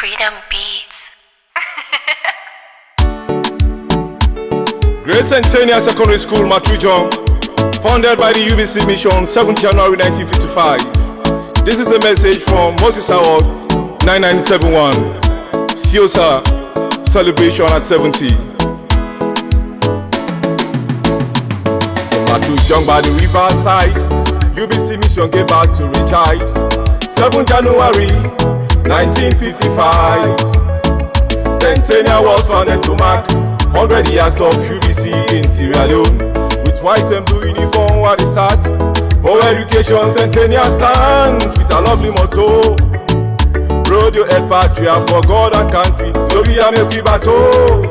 Freedom Beats. Great Centennial Secondary School, Mattru, Jong, founded by the UBC Mission, 7th January 1955. This is a message from Moses Award 9971. Siosa celebration at 70. Mattru, Jong by the riverside, UBC Mission gave back to retide. 7th January 1955. Centennial was founded to mark 100 years of UBC in Sierra Leone. With white and blue uniform at the start, for education Centennial stands with a lovely motto. Road your head patria for God and country, glory and make we battle.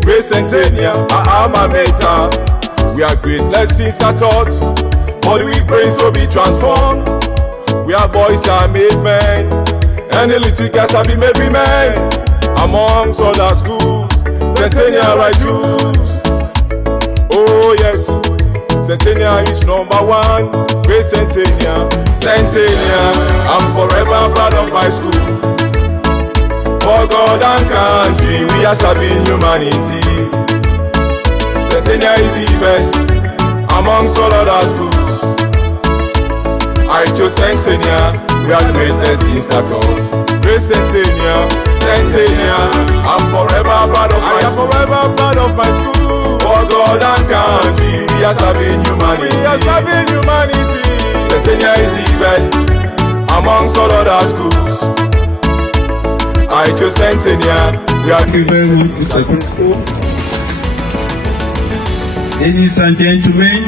Great Centennial, our alma mater, we are great lessons are taught, for the weak brains to be transformed. We are boys are made men, and the little guys have been made men. Amongst other schools, Centennial right choose. Oh yes, Centennial is number one. Great Centennial, Centennial, I'm forever proud of my school. For God and country, we are serving humanity. Centennial is the best amongst all other schools. I chose Centennial, we are great lessons at us. Great Centennial, Centennial, I'm forever proud of my school. Forever proud of my school. For God and country, we are serving humanity. We are serving humanity. Centennial is the best amongst all other schools. I chose Centennial, we are. Thank you very much, Mr. Principal. Ladies and gentlemen,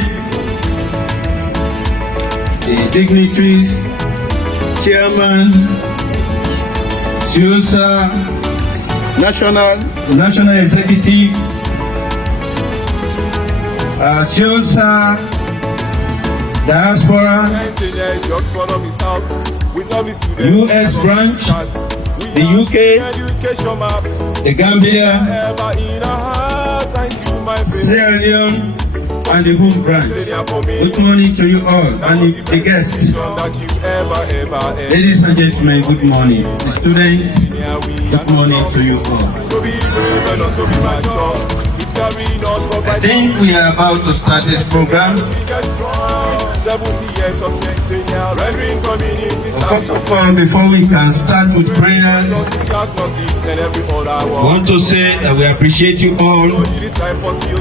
the dignitaries, Chairman, Siosa, National Executive, Siosa, Diaspora, US branch, the UK, the Gambia, Sierra Leone, and the home branch. Good morning to you all and the guests. Ladies and gentlemen, good morning. The students, good morning to you all. I think we are about to start this program. First of all, before we can start with prayers, I want to say that we appreciate you all,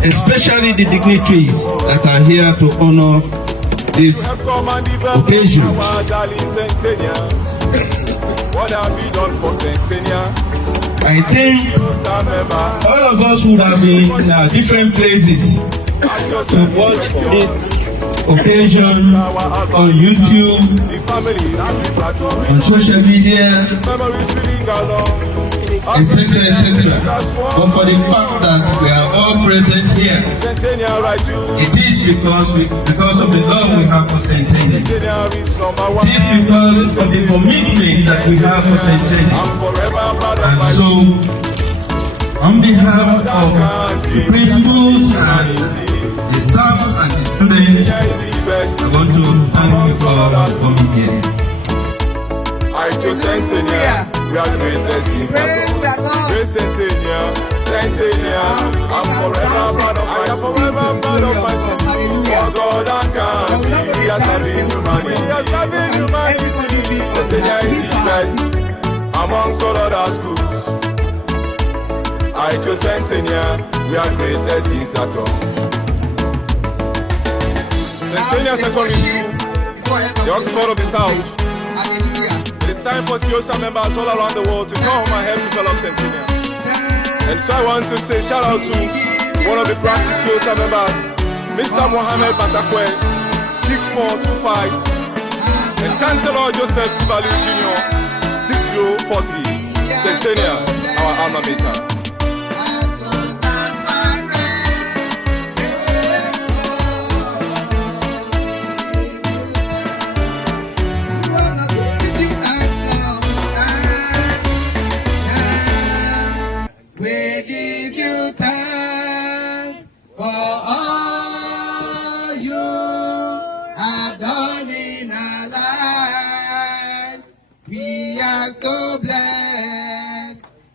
especially the dignitaries that are here to honor this occasion. I think all of us would have been in our different places to watch this occasion on YouTube, on social media, etc., etc. But for the fact that we are all present here, it is because of the love we have for Centennial. It is because of the commitment that we have for Centennial. And so, on behalf of the principals and the staff and the students, I want to thank you for coming here. I chose Centennial, we are great lessons at all. Great Centennial, Centennial, I'm forever proud of my school. Forever proud of my school. For God and country, we are serving humanity. We are serving humanity. Centennial is the best amongst all other schools. I chose Centennial, we are great lessons at all. Centennial Secondary School, the Oxford of the South. It is time for Siosa members all around the world to come and help develop Centennial. And so I want to say shout out to one of the practice Siosa members, Mr. Mohammed Masakwe, 6425, and Councillor Joseph Sivalu Jr., 6043. Centennial, our alma mater. We give you thanks for all you have done in our lives. We are so blessed.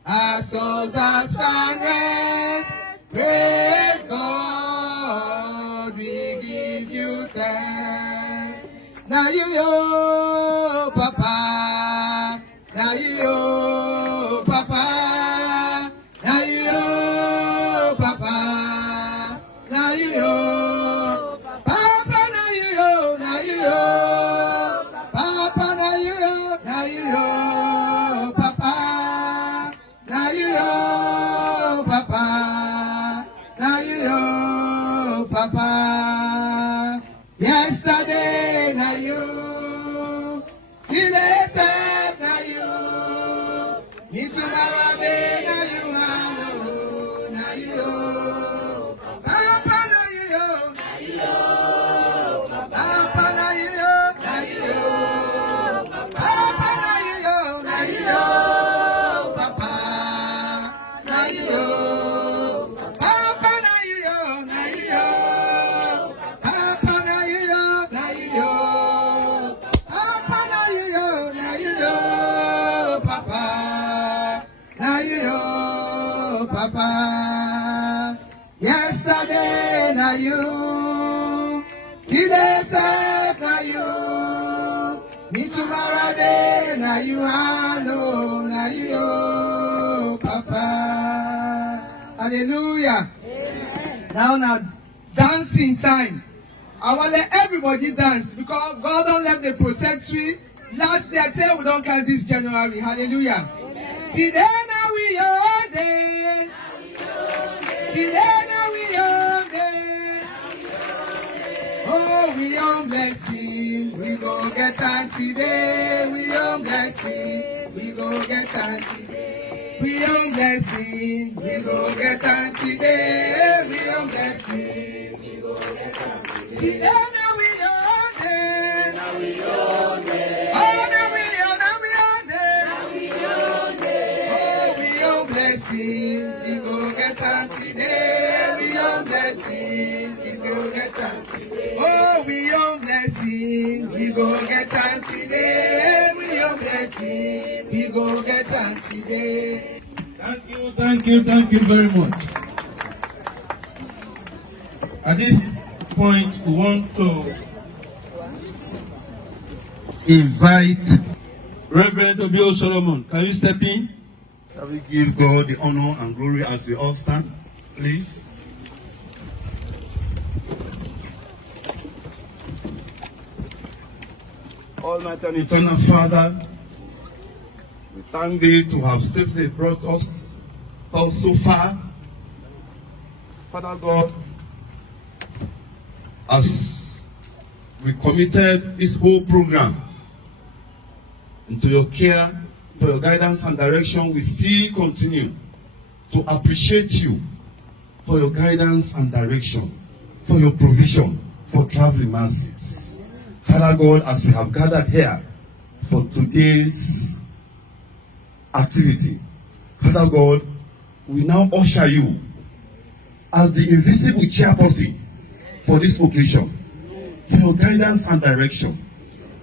our souls are found rest. Praise God, we give you thanks. Now you know, Papa. Now you know, Papa. Now you know, Papa. Now you know, Papa. Now you know, now you know, Papa. Now you know, now you know, Papa. Now you know, Papa. Now you know, Papa. Yesterday, now you. Today, now you. It's tomorrow day, now you are. Now you know. Papa, now you know. Now you know. Papa, now you know. Now you know. Papa, now you know. Now you know. Papa, now you know. Papa, now you know. Now you know. Papa, now you know. Now you know. Papa, now you know. Now you know. Papa, now you know. Papa, yesterday now you, today serve now you, me tomorrow day now you are no, now you know, Papa. Hallelujah. Amen. Now dancing time. I want to let everybody dance because God don't let me protect we. Last year I tell you we don't count this January. Hallelujah. Amen. Today now we are there. Today now we are there. Oh, we on blessing. We go get on today. We on blessing. We go get on today. We on blessing. We go get on today. We on blessing. We go get on today. Today now we are there. Now we are there. Oh, now we are there. Now we are there. Oh, we on blessing. We go get on today. We on blessing. We go get on today. Oh, we on blessing. We go get on today. We on blessing. We go get on today. Thank you very much. At this point, we want to invite Reverend Obio Solomon. Can you step in? Shall we give God the honor and glory as we all stand, please? Almighty and eternal Father, we thank Thee to have safely brought us so far. Father God, as we committed this whole program into your care, for your guidance and direction, we still continue to appreciate you for your guidance and direction, for your provision, for traveling mercies. Father God, as we have gathered here for today's activity, Father God, we now usher you as the invisible chairperson for this occasion, for your guidance and direction.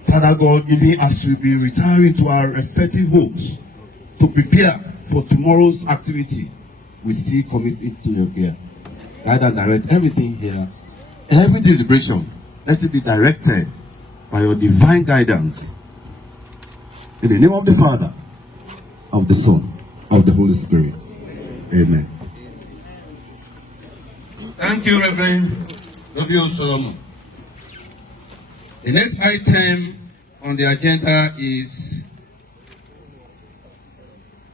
Father God, even as we be retiring to our respective homes to prepare for tomorrow's activity, we still commit it to your care. Guide and direct everything here. Every deliberation, let it be directed by your divine guidance. In the name of the Father, of the Son, of the Holy Spirit. Amen. Thank you, Reverend Obio Solomon. The next item on the agenda is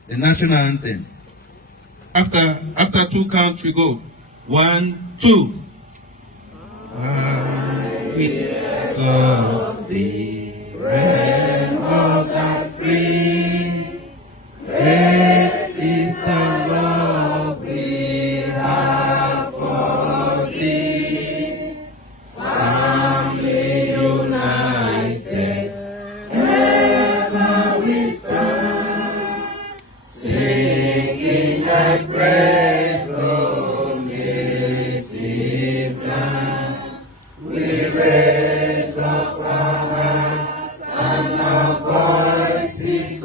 the national anthem. After two counts, we go. 1, 2. I will thee, realm of the free. Great is the love we have for thee. Family united, ever we stand, singing like praise, O native land. We raise up our hands and our voices.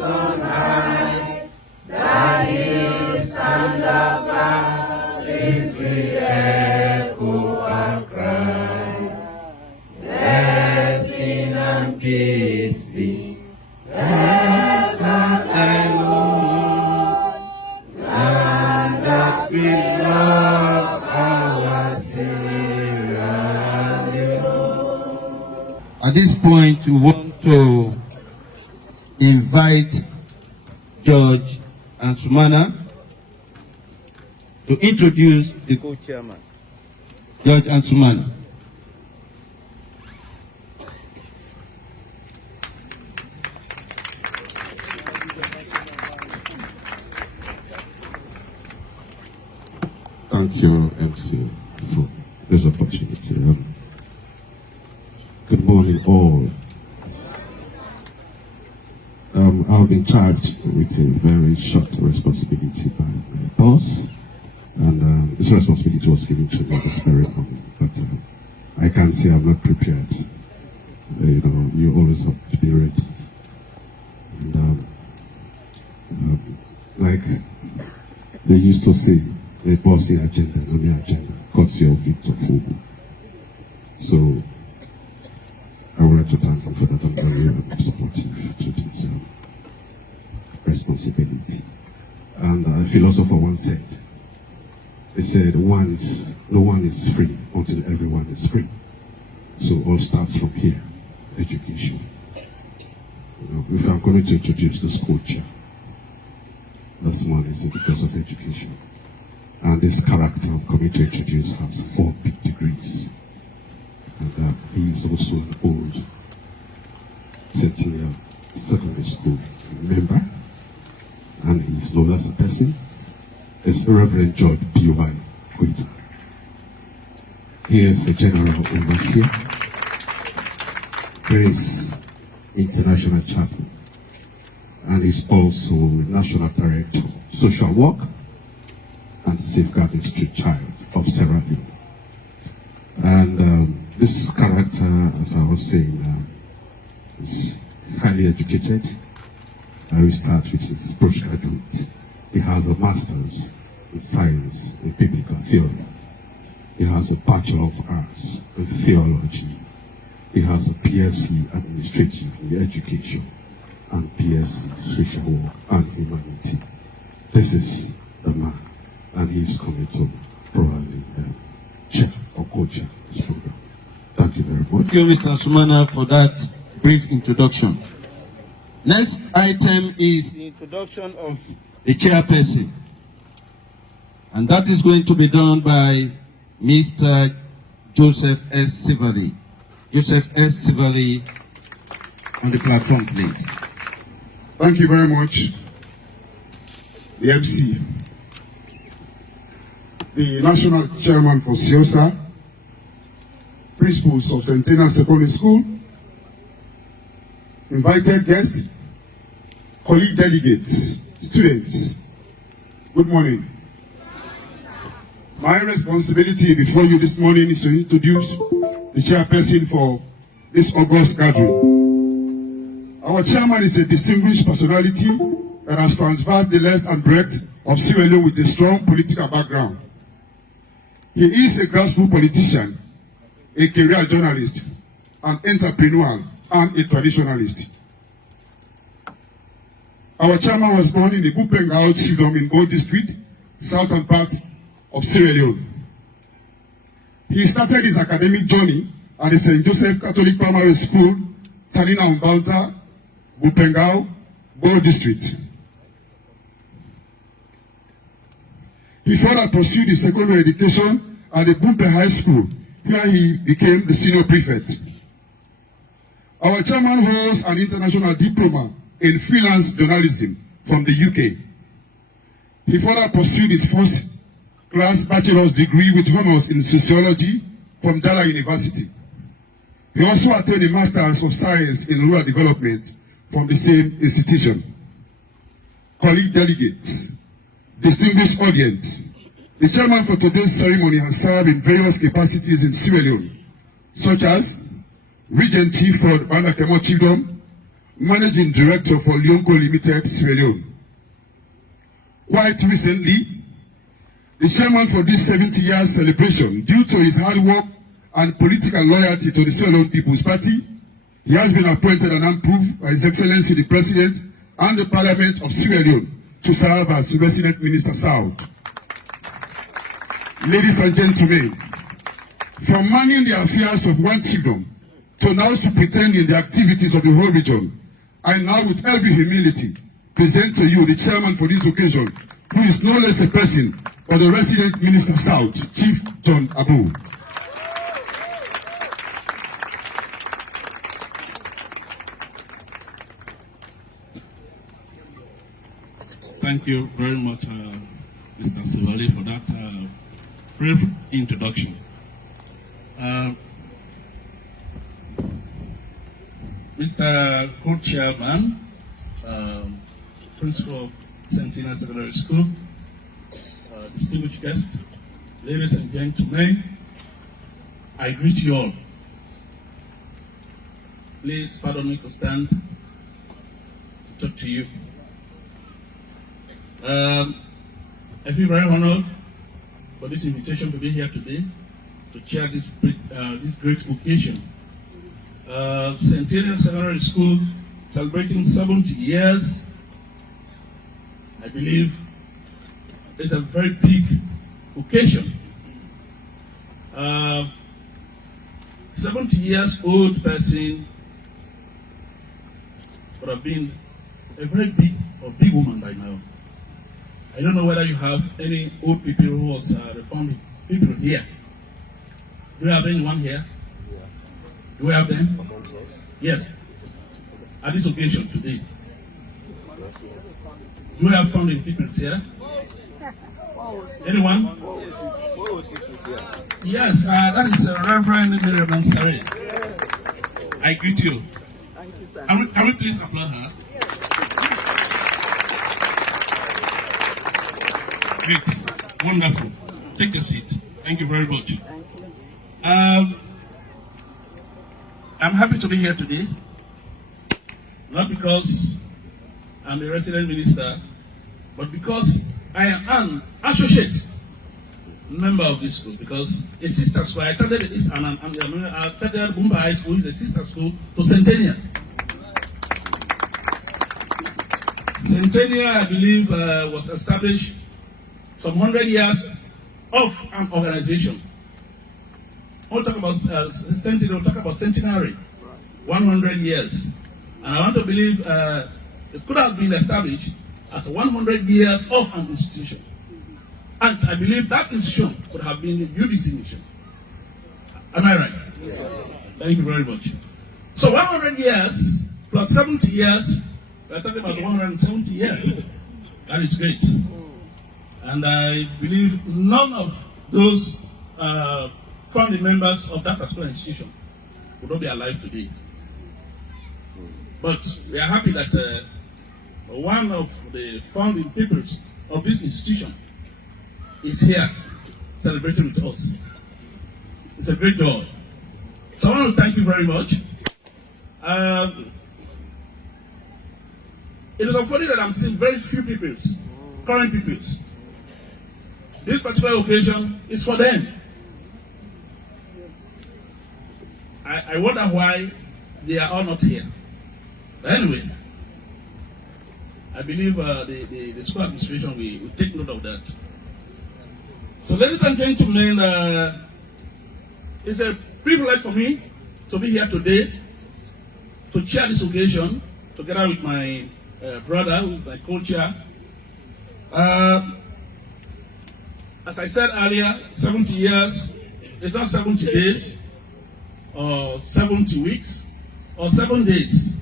this point, we want to invite George and Sumana to introduce the co-chairman. George and Sumana. Thank you, MC, for this opportunity. Good morning, all. I've been charged with a very short responsibility by my boss, and this responsibility was given to me this very morning. But I can't say I'm not prepared. You know, you always have to be ready. And like they used to say, a bossy agenda, on the agenda, cuts your Victor Fogo. So I would like to thank you for that. I'm very supportive to this responsibility. And a philosopher once said, he said, no one is free until everyone is free. So all starts from here, education. You know, if I'm going to introduce this culture, that's one is because of education. And this character I'm coming to introduce has 4 big degrees. And he is also an old Centennial secondary school member. And he is known as a person. It's Reverend George B.Y. Quita. He is a general overseer, Grace International Chapel, and he's also National Director, Social Work and Safeguarding Street Child of Sierra Leone. And this character, as I was saying, is highly educated. I will start with his postgraduate. He has a master's in science in biblical theory. He has a Bachelor of Arts in theology. He has a PSc Administrative in Education and PSc Social Work and Humanity. This is the man, and he is coming to probably chair or co-chair this program. Thank you very much. Thank you, Mr. Sumana, for that brief introduction. Next item is the introduction of the chairperson, and that is going to be done by Mr. Joseph S. Sivali. Joseph S. Sivali, on the platform, please. Thank you very much, the MC, the National Chairman for CIOSA, principals of Centennial Secondary School, invited guests, colleague delegates, students. Good morning. My responsibility before you this morning is to introduce the chairperson for this August gathering. Our chairman is a distinguished personality that has traversed the length and breadth of Sierra Leone with a strong political background. He is a grassroots politician, a career journalist, an entrepreneur, and a traditionalist. Our chairman was born in the Bupengao Chiefdom in Gold District, southern part of Sierra Leone. He started his academic journey at the St. Joseph Catholic Primary School, Tanina Umbanta, Bupengao, Gold District. He further pursued his secondary education at the Bumpe High School, where he became the senior prefect. Our chairman holds an international diploma in freelance journalism from the UK. He further pursued his first-class bachelor's degree with honors in sociology from Jala University. He also attained a Master's of Science in Rural Development from the same institution. Colleague delegates, distinguished audience, the chairman for today's ceremony has served in various capacities in Sierra Leone, such as Regent Chief for Bandakemo Chiefdom, Managing Director for Leonco Limited, Sierra Leone. Quite recently, the chairman for this 70-year celebration, due to his hard work and political loyalty to the Sierra Leone People's Party, he has been appointed and approved by His Excellency the President and the Parliament of Sierra Leone to serve as Resident Minister South. Ladies and gentlemen, from managing the affairs of one chiefdom to now superintend in the activities of the whole region. I now, with every humility, present to you the chairman for this occasion, who is no less a person but the resident Minister South, Chief John Abu. Thank you very much, Mr. Sivali, for that brief introduction. Mr. Co-Chairman, Principal of Centennial Secondary School, distinguished guests, ladies and gentlemen, I greet you all. Please pardon me to stand to talk to you. I feel very honored for this invitation to be here today to chair this great occasion. Centennial Secondary School celebrating 70 years. I believe it's a very big occasion. 70 years old person would have been a very big woman by now. I don't know whether you have any old people who was reforming people here. Do you have anyone here? Yeah. Do we have them? Yes. At this occasion today. Do we have founding people here? Anyone? Yes, that is Reverend Miriam Ansari. I greet you. Thank you, sir. Can we please applaud her? Great. Wonderful. Take a seat. Thank you very much. Thank you. I'm happy to be here today. Not because I'm a resident minister, but because I am an associate member of this school. Because a sister school, I attended Bumba High School, is a sister school to Centennial. Centennial, I believe, was established some 100 years of an organization. We'll talk about Centennial, we'll talk about centenary, 100 years. And I want to believe it could have been established at 100 years of an institution. And I believe that institution could have been the UBC mission. Am I right? Yes. Thank you very much. So 100 years plus 70 years, we're talking about 170 years. That is great. And I believe none of those founding members of that particular institution would not be alive today. But we are happy that one of the founding peoples of this institution is here celebrating with us. It's a great joy. So I want to thank you very much. It is unfortunate that I'm seeing very few peoples, current peoples. This particular occasion is for them. Yes. I wonder why they are all not here. But anyway, I believe the school administration will take note of that. So ladies and gentlemen, it's a privilege for me to be here today to chair this occasion together with my brother, with my co-chair. As I said earlier, 70 years, it's not 70 days, or 70 weeks, or 7 days.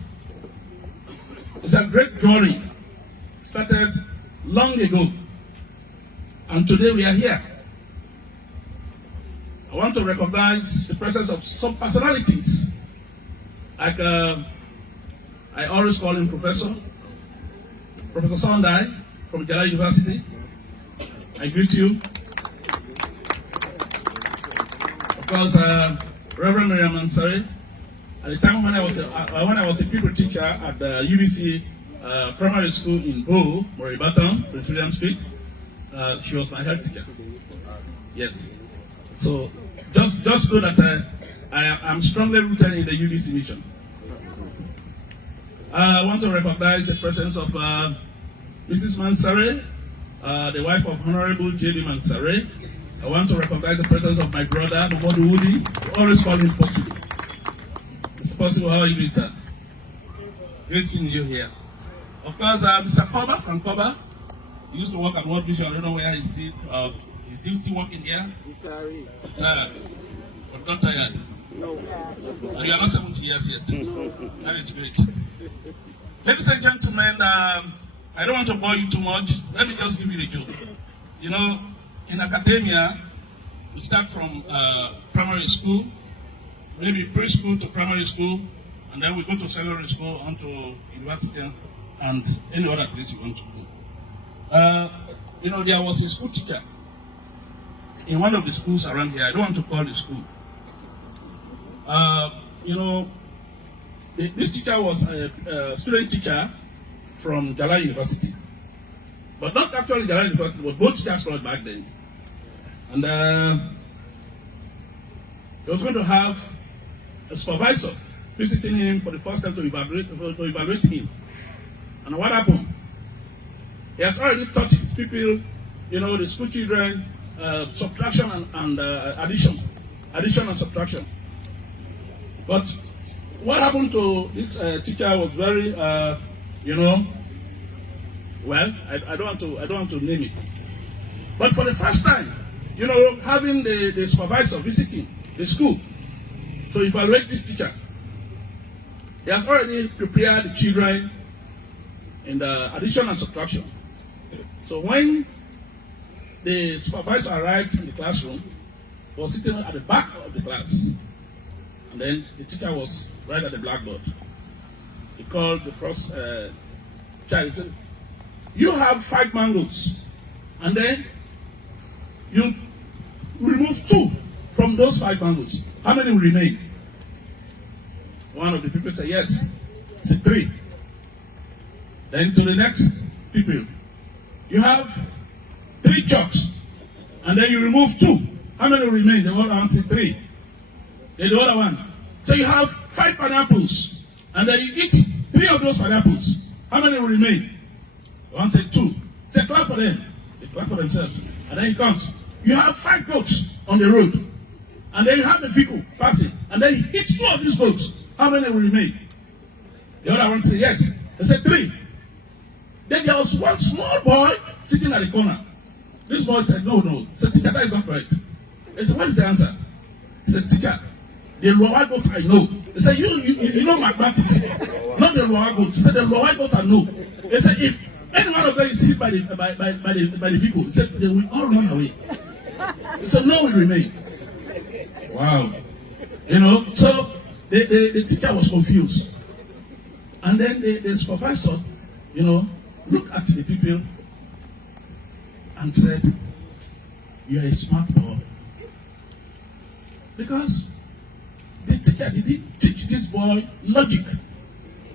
It's a great journey. It started long ago, and today we are here. I want to recognize the presence of some personalities, like I always call him Professor Sondai from Jala University. I greet you. Of course, Reverend Miriam Ansari. At the time when I was a pupil teacher at the UBC primary school in Bo, Moribaton, Prince William Street, she was my head teacher. Yes. So just know that I'm strongly rooted in the UBC mission. I want to recognize the presence of Mrs. Mansare, the wife of Honorable J.D. Mansare. I want to recognize the presence of my brother, Momodu Woody, who always call him possible. possible. How are you doing, sir? Great seeing you here. Of course, Mr. Koba from Koba. He used to work at World Vision. I don't know where he's still. Is he still working here? Retired. But not tired. No. And you are not 70 years yet. That is great. Ladies and gentlemen, I don't want to bore you too much. Let me just give you the joke. You know, in academia, we start from primary school, maybe preschool to primary school, and then we go to secondary school, on to university, and any other place you want to go. You know, there was a school teacher in one of the schools around here. I don't want to call the school. You know, this teacher was a student teacher from Jala University. But not actually Jala University, but both teachers were back then. And he was going to have a supervisor visiting him for the first time to evaluate him. And what happened? He has already taught his people, you know, the school children, subtraction and addition and subtraction. But what happened to this teacher was very, you know, well, I don't want to name it. But for the first time, you know, having the supervisor visiting the school to evaluate this teacher, he has already prepared the children in the addition and subtraction. So when the supervisor arrived in the classroom, he was sitting at the back of the class. And then the teacher was right at the blackboard. He called the first child. He said, "You have 5 mangoes, and then you remove 2 from those 5 mangoes. How many will remain?" One of the people said, "Yes." He said, 3. Then to the next people, "You have 3 chalks, and then you remove 2. How many will remain?" The other one said, 3. Then the other one. So you have 5 pineapples, and then you eat 3 of those pineapples. How many will remain? One said 2. Say, clap for them. They clap for themselves. And then he comes. You have 5 goats on the road, and then you have a vehicle passing, and then you hit 2 of these goats. How many will remain? The other one said, yes. They said 3. Then there was one small boy sitting at the corner. This boy said, no. He said, "Teacher, that is not correct." They said, "What is the answer?" He said, "Teacher, the lower goats I know." They said, you know mathematics, not the lower goats. He said, "The lower goats I know." They said, "If any one of them is hit by the vehicle," he said, "they will all run away." He said, "No, we remain." Wow. You know, so the teacher was confused. And then the supervisor, you know, looked at the people and said, "You're a smart boy." Because the teacher didn't teach this boy logic.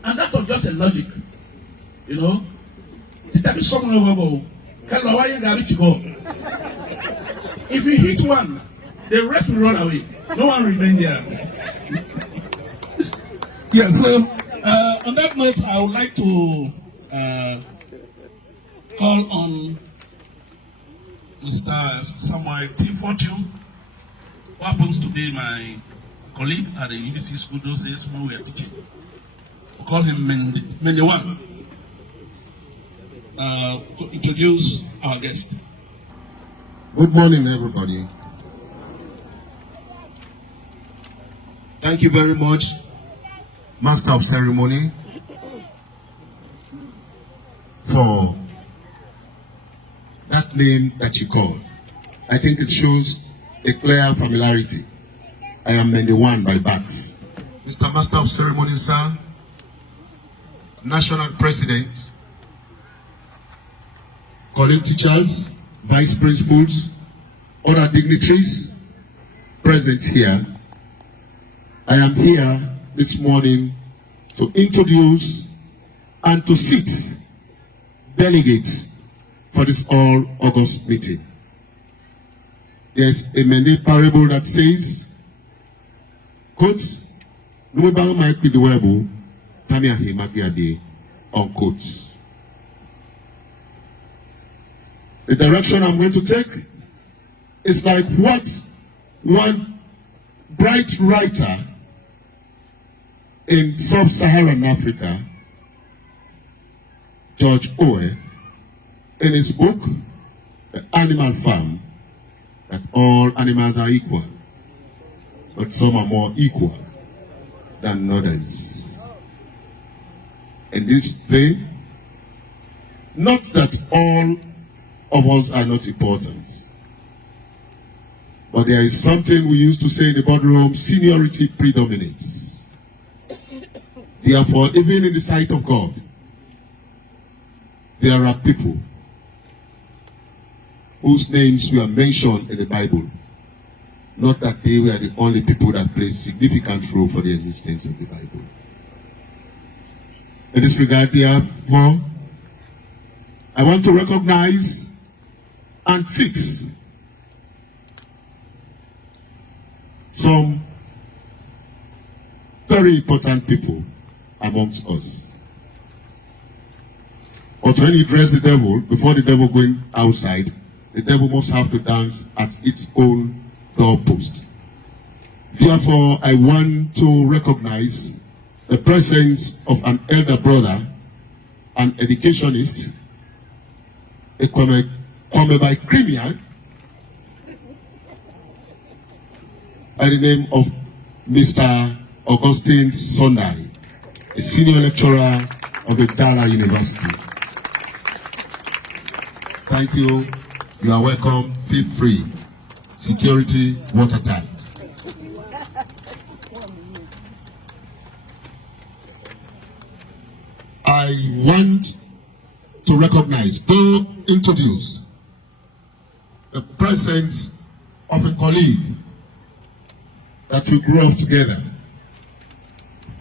And that was just a logic. You know? Teacher be someone over. If you hit one, the rest will run away. No one will remain there. Yeah, so on that note, I would like to call on Mr. Samuel T. Fortune, who happens to be my colleague at the UBC school those days when we were teaching. We call him Mendewan. To introduce our guest. Good morning, everybody. Thank you very much, Master of Ceremony, for that name that you called. I think it shows a clear familiarity. I am Mendewan by birth. Mr. Master of Ceremony, sir, National President, college teachers, vice principals, other dignitaries present here. I am here this morning to introduce and to seat delegates for this all-August meeting. There's a Mende parable that says, quote, "Nuebang might be the wearable, Tamia Himakiade," unquote. The direction I'm going to take is like what one bright writer in sub-Saharan Africa, George Owe, in his book, The Animal Farm, that all animals are equal, but some are more equal than others. In this vein, not that all of us are not important, but there is something we used to say in the boardroom: seniority predominates. Therefore, even in the sight of God, there are people whose names were mentioned in the Bible. Not that they were the only people that played significant role for the existence of the Bible. In this regard, therefore, I want to recognize and fix some very important people amongst us. But when you dress the devil, before the devil going outside, the devil must have to dance at its own doorpost. Therefore, I want to recognize the presence of an elder brother, an educationist, a Kwame Crimean, by the name of Mr. Augustine Sondai, a senior lecturer of the Dara University. Thank you. You are welcome. Feel free. Security watertight. I want to recognize, to introduce the presence of a colleague that we grew up together,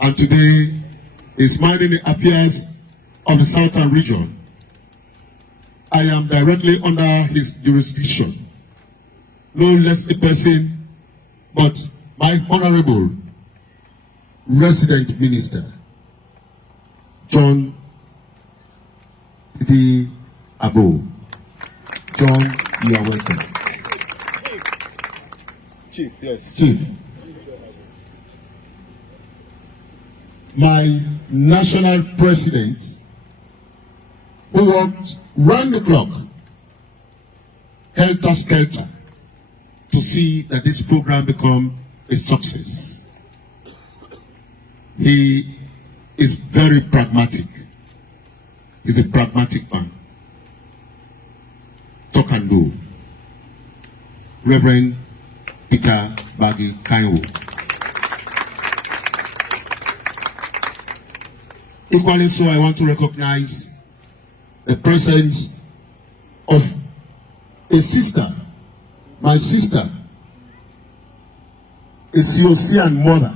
and today is minding the affairs of the Southern region. I am directly under his jurisdiction. No less a person, but my honorable resident minister, John the Abo. John, you are welcome. Chief, yes. Chief. My national president, who worked round the clock, helter-skelter, to see that this program become a success. He is very pragmatic. He's a pragmatic man. Talk and do. Reverend Peter Bagi Kaiwo. Equally so, I want to recognize the presence of a sister, my sister, a Siosian mother,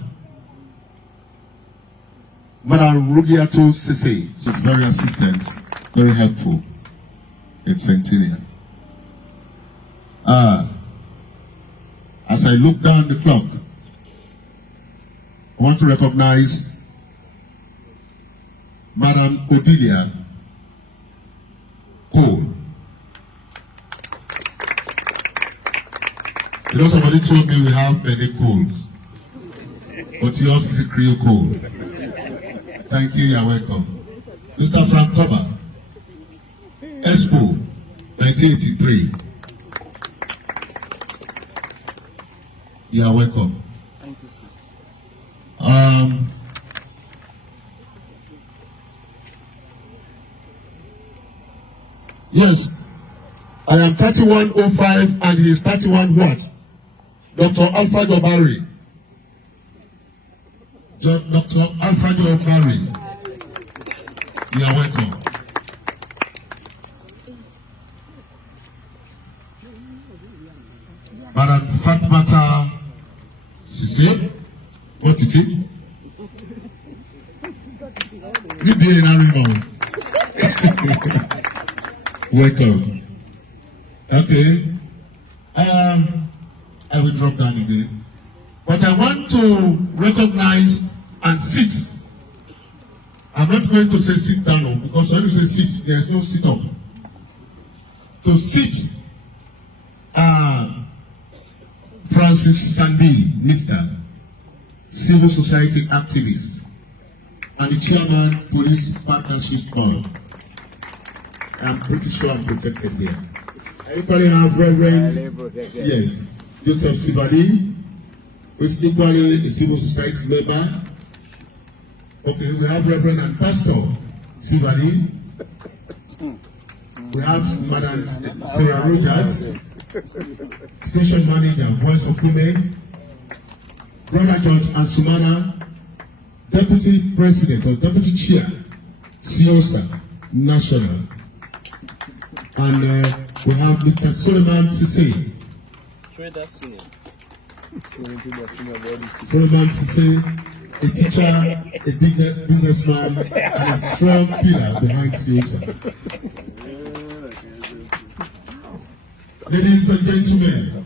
Madam Rugiato Sese. She's very assistant, very helpful in Centennial. As I look down the clock, I want to recognize Madam Odilia Cole. You know, somebody told me we have many Coles, but yours is a Creole Cole. Thank you, you're welcome. Mr. Frank Koba, Expo 1983. You are welcome. Thank you, sir. Yes, I am 3105 and he is 31 what? Dr. Alpha Jobari. Dr. Alpha Jobari. You are welcome. Madam Fatmata Sise, what is it? Welcome. Okay. I will drop down again. But I want to recognize and sit. I'm not going to say sit down because when you say sit, there's no sit up. To sit, Francis Sandy, Mr. Civil Society activist, and the chairman, Police Partnership Board. I'm pretty sure I'm protected here. Everybody have Reverend, yes, Joseph Sibadi, who is equally a civil society member. Okay, we have Reverend and Pastor Sibadi. We have Madam Sarah Rogers, Station Manager, Voice of Women. Brother George Ansumana, Deputy President or Deputy Chair, CIOSA National. And we have Mr. Suleiman Sise. Suleiman Sise, a teacher, a big businessman, and a strong pillar behind CIOSA. Ladies and gentlemen,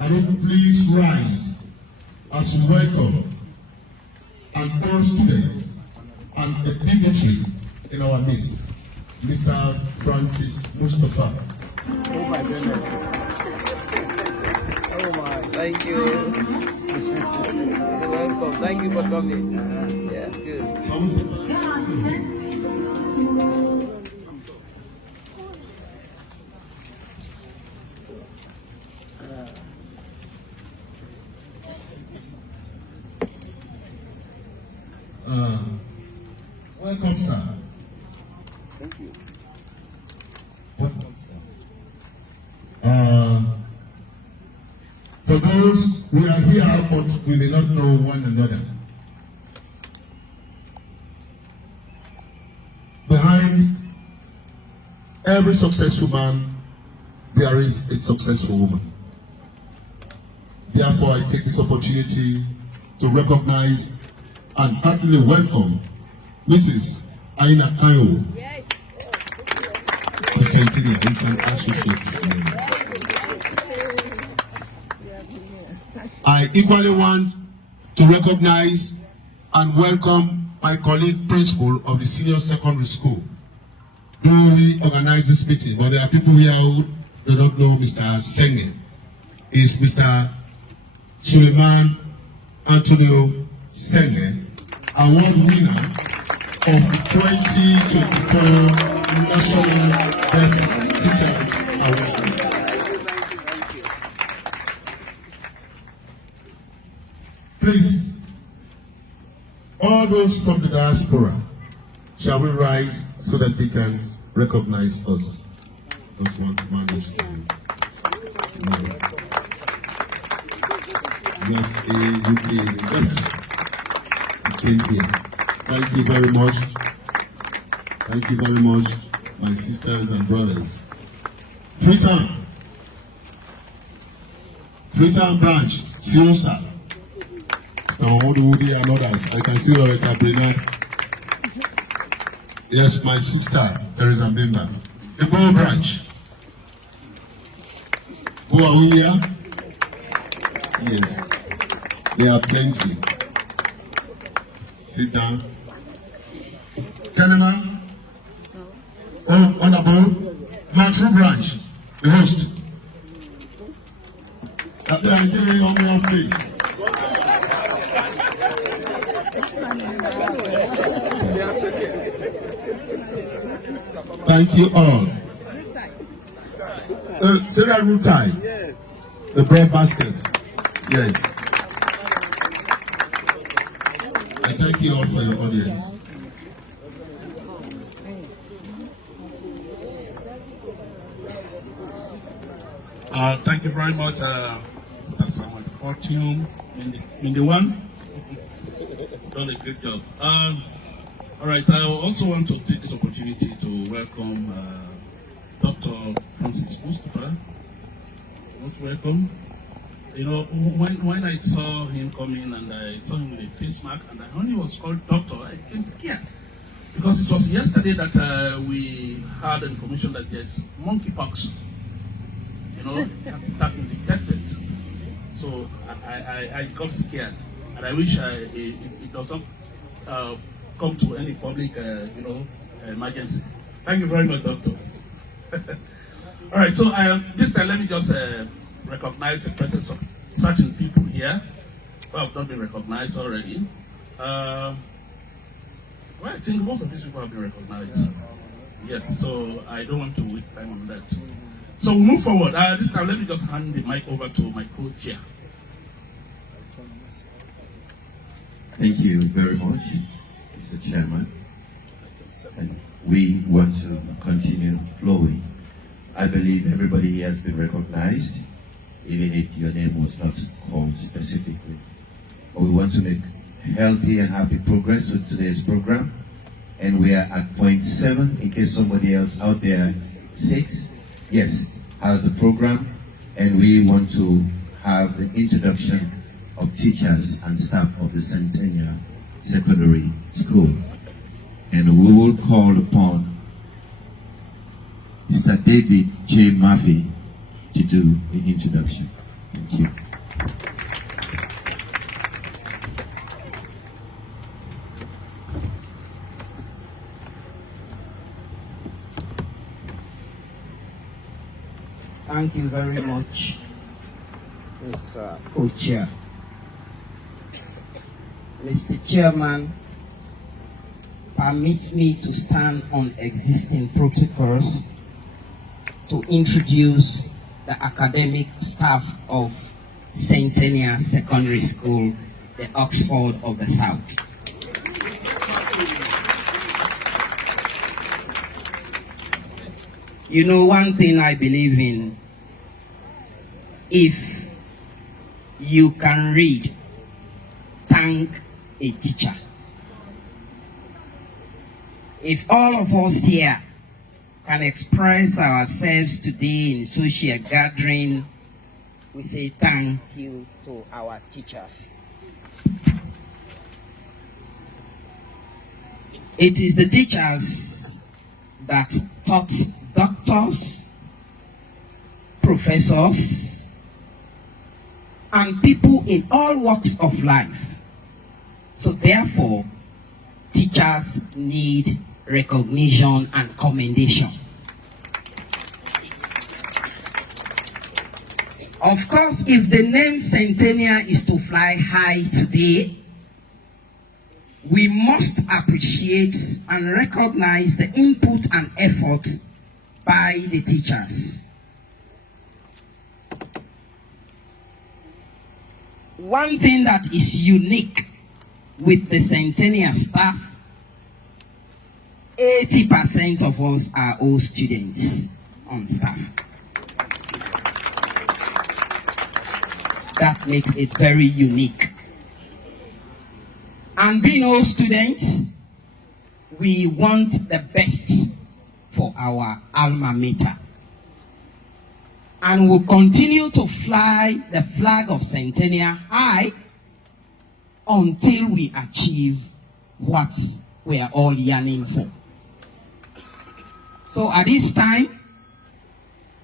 I will please rise as we welcome and all students and the dignitary in our midst, Mr. Francis Mustafa. Oh my goodness. Oh my. Thank you. You're welcome. Thank you for coming. Yeah, good. Welcome, sir. Thank you. Welcome, sir. For those who are here but we may not know one another, behind every successful man, there is a successful woman. Therefore, I take this opportunity to recognize and heartily welcome Mrs. Aina Ayo to Centennial and Associates. I equally want to recognize and welcome my colleague principal of the senior secondary school. Though we organize this meeting, but there are people here who do not know Mr. Senge. Is Mr. Suleiman Antonio Senge, award winner of the 2024 National Best Teacher Award. Please, all those from the diaspora, shall we rise so that they can recognize us? Those ones managed to do. Yes, UK came here. Thank you very much. Thank you very much, my sisters and brothers. Freetown branch, CIOSA. Woody and others. I can see Loretta Bernard. Yes, my sister, Teresa Bimba. The Bo branch. Who are we here? Yes. There are plenty. Sit down. Canada. Oh, Honorable Mattru branch, the host. Thank you all. Sarah Rutai. Yes. The bread basket. Yes. I thank you all for your audience. Thank you very much, Mr. Samuel Fortune, Mindy One. Done a great job. All right, I also want to take this opportunity to welcome Dr. Francis Mustafa. Most welcome. You know, when I saw him come in and I saw him with a face mask and I only was called doctor, I became scared. Because it was yesterday that we had information that there's monkeypox. You know, it has been detected. So I got scared. And I wish it does not come to any public, emergency. Thank you very much, doctor. All right, so this time let me just recognize the presence of certain people here who have not been recognized already. Well, I think most of these people have been recognized. Yes, so I don't want to waste time on that. So we'll move forward. This time, let me just hand the mic over to my co-chair. Thank you very much, Mr. Chairman. And we want to continue flowing. I believe everybody here has been recognized, even if your name was not called specifically. But we want to make healthy and happy progress with today's program. And we are at point 7, in case somebody else out there, 6, yes, has the program. And we want to have the introduction of teachers and staff of the Centennial Secondary School. And we will call upon Mr. David J. Murphy to do the introduction. Thank you. Thank you very much, Mr. Co-Chair. Mr. Chairman, permit me to stand on existing protocols to introduce the academic staff of Centennial Secondary School, the Oxford of the South. You know, one thing I believe in, if you can read, thank a teacher. If all of us here can express ourselves today in social gathering, we say thank you to our teachers. It is the teachers that taught doctors, professors, and people in all walks of life. So therefore, teachers need recognition and commendation. Of course, if the name Centennial is to fly high today, we must appreciate and recognize the input and effort by the teachers. One thing that is unique with the Centennial staff, 80% of us are old students on staff. That makes it very unique. And being old students, we want the best for our alma mater. And we'll continue to fly the flag of Centennial high until we achieve what we are all yearning for. So at this time,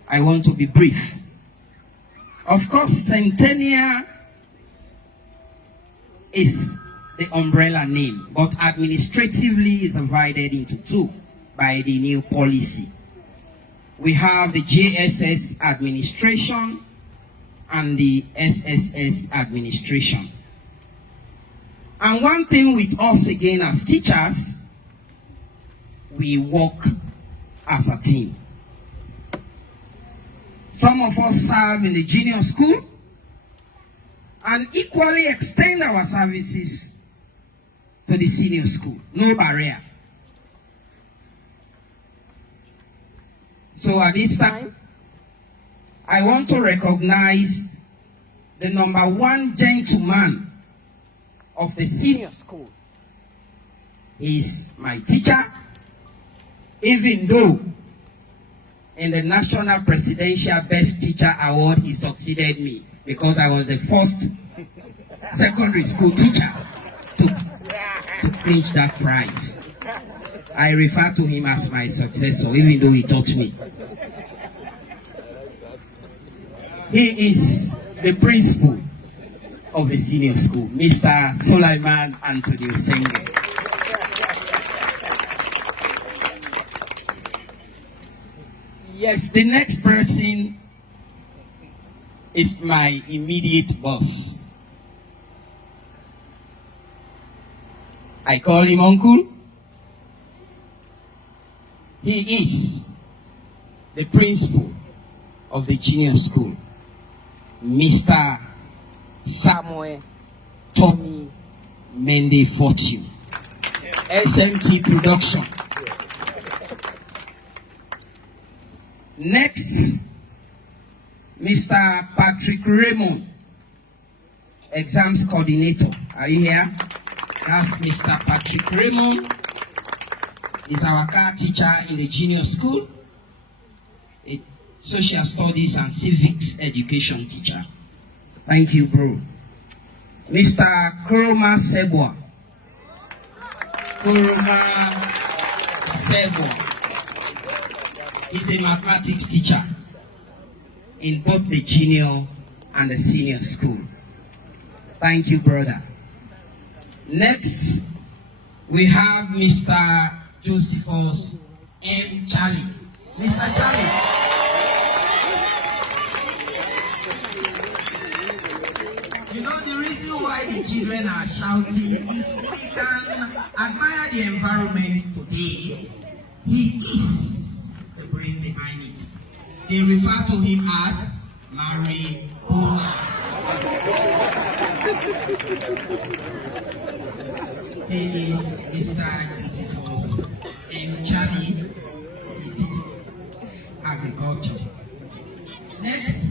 I want to be brief. Of course, Centennial is the umbrella name, but administratively is divided into 2 by the new policy. We have the JSS administration and the SSS administration. And one thing with us again as teachers, we work as a team. Some of us serve in the junior school and equally extend our services to the senior school. No barrier. So at this time, I want to recognize the #1 gentleman of the senior school. He's my teacher, even though in the National Presidential Best Teacher Award, he succeeded me because I was the first secondary school teacher to clinch that prize. I refer to him as my successor, even though he taught me. He is the principal of the senior school, Mr. Sulaiman Antonio Senge. Yes, the next person is my immediate boss. I call him Uncle He is the principal of the junior school, Mr. Samuel Tommy Mende Fortune, SMT Production. Next, Mr. Patrick Raymond, Exams Coordinator. Are you here? That's Mr. Patrick Raymond. He's our car teacher in the junior school, a social studies and civics education teacher. Thank you, bro. Mr. Kuroma Sebwa. Kuroma Sebwa. He's a mathematics teacher in both the junior and the senior school. Thank you, brother. Next, we have Mr. Josephus M. Charlie. Mr. Charlie. You know the reason why the children are shouting is they can admire the environment today. He is the brain behind it. They refer to him as Marijuana. He is Mr. Josephus M. Charlie, agriculture. Next,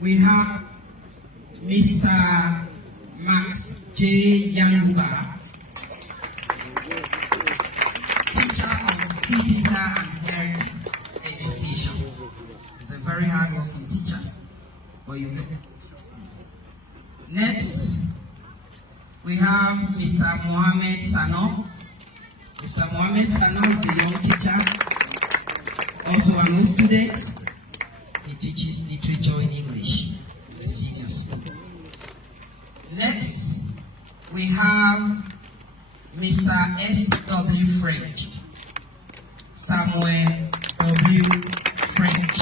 we have Mr. Max J. Yanguba, teacher of physical and health education. He's a very hard-working teacher. But you know. Next, we have Mr. Mohammed Sano. Mr. Mohammed Sano is a young teacher, also an old student. He teaches literature in English in the senior school. Next, we have Mr. S.W. French, Samuel W. French.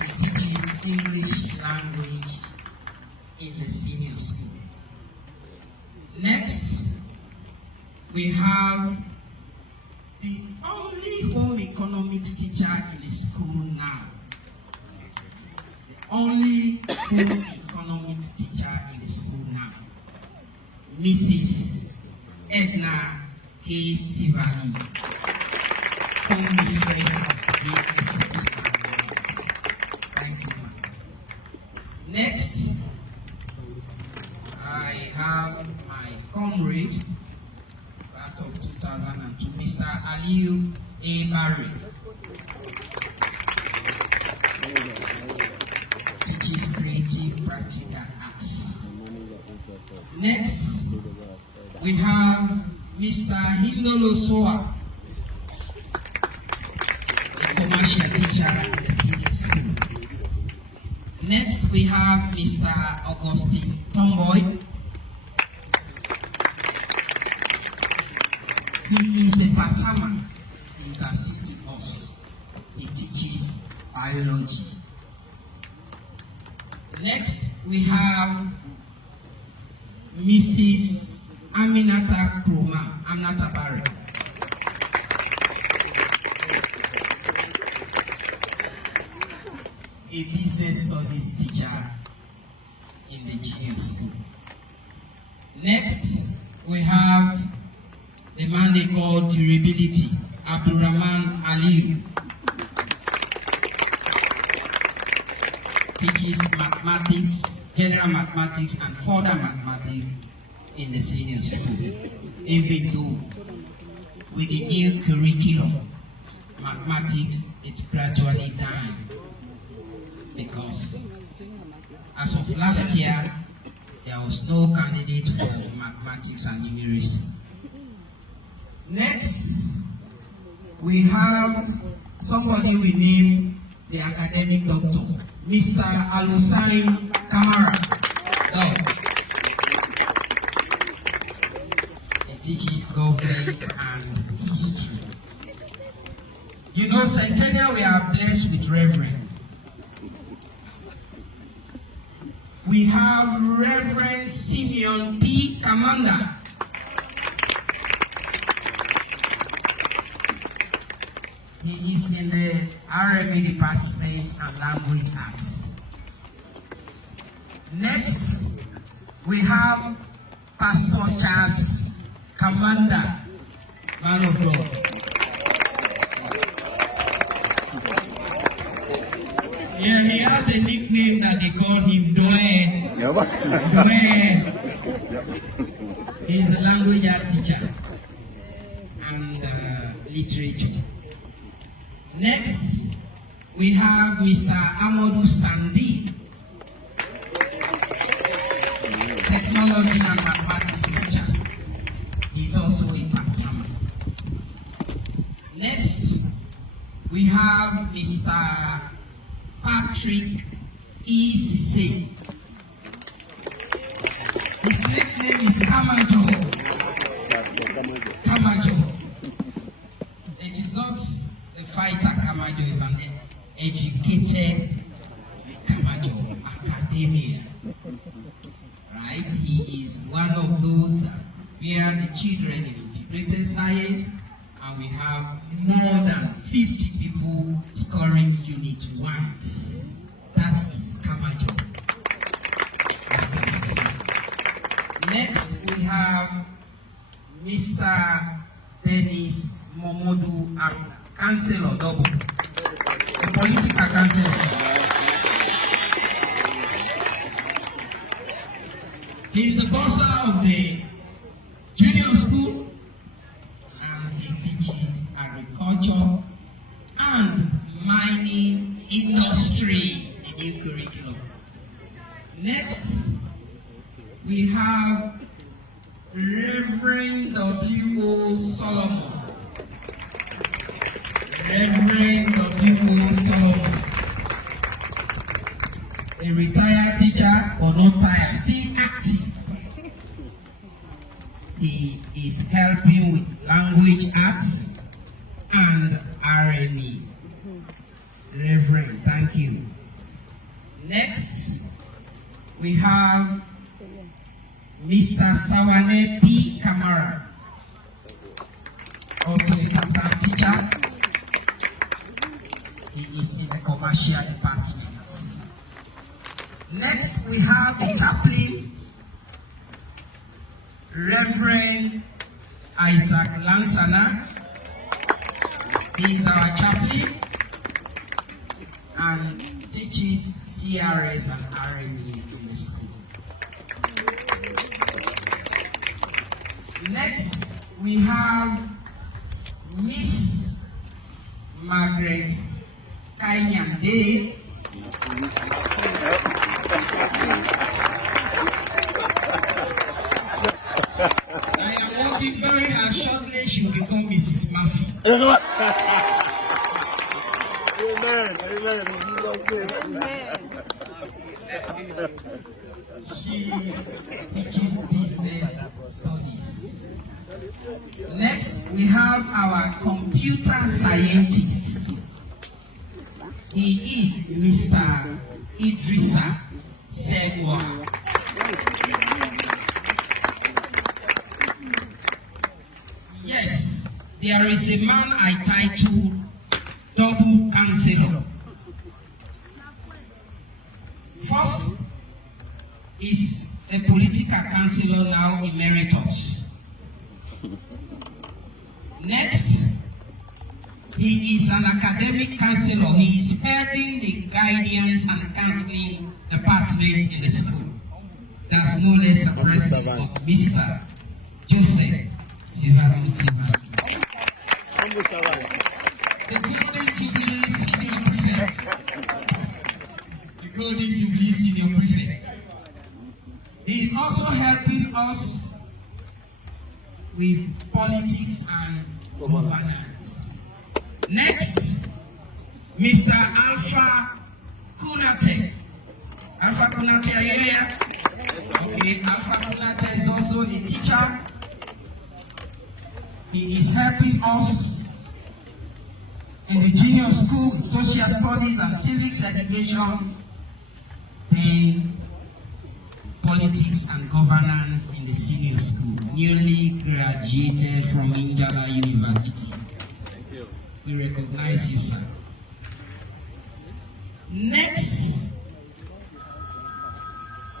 He teaches English language in the senior school. Next, we have the only home economics teacher in the school now. The only home economics teacher in the school now. Mrs. Edna K. Sivali, home mistress of the ASC. Thank you, ma'am. Next, I have my comrade, class of 2002, Mr. Aliyu A. Barry. Teaches creative practical arts. Next, we have Mr. Hindolo Soa, a commercial teacher in the senior school. Next, we have Mr. Augustine Tomboy. He is a Batama. He is assisting us. He teaches biology. Next, we have Mrs. Aminata Kroma, Aminata Barry. A business studies teacher in the junior school. Next, we have the man they call Durability, Abdurrahman Aliyu. Teaches mathematics, general mathematics and further mathematics in the senior school. Even though with the new curriculum, mathematics is gradually dying. Because as of last year, there was no candidate for mathematics and numeracy. Next, we have somebody we name the academic doctor, Mr. Alusani Kamara. He teaches government and history. You know, Centennial, we are blessed with reverends. We have Reverend Simeon P. Kamanda. He is in the RME Department and Language Arts. Next, we have Pastor Charles Commander, man of God. Yeah, he has a nickname that they call him Doe. Doe. He's a language art teacher and literature. Next, we have Mr. Amadou Sandi, technology and mathematics teacher. He's also a part-timer. Next, we have Mr. Patrick E.C. His nickname is Kamajo. Kamajo. It is not a fighter Kamajo, it's an educated Kamajo, academia. Right? He is one of those that we are the children in integrated science, and we have more than 50 people scoring unit 1s. That is Kamajo. Next, we have Mr. Dennis Momodu Aruna, Councillor Double, the political councillor. He is the bursar of the junior school, and he teaches agriculture and mining industry, the new curriculum. Next, we have Reverend W.O. Solomon. Reverend W.O. Solomon. A retired teacher, or not tired, still active. He is helping with language arts and RME. Reverend, thank you. Next, we have Mr. Sawane P. Kamara, also a part-time teacher. He is in the commercial department. Next, we have the chaplain, Reverend Isaac Lansana. He is our chaplain and teaches CRS and RME in the school. Next, we have Miss Margaret Kanyande. I am working very hard. Shortly, she will become Mrs. Murphy. Amen. Amen. She teaches business studies. Next, we have our computer scientist. He is Mr. Idrissa Segwa. Yes, there is a man I titled Double Counselor. First is a political counselor, now emeritus. Next, he is an academic counselor. He is heading the guidance and counseling department in the school. That's no less a president of Mr. Joseph Sivaro Sivaro. The Golden Jubilee Senior Prefect. The Golden Jubilee Senior Prefect. He is also helping us with politics and governance. Next, Mr. Alpha Kunate. Alpha Kunate, are you here? Okay, Alpha Kunate is also a teacher. He is helping us in the junior school, social studies and civics education, then politics and governance in the senior school, newly graduated from Injala University. We recognize you, sir. Next,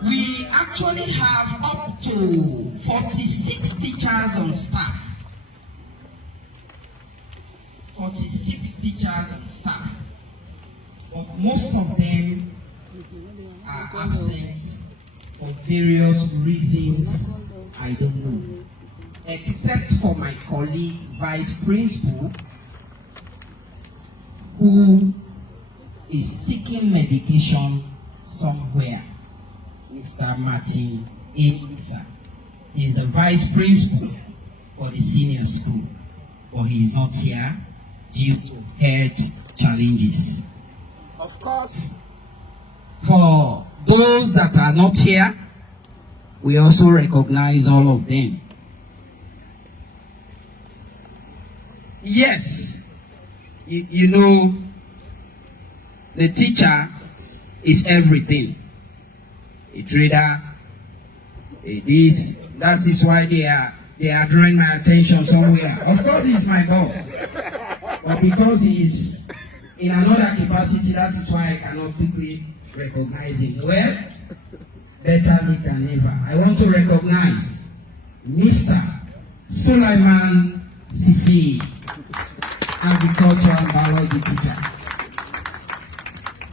we actually have up to 46 teachers on staff. 46 teachers on staff. But most of them are absent for various reasons I don't know. Except for my colleague, Vice Principal, who is seeking medication somewhere, Mr. Martin Insa. He is the Vice Principal for the senior school, but he is not here due to health challenges. Of course, for those that are not here, we also recognize all of them. Yes, you know, the teacher is everything. A trader, this, that is why they are drawing my attention somewhere. Of course, he's my boss, but because he's in another capacity, that is why I cannot quickly recognize him. Well, better late than never. I want to recognize Mr. Sulaiman Sisi, agriculture and biology teacher.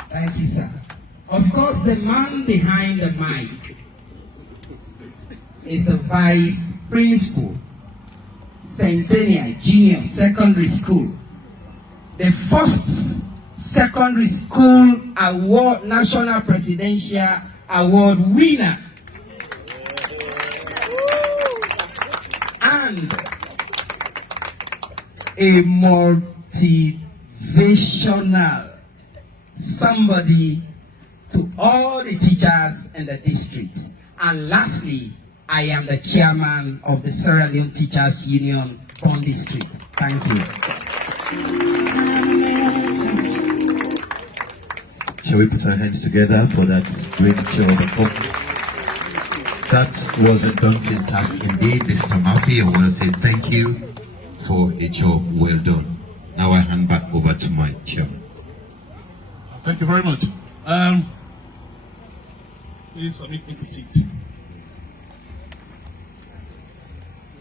Thank you, sir. Of course, the man behind the mic is the Vice Principal, Centennial Junior Secondary School, the first secondary school award, national presidential award winner, and a motivational somebody to all the teachers in the district. And lastly, I am the chairman of the Sierra Leone Teachers Union on District. Thank you. Shall we put our hands together for that great show of effort? That was a daunting task indeed, Mr. Murphy. I want to say thank you for a job well done. Now I hand back over to my chairman. Thank you very much. Please permit me to sit.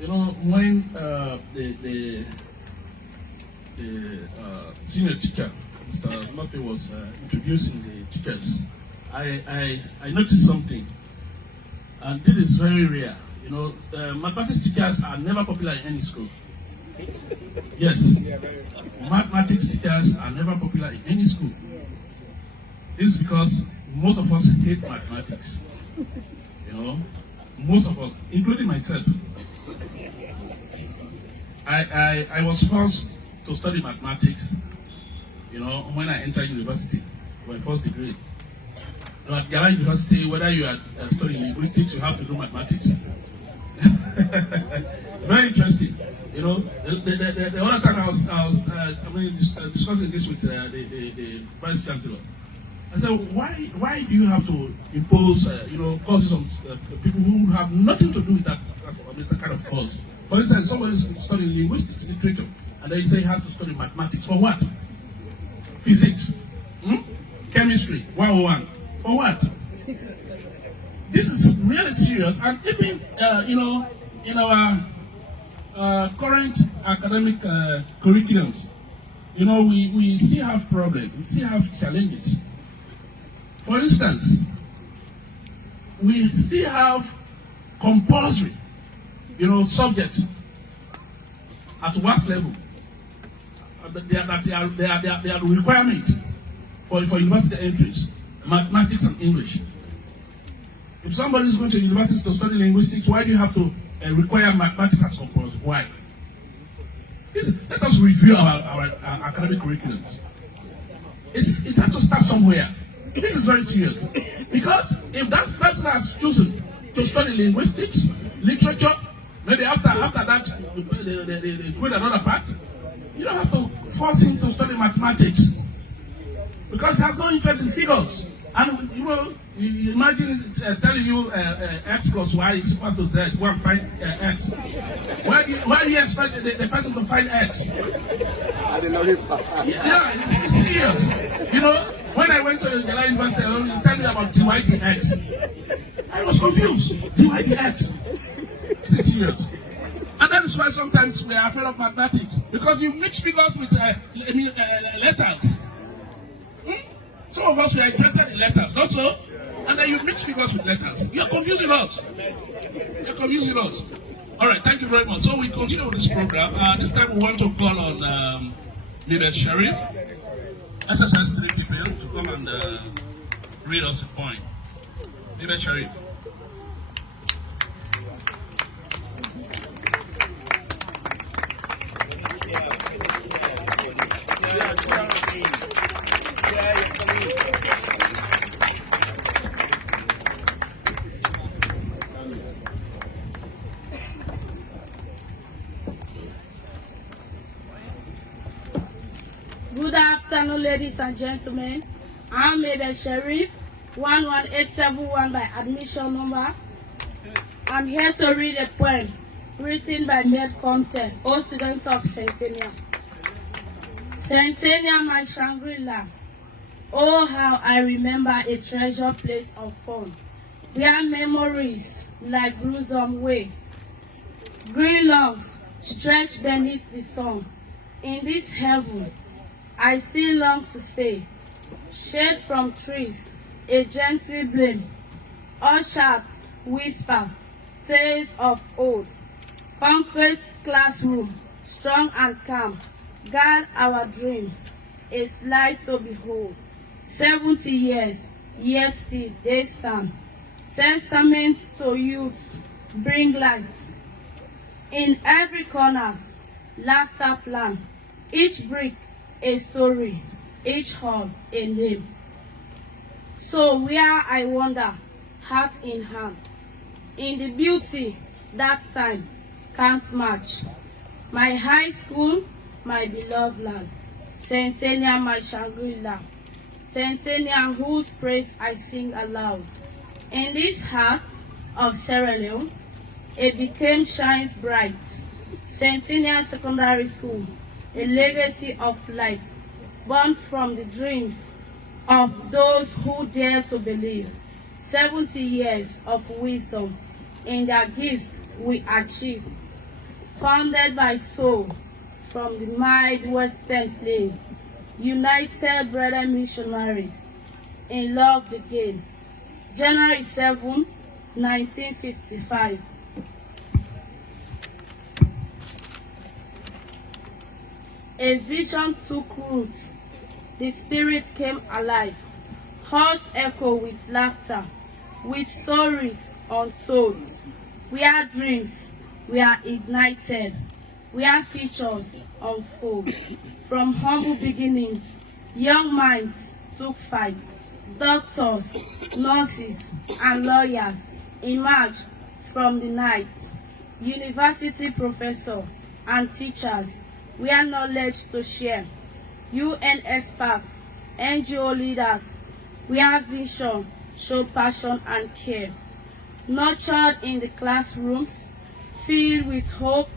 You know, when the senior teacher, Mr. Murphy, was introducing the teachers, I noticed something, and this is very rare. You know, mathematics teachers are never popular in any school. Yes, mathematics teachers are never popular in any school. This is because most of us hate mathematics. You know, most of us, including myself. I was forced to study mathematics, you know, when I entered university, my first degree. At Ghana University, whether you are studying linguistics, you have to do mathematics. Very interesting. You know, the other time I was discussing this with the Vice Chancellor. I said, why do you have to impose, courses on people who have nothing to do with that kind of course? For instance, somebody is studying linguistics, literature, and then you say he has to study mathematics. For what? Physics, chemistry, 101. For what? This is really serious, and even in our current academic curriculums, you know, we still have problems, we still have challenges. For instance, we still have compulsory, subjects at worst level. They are requirements for university entries, mathematics and English. If somebody is going to university to study linguistics, why do you have to require mathematics as compulsory? Why? Let us review our academic curriculums. It has to start somewhere. This is very serious. Because if that person has chosen to study linguistics, literature, maybe after that, they do another part, you don't have to force him to study mathematics. Because he has no interest in figures. And you imagine telling you X plus Y is equal to Z. Go and find X. Why do you expect the person to find X? Yeah, it's serious. When I went to the university, tell me about dydx. I was confused. Dydx. It's serious. And that is why sometimes we are afraid of mathematics, because you mix figures with letters. Some of us, we are interested in letters, not so? And then you mix figures with letters. You're confusing us. All right, thank you very much. So we continue with this program. This time we want to call on Leader Sheriff, SSS 3 people, to come and read us a poem. Leader Sheriff. Good afternoon, ladies and gentlemen. I'm Leader Sheriff, 11871 by admission number. I'm here to read a poem written by Med Content, all students of Centennial. Centennial, my Shangri-La. Oh, how I remember a treasure place of fun, where memories like gruesome waves, green lawns stretch beneath the sun. In this heaven, I still long to stay. Shade from trees, a gentle blame. Ushers whisper, tales of old. Concrete classroom, strong and calm. Guard our dream, a slide to behold. 70 years, yet still they stand. Testament to youth, bring light. In every corner's laughter plan. Each brick a story, each hall a name. So where I wander, heart in hand, in the beauty that time can't match. My high school, my beloved land, Centennial, my Shangri-La, Centennial whose praise I sing aloud. In this heart of Sierra Leone, it became shines bright. Centennial Secondary School, a legacy of light, born from the dreams of those who dare to believe. 70 years of wisdom in their gifts we achieve. Founded by soul from the mild western plain, United Brethren Missionaries in love the game. January 7th, 1955. A vision took root, the spirit came alive, hearts echo with laughter, with stories untold. We are dreams, we are ignited, we are futures unfold. From humble beginnings, young minds took fight. Doctors, nurses, and lawyers emerged from the night. University professors and teachers, we are knowledge to share. UN experts, NGO leaders, we have vision, show passion and care. Nurtured in the classrooms, filled with hope,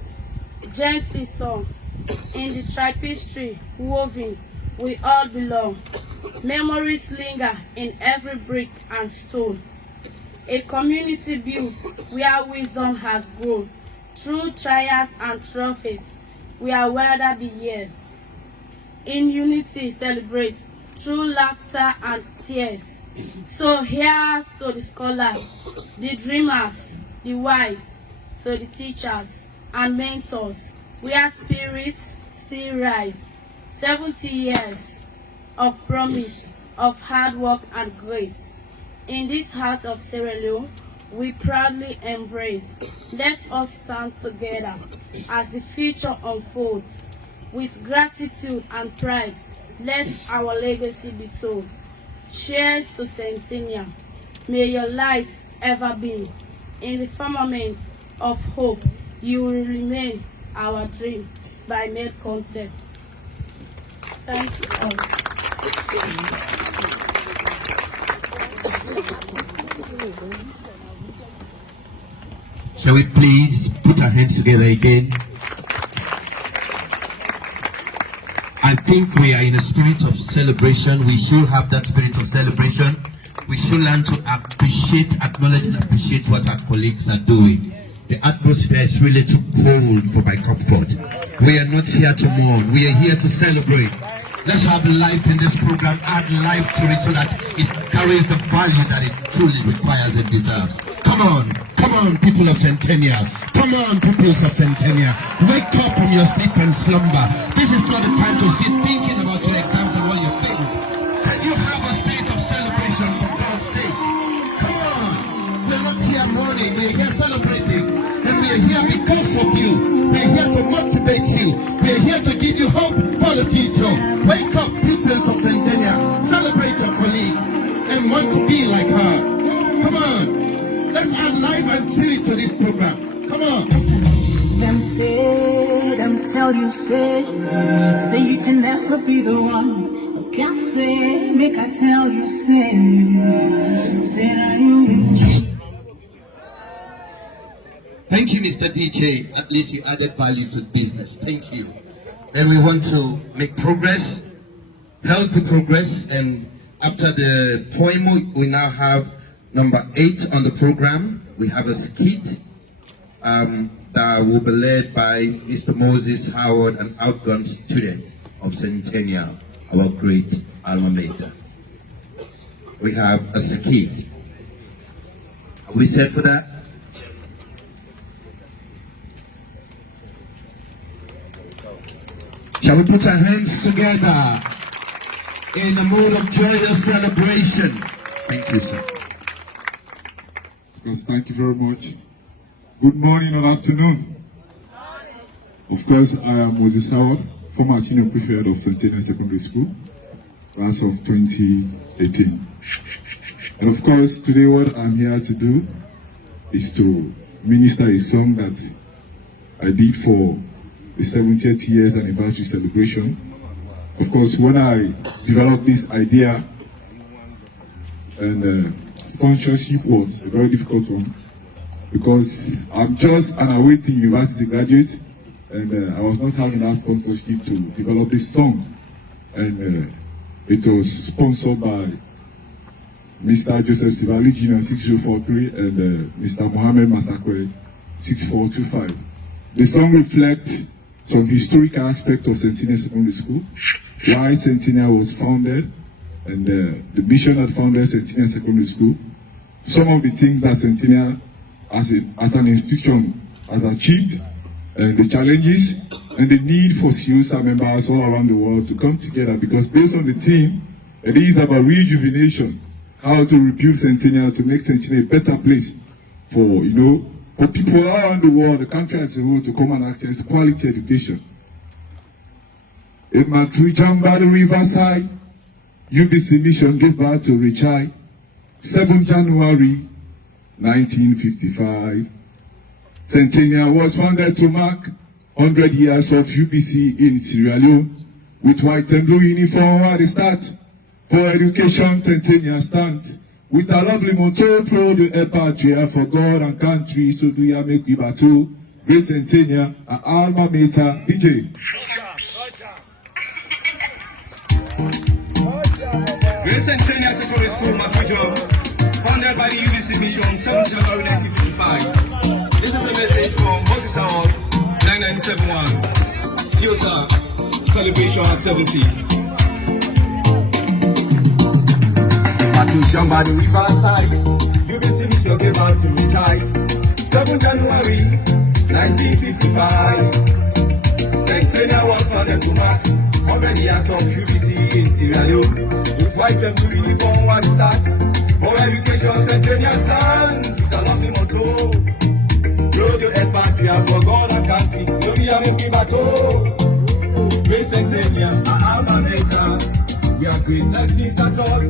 gently sung. In the tapestry woven, we all belong. Memories linger in every brick and stone. A community built where wisdom has grown. Through trials and trophies, we are weathered the years. In unity celebrate through laughter and tears. So here's to the scholars, the dreamers, the wise, to the teachers and mentors, where spirits still rise. 70 years of promise, of hard work and grace. In this heart of Sierra Leone, we proudly embrace. Let us stand together as the future unfolds. With gratitude and pride, let our legacy be told. Cheers to Centennial. May your light ever beam. In the firmament of hope, you will remain our dream. By Med Concept. Thank you all. Shall we please put our hands together again? I think we are in a spirit of celebration. We should have that spirit of celebration. We should learn to appreciate, acknowledge and appreciate what our colleagues are doing. The atmosphere is really too cold for my comfort. We are not here to mourn. We are here to celebrate. Let's have life in this program, add life to it so that it carries the value that it truly requires and deserves. Come on, people of Centennial. Come on, peoples of Centennial. Wake up from your sleep and slumber. This is not the time to sit thinking about your exams and what you think. Can you have a spirit of celebration for God's sake? Come on. We're not here mourning, we're here celebrating. And we're here because of you. We're here to motivate you. We're here to give you hope for the future. Wake up, peoples of Centennial. Celebrate your colleague and want to be like her. Come on. Let's add life and spirit to this program. Come on. Them say, them tell you say you can never be the one. I can't say, make I tell you say that you. Thank you, Mr. DJ. At least you added value to the business. Thank you. And we want to make progress, healthy progress. And after the poem, we now have number 8 on the program. We have a skit that will be led by Mr. Moses Howard, an outgone student of Centennial, our great alma mater. We have a skit. Are we set for that? Shall we put our hands together in a mood of joyous celebration? Thank you, sir. Of course, thank you very much. Good morning or afternoon. Of course, I am Moses Howard, former senior prefect of Centennial Secondary School, class of 2018. And of course, today what I'm here to do is to minister a song that I did for the 70th years anniversary celebration. Of course, when I developed this idea, and sponsorship was a very difficult one, because I'm just an awaiting university graduate, and I was not having that sponsorship to develop this song. And it was sponsored by Mr. Joseph Sivali Jr. 6043 and Mr. Mohammed Masakwe 6425. The song reflects some historical aspects of Centennial Secondary School, why Centennial was founded, and the mission that founded Centennial Secondary School, some of the things that Centennial as an institution has achieved, and the challenges, and the need for CUSA members all around the world to come together, because based on the theme, it is about rejuvenation, how to rebuild Centennial, to make Centennial a better place for, for people all around the world, the country as a whole, to come and access quality education. In Mattru, Jong by the riverside, UBC mission gave birth to Richai, 7 January 1955. Centennial was founded to mark 100 years of UBC in Sierra Leone, with white and blue uniform at the start. For education, Centennial stands with a lovely motto, proud to patria for God and country, so do ya make we battle. Great Centennial, an alma mater, DJ. Great Centennial Secondary School, Mattru, founded by the UBC mission 7 January 1955. This is a message from Moses Howard, 9971. CUSA celebration at 70. Mattru Jong by the riverside, UBC mission gave out to Richai, 7 January 1955. Centennial was founded to mark 100 years of UBC in Sierra Leone, with white and blue uniform at the start. For education, Centennial stands with a lovely motto. Grow your head patria for God and country, so we are making battle. Great Centennial, our alma mater. We are great lessons are taught,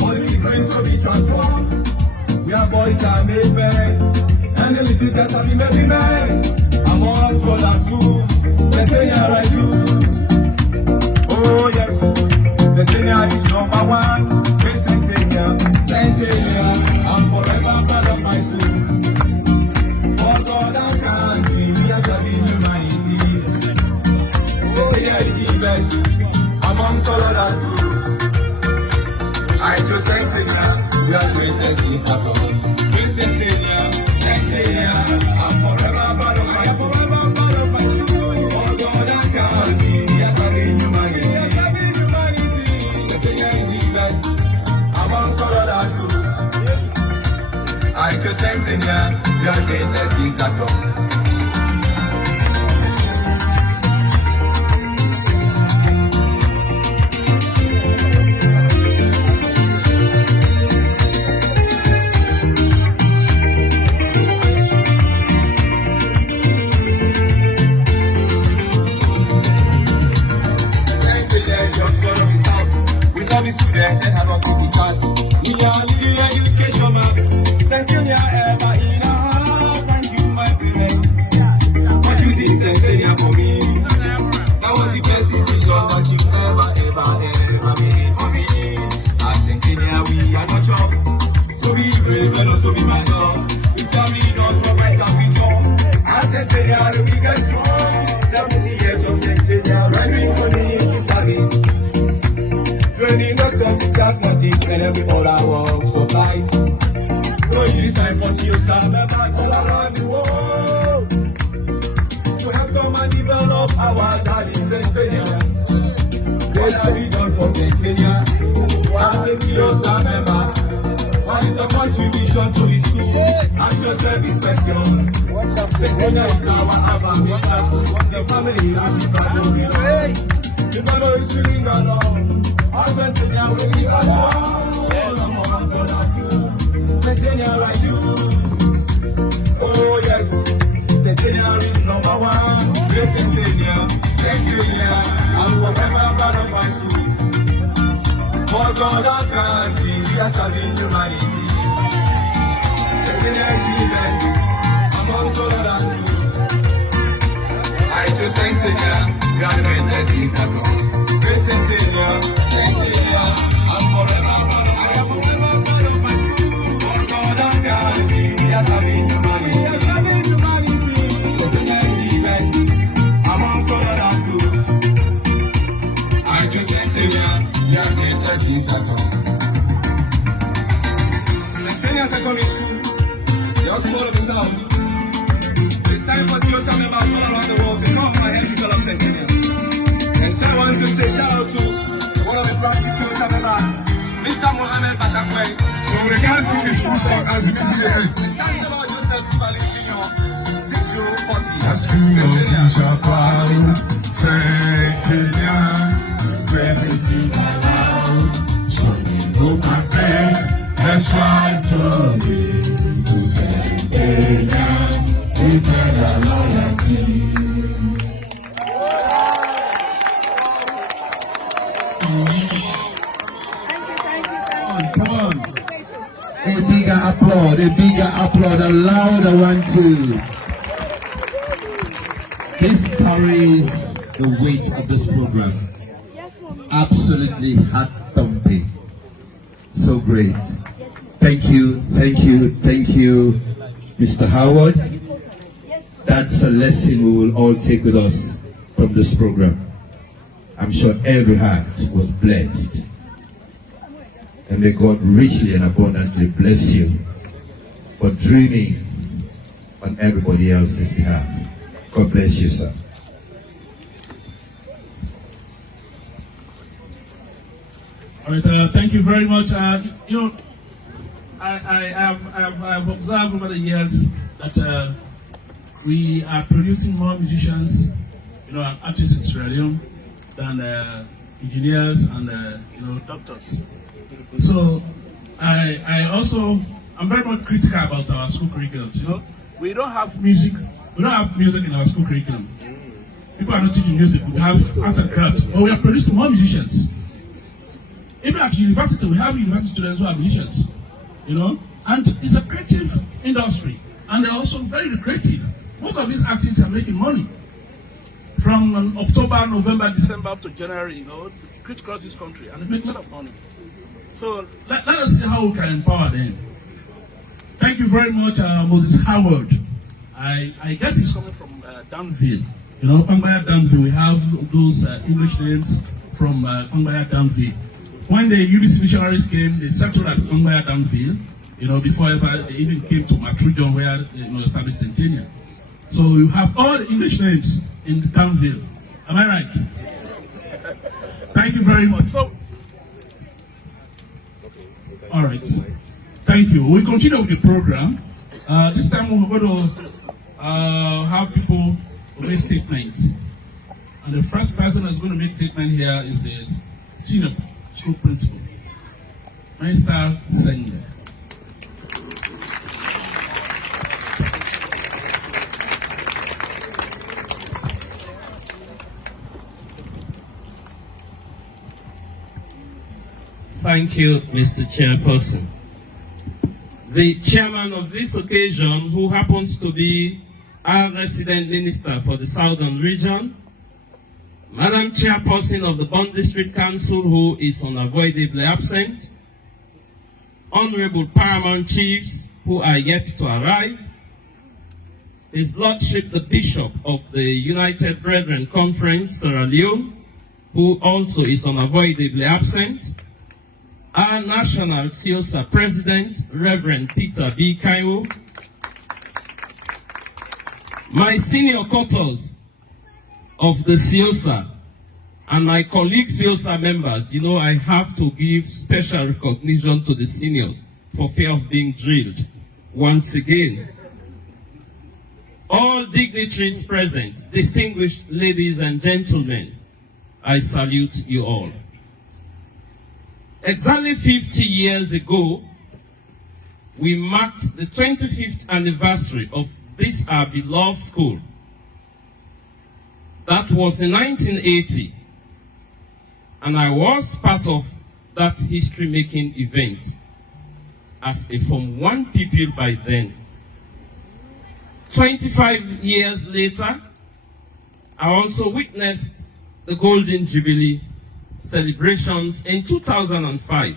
only the brains will be transformed. We are boys are made men, and the little girls are been made men. Among other schools, Centennial right youth. Oh yes, Centennial is number one. Great Centennial, Centennial, and forever. we are greatness in status. With Centennial, I'm forever part of my school. For God and country, yes, I mean humanity. Centennial is the best amongst all other schools. I to Centennial, we are greatness in status. Students and have a pretty class. We are living education map. Centennial ever in our heart. Thank you, my parents. For choosing Centennial for me. That was the best decision that you ever made for me. At Centennial, we are not job. So be brave and also be mature. We family does for better future. At Centennial, the biggest strong. 70 years of Centennial, running money into service. Training doctors, diagnosis, and every other walks of life. So it is time for CSR members all around the world to help come and develop our daddy Centennial. There's a vision for Centennial. As a CSR member, what is your contribution to the school? Ask yourself this question. Centennial is our family, the family and the family. The family is feeling alone. Centennial will be us Centennial like you. Oh yes, Centennial is number one. Yes, Centennial, I'm forever part of my school. For God and country, we are serving humanity. Centennial is the best amongst all other schools. I choose Centennial, we are the greatest in status. Centennial, I'm forever part of my school. For God and country, we are serving humanity. Centennial is the best amongst all other schools. I choose Centennial, we are greatest in status. Centennial Secondary School, the Oxford of the South. It's time for CSR members all around the world to come and help develop Centennial. And so I want to say shout out to one of the practitioners of the last, Mr. Mohammed Batakwe. So we can't sing this full song as you see it. And thanks about Joseph Sibali Jr. 6040. That's cool. Centennial, presence in my loud. Showing hope and faith. Let's try to live to Centennial. With better loyalty. Come on. A bigger applause, a louder one too. This carries the weight of this program. Absolutely heart-thumping. So great. Thank you, Mr. Howard. That's a lesson we will all take with us from this program. I'm sure every heart was blessed. And may God richly and abundantly bless you for dreaming on everybody else's behalf. God bless you, sir. All right, thank you very much. You know, I've observed over the years that we are producing more musicians, you know, and artists in Sierra Leone than engineers and doctors. So I'm very much critical about our school curriculums. You know, we don't have music. We don't have music in our school curriculum. People are not teaching music. We have art and craft, but we are producing more musicians. Even at university, we have university students who are musicians. You know, and it's a creative industry, and they're also very creative. Most of these artists are making money from October, November, December up to January. You know, crisscross this country, and they make a lot of money. So let us see how we can empower them. Thank you very much, Moses Howard. I guess he's coming from Danville. You know, Pangbaya Danville. We have those English names from Pangbaya Danville. when the UBC missionaries came, they settled at Ongwaya Downfield, before ever they even came to Mattru, Jong, where they established Centennial. So you have all the English names in the Downfield. Am I right? Thank you very much. So, all right. Thank you. We continue with the program. This time we're going to have people make statements. And the first person that's going to make statement here is the senior school principal, Mr. Senge. Thank you, Mr. Chairperson. The chairman of this occasion, who happens to be our resident minister for the Southern region, Madam Chairperson of the Bond District Council, who is unavoidably absent, Honorable Paramount Chiefs, who are yet to arrive, His Lordship the Bishop of the United Brethren Conference, Sierra Leone, who also is unavoidably absent, our National CIOSA President, Reverend Peter B. Kaiwo, my senior cutters of the CIOSA, and my colleague CIOSA members. I have to give special recognition to the seniors for fear of being drilled once again. All dignitaries present, distinguished ladies and gentlemen, I salute you all. Exactly 50 years ago, we marked the 25th anniversary of this our beloved school. That was in 1980, and I was part of that history-making event as a Form 1 pupil by then. 25 years later, I also witnessed the Golden Jubilee celebrations in 2005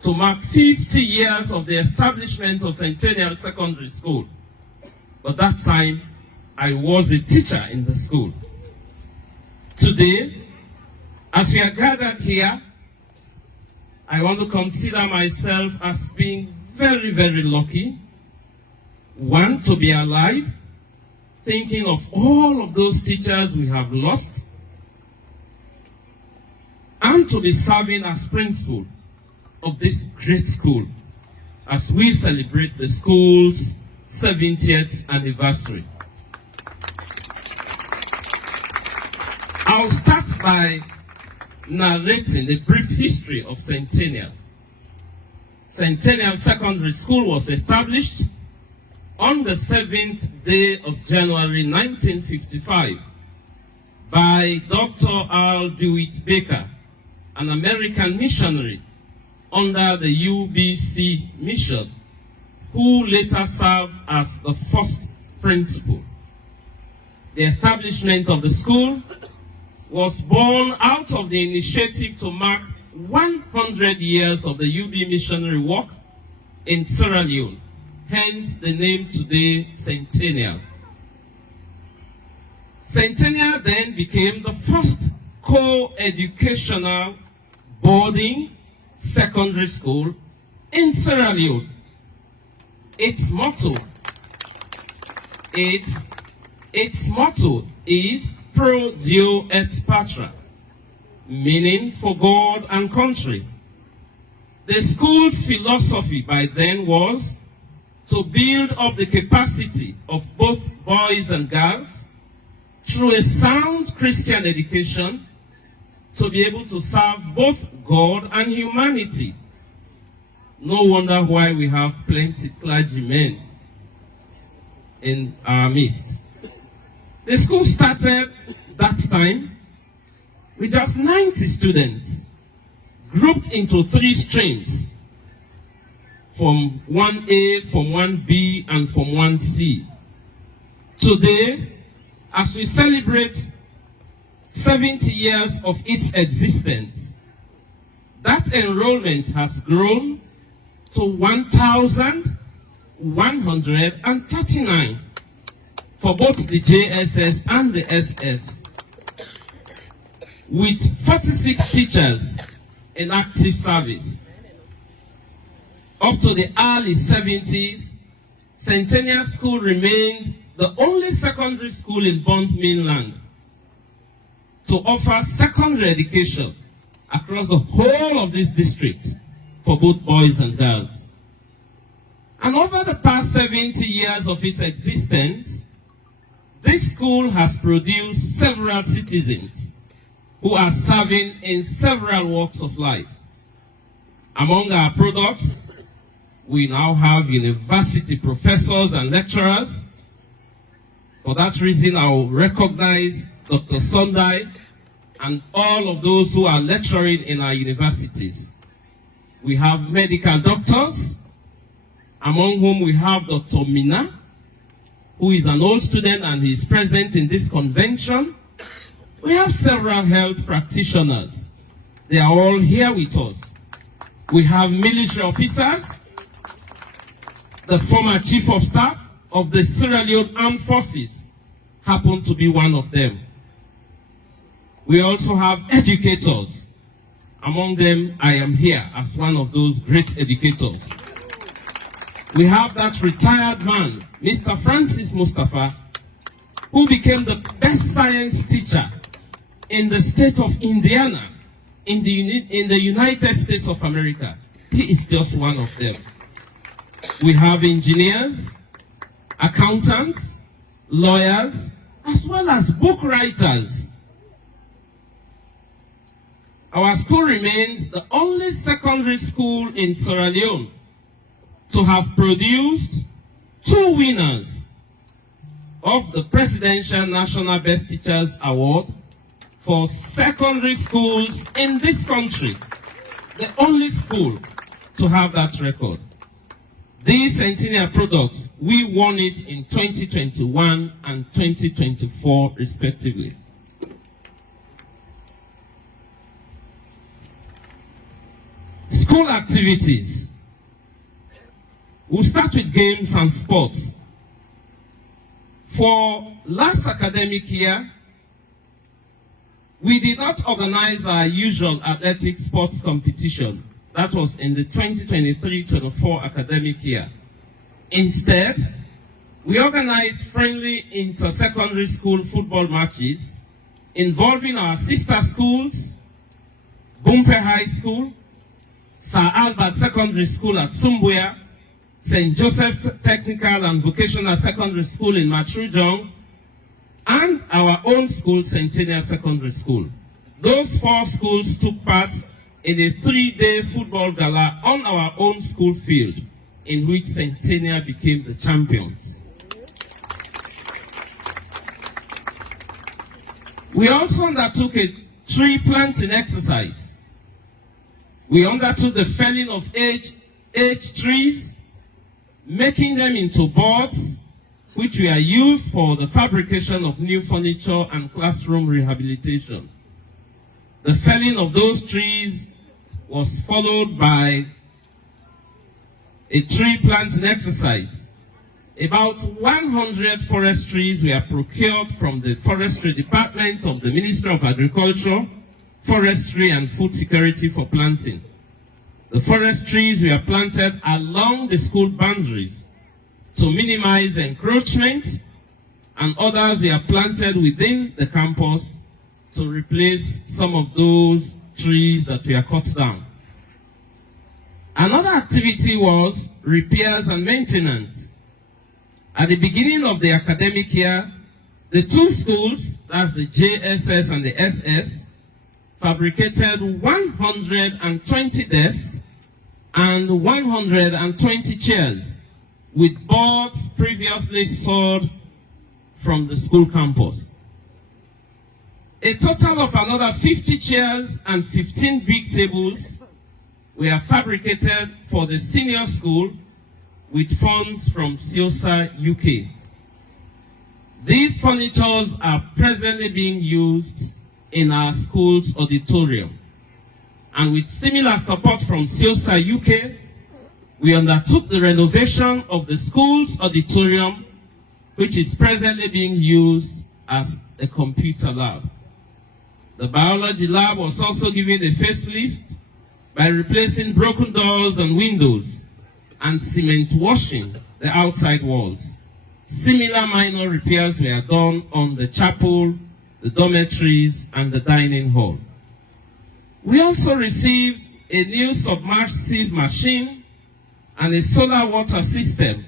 to mark 50 years of the establishment of Centennial Secondary School. But that time, I was a teacher in the school. Today, as we are gathered here, I want to consider myself as being very, very lucky. One, to be alive, thinking of all of those teachers we have lost, and to be serving as principal of this great school as we celebrate the school's 70th anniversary. I'll start by narrating a brief history of Centennial. Centennial Secondary School was established on the 7th day of January 1955 by Dr. Al DeWitt Baker, an American missionary under the UBC mission, who later served as the first principal. The establishment of the school was born out of the initiative to mark 100 years of the UB missionary work in Sierra Leone, hence the name today, Centennial. Centennial then became the first co-educational boarding secondary school in Sierra Leone. Its motto is Pro Dio et Patra, meaning for God and country. The school's philosophy by then was to build up the capacity of both boys and girls through a sound Christian education to be able to serve both God and humanity. No wonder why we have plenty clergymen in our midst. The school started that time with just 90 students, grouped into 3 streams, Form 1A, Form 1B, and Form 1C. Today, as we celebrate 70 years of its existence, that enrollment has grown to 1,139 for both the JSS and the SS, with 46 teachers in active service. Up to the early 70s, Centennial School remained the only secondary school in Bond mainland to offer secondary education across the whole of this district for both boys and girls. And over the past 70 years of its existence, this school has produced several citizens who are serving in several walks of life. Among our products, we now have university professors and lecturers. For that reason, I will recognize Dr. Sondai and all of those who are lecturing in our universities. We have medical doctors, among whom we have Dr. Mina, who is an old student and is present in this convention. We have several health practitioners. They are all here with us. We have military officers. The former chief of staff of the Sierra Leone Armed Forces happened to be one of them. We also have educators. Among them, I am here as one of those great educators. We have that retired man, Mr. Francis Mustafa, who became the best science teacher in the state of Indiana, in the United States of America. He is just one of them. We have engineers, accountants, lawyers, as well as book writers. Our school remains the only secondary school in Sierra Leone to have produced 2 winners of the Presidential National Best Teachers Award for secondary schools in this country. The only school to have that record. These Centennial products, we won it in 2021 and 2024 respectively. School activities. We'll start with games and sports. For last academic year, we did not organize our usual athletic sports competition. That was in the 2023-24 academic year. Instead, we organized friendly inter-secondary school football matches involving our sister schools, Bumpe High School, Sir Albert Secondary School at Sumbuya, St. Joseph's Technical and Vocational Secondary School in Mattru, Jong, and our own school, Centennial Secondary School. Those 4 schools took part in a 3-day football gala on our own school field, in which Centennial became the champions. We also undertook a tree planting exercise. We undertook the felling of aged trees, making them into boards, which were used for the fabrication of new furniture and classroom rehabilitation. The felling of those trees was followed by a tree planting exercise. About 100 forest trees were procured from the Forestry Department of the Ministry of Agriculture, Forestry and Food Security for planting. The forest trees were planted along the school boundaries to minimize encroachment, and others were planted within the campus to replace some of those trees that were cut down. Another activity was repairs and maintenance. At the beginning of the academic year, the 2 schools, that's the JSS and the SS, fabricated 120 desks and 120 chairs with boards previously sold from the school campus. A total of another 50 chairs and 15 big tables were fabricated for the senior school with funds from CIOSA UK. These furnitures are presently being used in our school's auditorium. And with similar support from CIOSA UK, we undertook the renovation of the school's auditorium, which is presently being used as a computer lab. The biology lab was also given a facelift by replacing broken doors and windows and cement washing the outside walls. Similar minor repairs were done on the chapel, the dormitories, and the dining hall. We also received a new submersive machine and a solar water system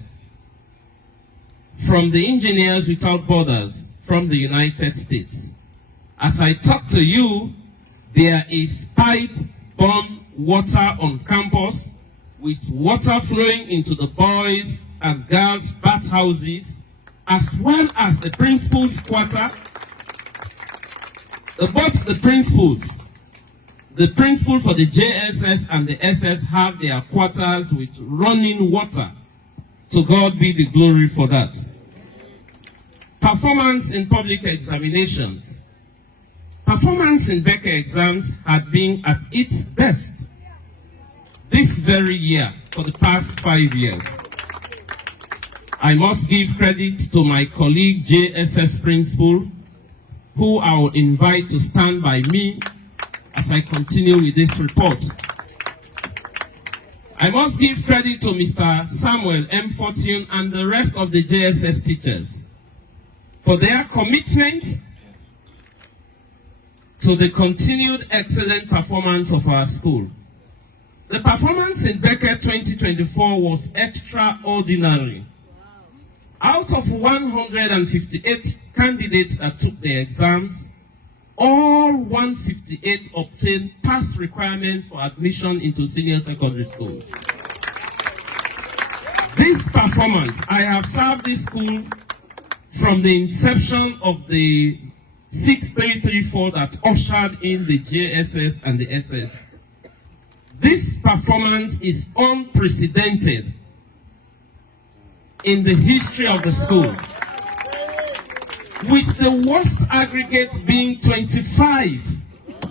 from the Engineers Without Borders from the United States. As I talk to you, there is pipe-borne water on campus with water flowing into the boys and girls' bathhouses, as well as the principal's quarter. Both the principals, the principal for the JSS and the SS have their quarters with running water. To God be the glory for that. Performance in public examinations. Performance in Becker exams had been at its best this very year for the past 5 years. I must give credit to my colleague JSS principal, who I will invite to stand by me as I continue with this report. I must give credit to Mr. Samuel M. Fortune and the rest of the JSS teachers for their commitment to the continued excellent performance of our school. The performance in Becker 2024 was extraordinary. Out of 158 candidates that took the exams, all 158 obtained pass requirements for admission into senior secondary schools. This performance, I have served this school from the inception of the 6334 that ushered in the JSS and the SS. This performance is unprecedented in the history of the school, with the worst aggregate being 25,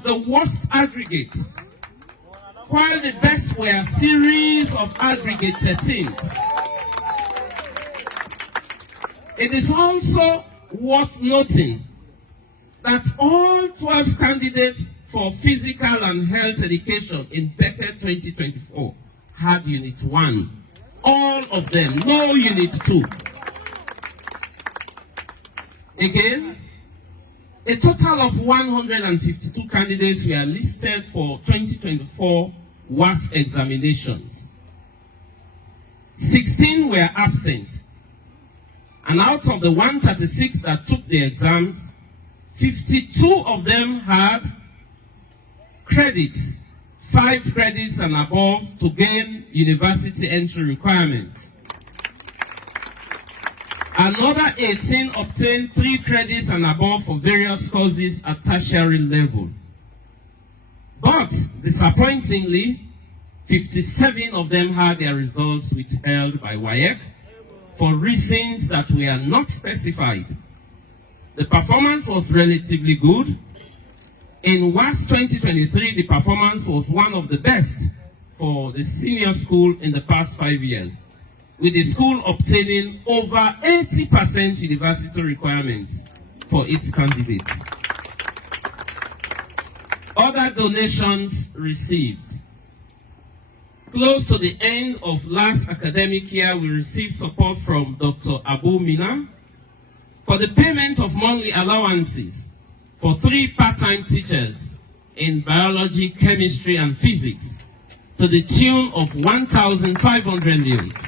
the worst aggregate, while the best were a series of aggregate 13s. It is also worth noting that all 12 candidates for physical and health education in Becker 2024 had Unit 1. All of them, no Unit 2. Again, a total of 152 candidates were listed for 2024 WAS examinations. 16 were absent. And out of the 136 that took the exams, 52 of them had credits, 5 credits and above to gain university entry requirements. Another 18 obtained 3 credits and above for various courses at tertiary level. But, disappointingly, 57 of them had their results withheld by WAEC for reasons that were not specified. The performance was relatively good. In WAS 2023, the performance was one of the best for the senior school in the past 5 years, with the school obtaining over 80% university requirements for its candidates. Other donations received. Close to the end of last academic year, we received support from Dr. Abu Mina for the payment of monthly allowances for 3 part-time teachers in biology, chemistry, and physics to the tune of 1,500 units.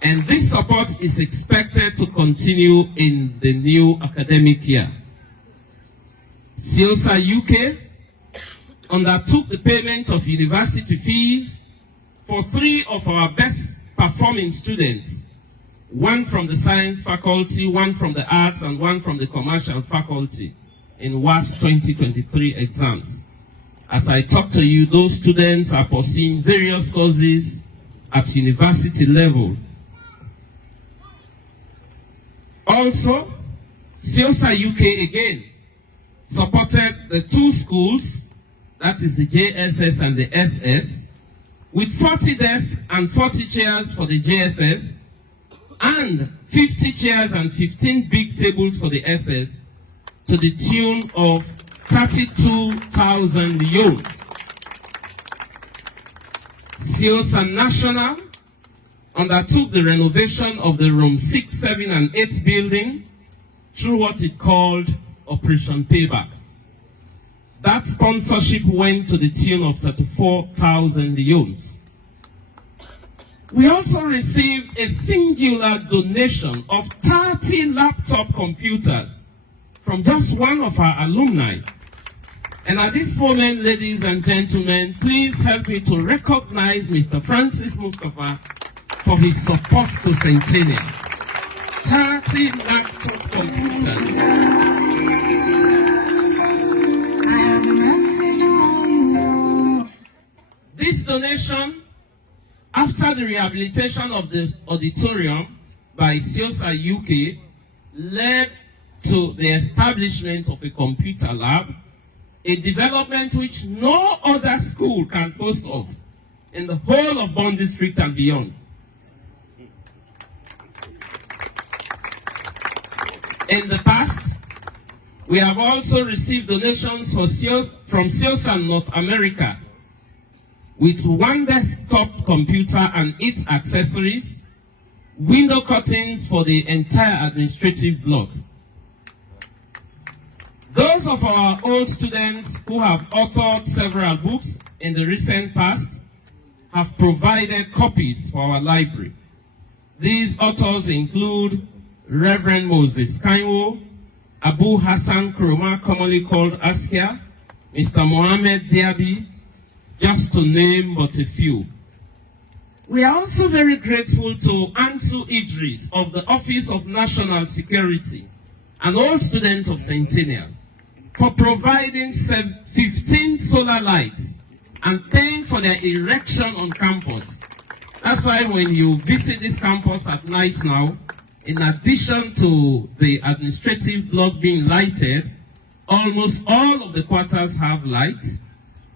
And this support is expected to continue in the new academic year. CIOSA UK undertook the payment of university fees for 3 of our best performing students, 1 from the science faculty, 1 from the arts, and 1 from the commercial faculty in WAS 2023 exams. As I talk to you, those students are pursuing various courses at university level. Also, CIOSA UK again supported the 2 schools, that is the JSS and the SS, with 40 desks and 40 chairs for the JSS, and 50 chairs and 15 big tables for the SS, to the tune of 32,000 euros. Ciosa National undertook the renovation of the room 6, 7, and 8 building through what it called Operation Payback. That sponsorship went to the tune of 34,000 euros. We also received a singular donation of 30 laptop computers from just one of our alumni. And at this moment, ladies and gentlemen, please help me to recognize Mr. Francis Mustafa for his support to Centennial. 30 laptop computers. This donation, after the rehabilitation of the auditorium by Ciosa UK, led to the establishment of a computer lab, a development which no other school can boast of in the whole of Bond District and beyond. In the past, we have also received donations from Ciosa North America with one desktop computer and its accessories, window curtains for the entire administrative block. Those of our old students who have authored several books in the recent past have provided copies for our library. These authors include Reverend Moses Kaiwo, Abu Hassan Kuruma, commonly called Askia, Mr. Mohammed Diaby, just to name but a few. We are also very grateful to Ansu Idris of the Office of National Security and all students of Centennial for providing 15 solar lights and paying for their erection on campus. That's why when you visit this campus at night now, in addition to the administrative block being lighted, almost all of the quarters have lights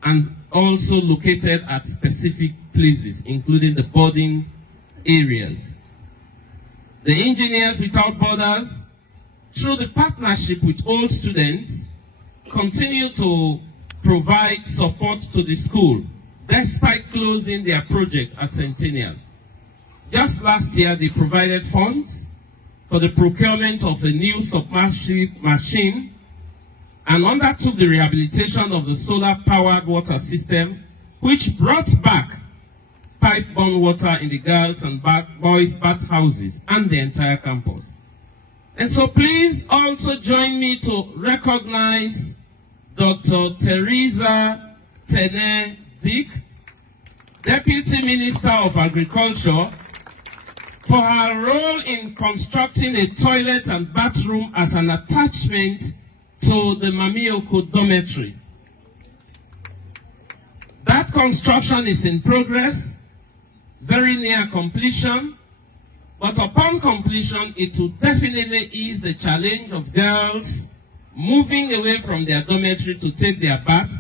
and also located at specific places, including the boarding areas. The Engineers Without Borders, through the partnership with all students, continue to provide support to the school despite closing their project at Centennial. Just last year, they provided funds for the procurement of a new submersible machine and undertook the rehabilitation of the solar-powered water system, which brought back pipe-borne water in the girls' and boys' bathhouses and the entire campus. And so please also join me to recognize Dr. Teresa Tene Dick, Deputy Minister of Agriculture, for her role in constructing a toilet and bathroom as an attachment to the Mamioko dormitory. That construction is in progress, very near completion, but upon completion, it will definitely ease the challenge of girls moving away from their dormitory to take their bath,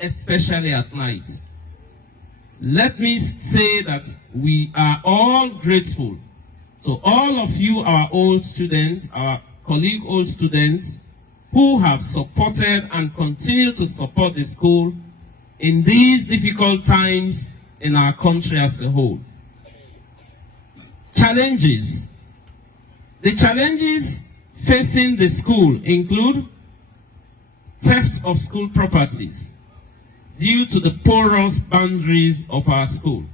especially at night. Let me say that we are all grateful to all of you, our old students, our colleague old students, who have supported and continue to support the school in these difficult times in our country as a whole. Challenges. The challenges facing the school include theft of school properties due to the porous boundaries of our school,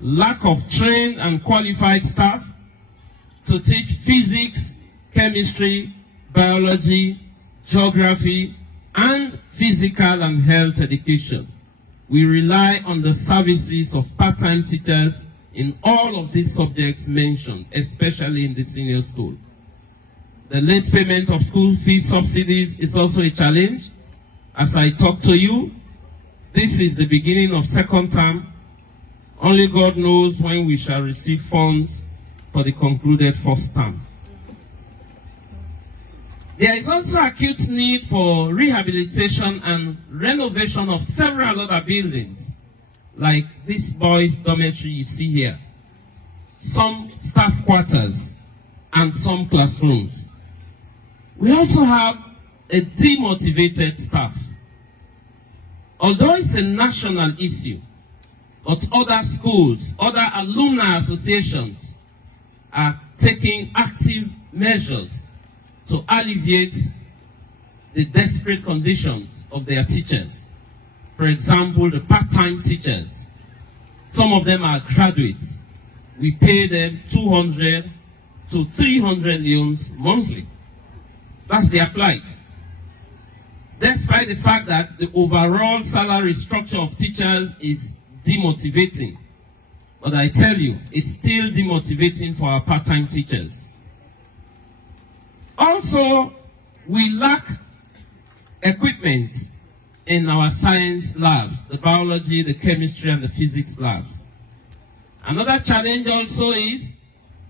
lack of trained and qualified staff to teach physics, chemistry, biology, geography, and physical and health education. We rely on the services of part-time teachers in all of these subjects mentioned, especially in the senior school. The late payment of school fee subsidies is also a challenge. As I talk to you, this is the beginning of second term. Only God knows when we shall receive funds for the concluded first term. There is also acute need for rehabilitation and renovation of several other buildings, like this boys' dormitory you see here, some staff quarters, and some classrooms. We also have a demotivated staff. Although it's a national issue, but other schools, other alumni associations are taking active measures to alleviate the desperate conditions of their teachers. For example, the part-time teachers. Some of them are graduates. We pay them 200 to 300 leones monthly. That's their plight. Despite the fact that the overall salary structure of teachers is demotivating. But I tell you, it's still demotivating for our part-time teachers. Also, we lack equipment in our science labs, the biology, the chemistry, and the physics labs. Another challenge also is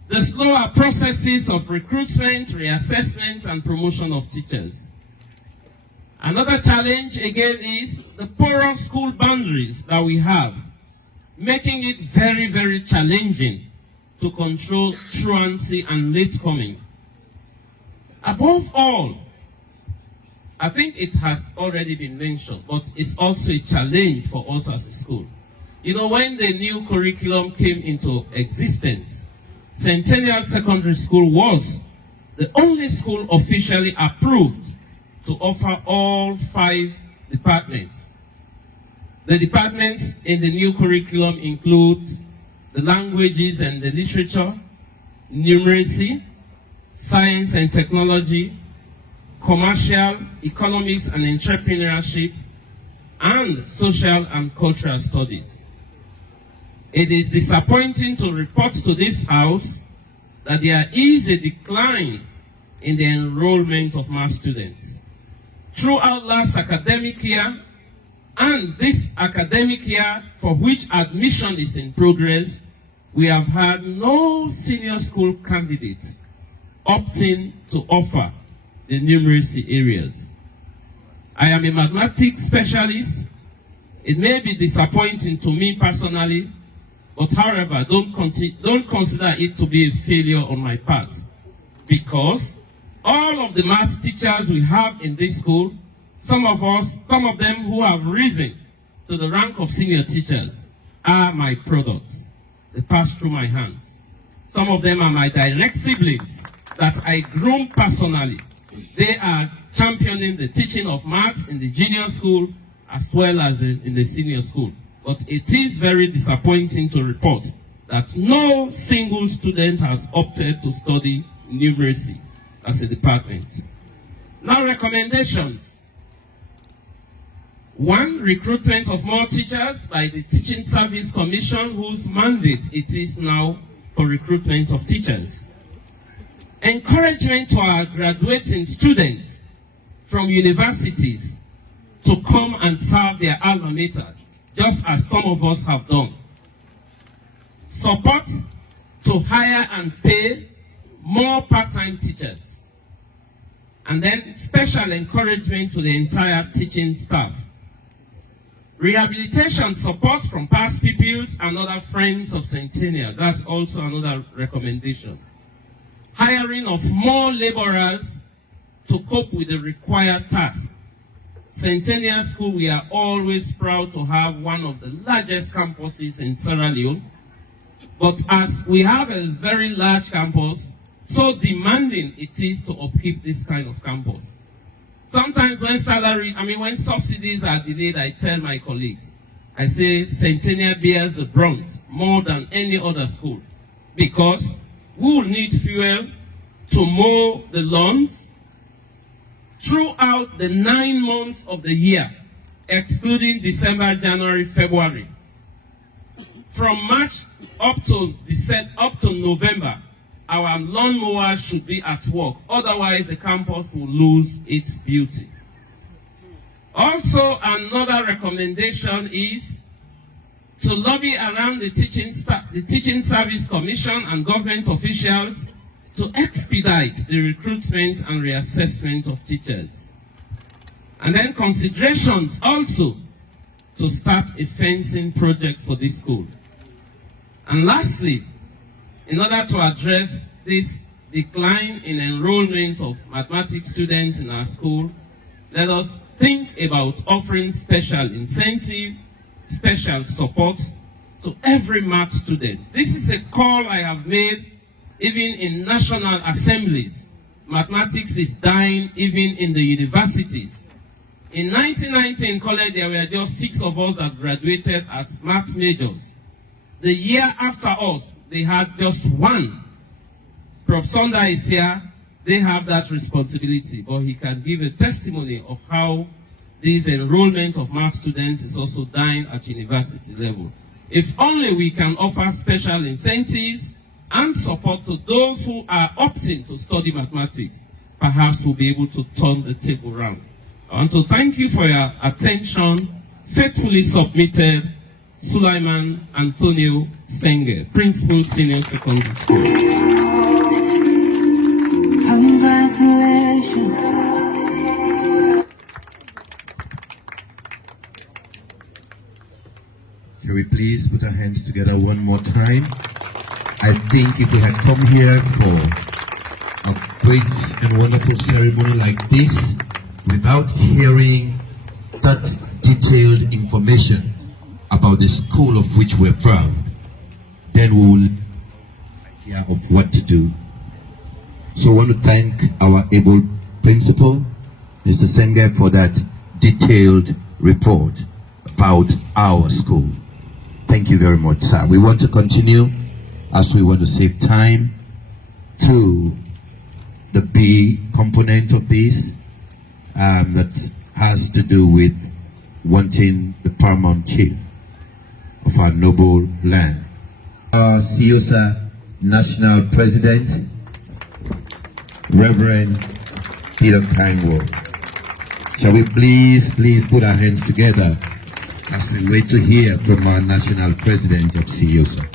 the slower processes of recruitment, reassessment, and promotion of teachers. Another challenge, again, is the porous school boundaries that we have, making it very, very challenging to control truancy and late coming. Above all, I think it has already been mentioned, but it's also a challenge for us as a school. You know, when the new curriculum came into existence, Centennial Secondary School was the only school officially approved to offer all 5 departments. The departments in the new curriculum include the languages and the literature, numeracy, science and technology, commercial, economics and entrepreneurship, and social and cultural studies. It is disappointing to report to this House that there is a decline in the enrollment of math students. Throughout last academic year and this academic year for which admission is in progress, we have had no senior school candidates opting to offer the numeracy areas. I am a mathematics specialist. It may be disappointing to me personally, but however, don't consider it to be a failure on my part, because all of the maths teachers we have in this school, some of them who have risen to the rank of senior teachers, are my products. They pass through my hands. Some of them are my direct siblings that I groom personally. They are championing the teaching of maths in the junior school as well as in the senior school. But it is very disappointing to report that no single student has opted to study numeracy as a department. Now, recommendations. 1, recruitment of more teachers by the Teaching Service Commission, whose mandate it is now for recruitment of teachers. Encouragement to our graduating students from universities to come and serve their alma mater, just as some of us have done. Support to hire and pay more part-time teachers. And then special encouragement to the entire teaching staff. Rehabilitation support from past pupils and other friends of Centennial. That's also another recommendation. Hiring of more laborers to cope with the required tasks. Centennial School, we are always proud to have one of the largest campuses in Sierra Leone. But as we have a very large campus, so demanding it is to upkeep this kind of campus. Sometimes when when subsidies are delayed, I tell my colleagues, I say Centennial bears the brunt more than any other school, because we will need fuel to mow the lawns throughout the 9 months of the year, excluding December, January, February. From March up to November, our lawnmower should be at work. Otherwise, the campus will lose its beauty. Also, another recommendation is to lobby around the Teaching Service Commission and government officials to expedite the recruitment and reassessment of teachers. And then considerations also to start a fencing project for this school. And lastly, in order to address this decline in enrollment of mathematics students in our school, let us think about offering special incentive, special support to every math student. This is a call I have made even in national assemblies. Mathematics is dying even in the universities. In 1990 in college, there were just 6 of us that graduated as math majors. The year after us, they had just 1. Prof. Sonda is here. They have that responsibility, but he can give a testimony of how this enrollment of math students is also dying at university level. If only we can offer special incentives and support to those who are opting to study mathematics, perhaps we'll be able to turn the table around. I want to thank you for your attention. Faithfully submitted, Sulaiman Antonio Senge, Principal Senior Secondary School. Congratulations. Can we please put our hands together one more time? I think if we had come here for a great and wonderful ceremony like this, without hearing that detailed information about the school of which we're proud, then we will have an idea of what to do. So I want to thank our able principal, Mr. Senge, for that detailed report about our school. Thank you very much, sir. We want to continue, as we want to save time, to the B component of this, that has to do with wanting the paramount chief of our noble land. Our CIOSA National President, Reverend Peter Kindwell. Shall we please put our hands together as we wait to hear from our National President of CIOSA.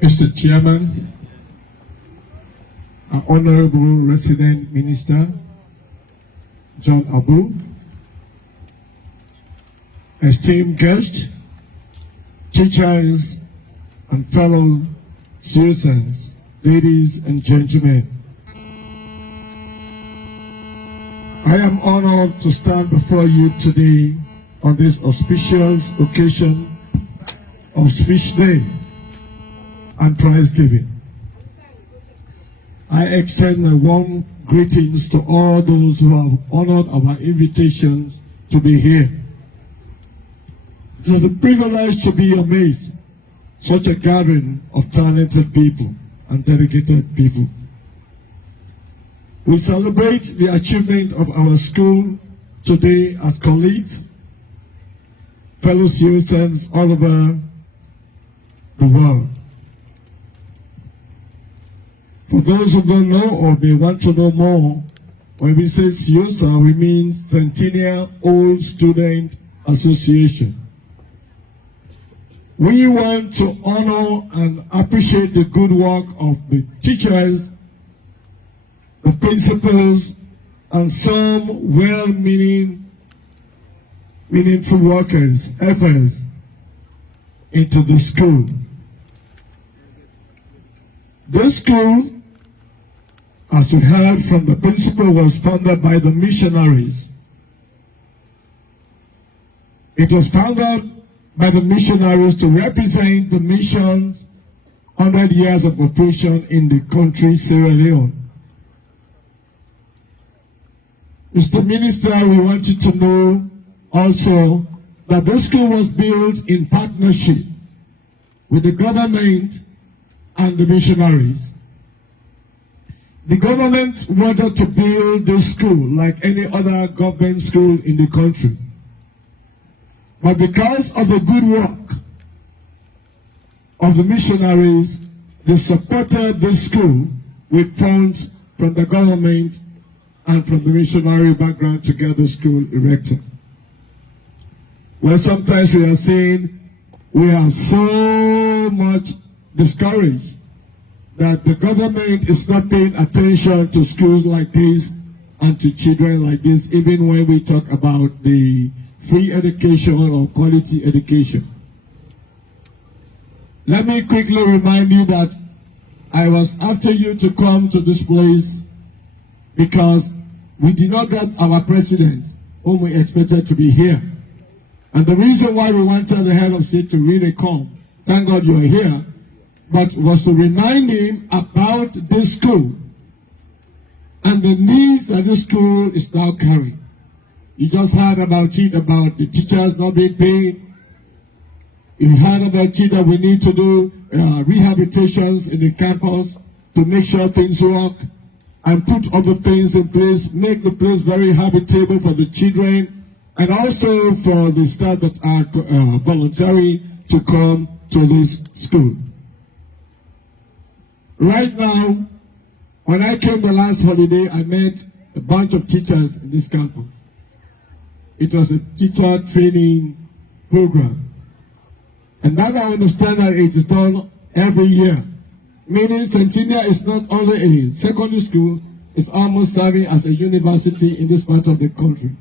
Mr. Chairman, our Honorable Resident Minister, John Abu, esteemed guests, teachers, and fellow citizens, ladies and gentlemen. I am honored to stand before you today on this auspicious occasion of Speech Day and prize giving. I extend my warm greetings to all those who have honored our invitations to be here. It is a privilege to be amazed, such a gathering of talented people and dedicated people. We celebrate the achievement of our school today as colleagues, fellow citizens all over the world. For those who don't know or may want to know more, when we say CIOSA, we mean Centennial Old Student Association. We want to honor and appreciate the good work of the teachers, the principals, and some meaningful workers, efforts into the school. This school, as we heard from the principal, was founded by the missionaries. It was founded by the missionaries to represent the mission's 100 years of operation in the country Sierra Leone. Mr. Minister, we want you to know also that this school was built in partnership with the government and the missionaries. The government wanted to build this school like any other government school in the country. But because of the good work of the missionaries, they supported this school with funds from the government and from the missionary background to get the school erected. Well, sometimes we are saying we are so much discouraged that the government is not paying attention to schools like this and to children like this, even when we talk about the free education or quality education. Let me quickly remind you that I was after you to come to this place because we did not get our president, whom we expected to be here. And the reason why we wanted the head of state to really come, thank God you are here, but was to remind him about this school and the needs that this school is now carrying. You just heard about it, about the teachers not being paid. You heard about it that we need to do rehabilitations in the campus to make sure things work and put other things in place, make the place very habitable for the children and also for the staff that are voluntary to come to this school. Right now, when I came the last holiday, I met a bunch of teachers in this campus. It was a teacher training program. And now I understand that it is done every year. Meaning Centennial is not only a secondary school, it's almost serving as a university in this part of the country.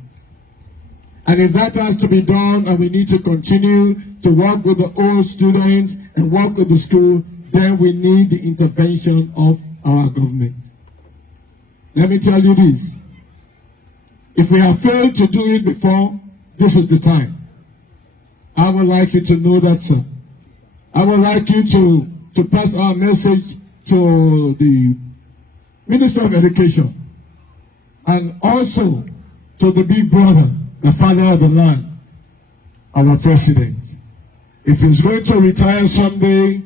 And if that has to be done and we need to continue to work with the old students and work with the school, then we need the intervention of our government. Let me tell you this. If we have failed to do it before, this is the time. I would like you to know that, sir. I would like you to pass our message to the Minister of Education and also to the big brother, the father of the land, our president. If he's going to retire someday,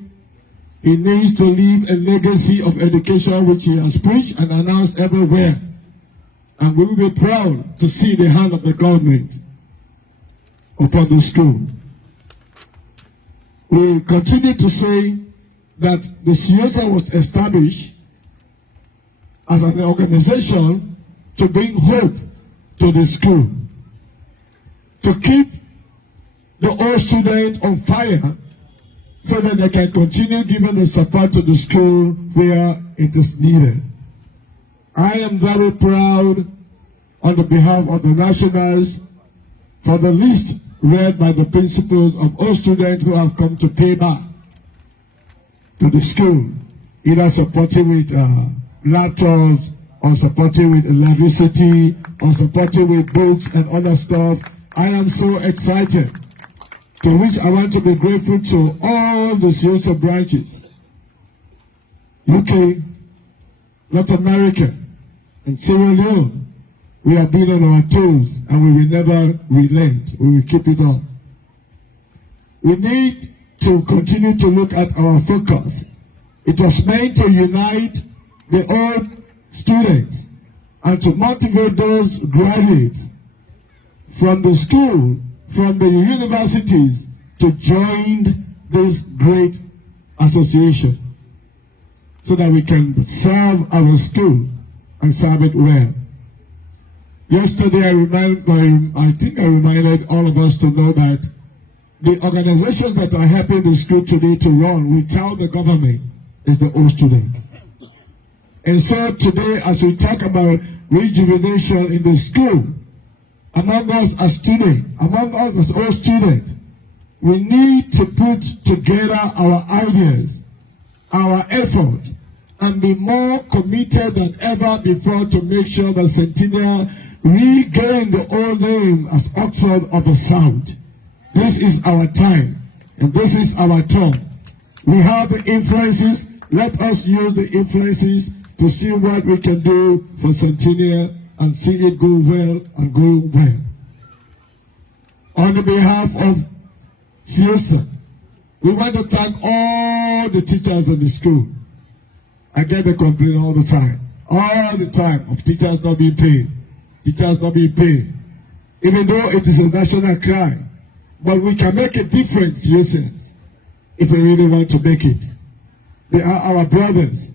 he needs to leave a legacy of education which he has preached and announced everywhere. And we will be proud to see the hand of the government upon the school. We continue to say that the CIOSA was established as an organization to bring hope to the school, to keep the old students on fire so that they can continue giving the support to the school where it is needed. I am very proud on the behalf of the nationals for the list read by the principals of all students who have come to pay back to the school, either supporting with laptops, or supporting with electricity, or supporting with books and other stuff. I am so excited, to which I want to be grateful to all the CIOSA branches, UK, North America, and Sierra Leone. We have been on our toes and we will never relent. We will keep it up. We need to continue to look at our focus. It was meant to unite the old students and to motivate those graduates from the school, from the universities, to join this great association so that we can serve our school and serve it well. Yesterday, I think I reminded all of us to know that the organizations that are helping the school today to run without the government is the old students. And so today, as we talk about rejuvenation in the school, among us as students, among us as old students, we need to put together our ideas, our effort, and be more committed than ever before to make sure that Centennial regain the old name as Oxford of the South. This is our time, and this is our turn. We have the influences. Let us use the influences to see what we can do for Centennial and see it go well and go well. On the behalf of CIOSA, we want to thank all the teachers in the school. I get the complaint all the time of teachers not being paid. Teachers not being paid. Even though it is a national crime. But we can make a difference, CIOSA, if we really want to make it. They are our brothers.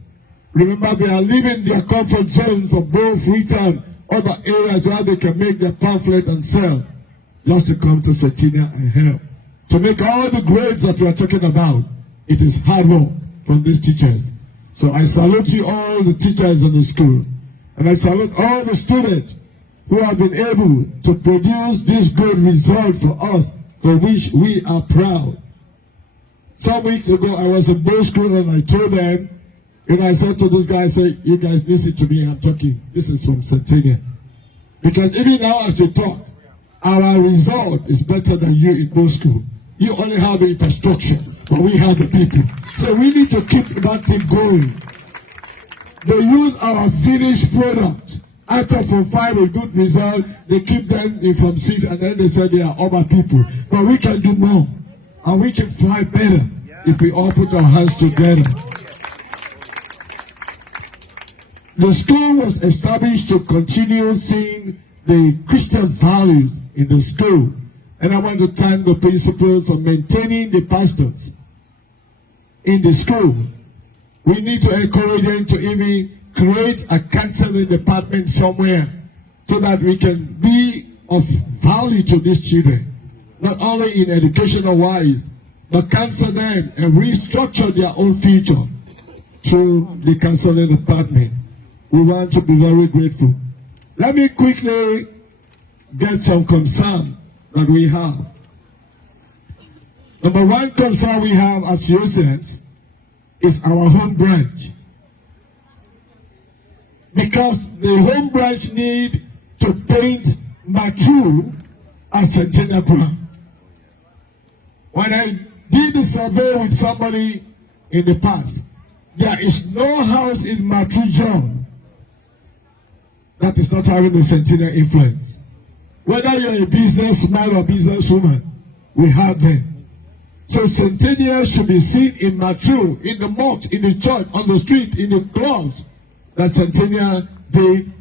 Remember, they are leaving their comfort zones of both Freetown, other areas where they can make their pamphlet and sell, just to come to Centennial and help. To make all the grades that we are talking about, it is hard work from these teachers. So I salute you all the teachers in the school. And I salute all the students who have been able to produce this good result for us, for which we are proud. Some weeks ago, I was in both school and I told them, I said to those guys, you guys listen to me, I'm talking. This is from Centennial. Because even now as we talk, our result is better than you in both school. You only have the infrastructure, but we have the people. So we need to keep that thing going. They use our finished product. After from 5 a good result, they keep them in from 6 and then they say they are other people. But we can do more. And we can fly better if we all put our hands together. The school was established to continue seeing the Christian values in the school. And I want to thank the principals for maintaining the pastors in the school. We need to encourage them to even create a counseling department somewhere so that we can be of value to these children. Not only in educational wise, but counsel them and restructure their own future through the counseling department. We want to be very grateful. Let me quickly get some concern that we have. Number one concern we have as Yosemite is our home branch. Because the home branch need to paint Mattru as Centennial ground. When I did the survey with somebody in the past, there is no house in Mattru, Jong that is not having a Centennial influence. Whether you're a businessman or businesswoman, we have them. So Centennial should be seen in Mattru, in the mosque, in the church, on the street, in the clubs, that Centennial did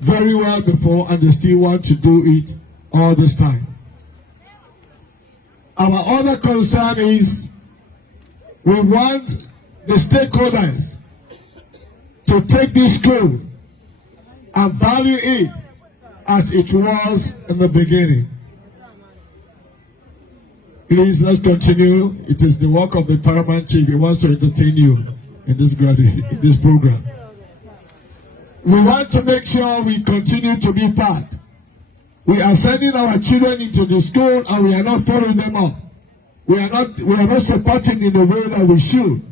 very well before and they still want to do it all this time. Our other concern is we want the stakeholders to take this school and value it as it was in the beginning. Please, let's continue. It is the work of the paramount chief. He wants to entertain you in this program. We want to make sure we continue to be part. We are sending our children into the school and we are not following them up. We are not supporting in the way that we should.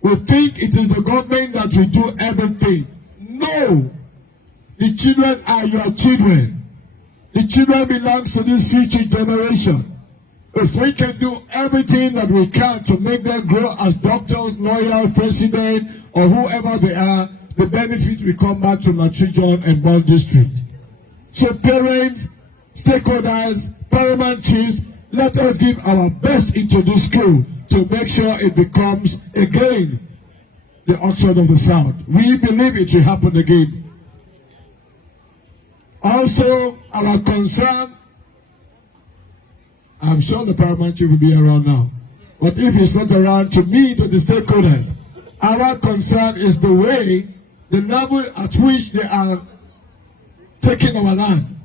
We think it is the government that will do everything. No! The children are your children. The children belong to this future generation. If we can do everything that we can to make them grow as doctors, lawyers, president, or whoever they are, the benefit will come back to Mattru and Bond District. So parents, stakeholders, paramount chiefs, let us give our best into this school to make sure it becomes again the Oxford of the South. We believe it will happen again. Also, our concern, I'm sure the paramount chief will be around now, but if he's not around, to me, to the stakeholders, our concern is the way, the level at which they are taking our land.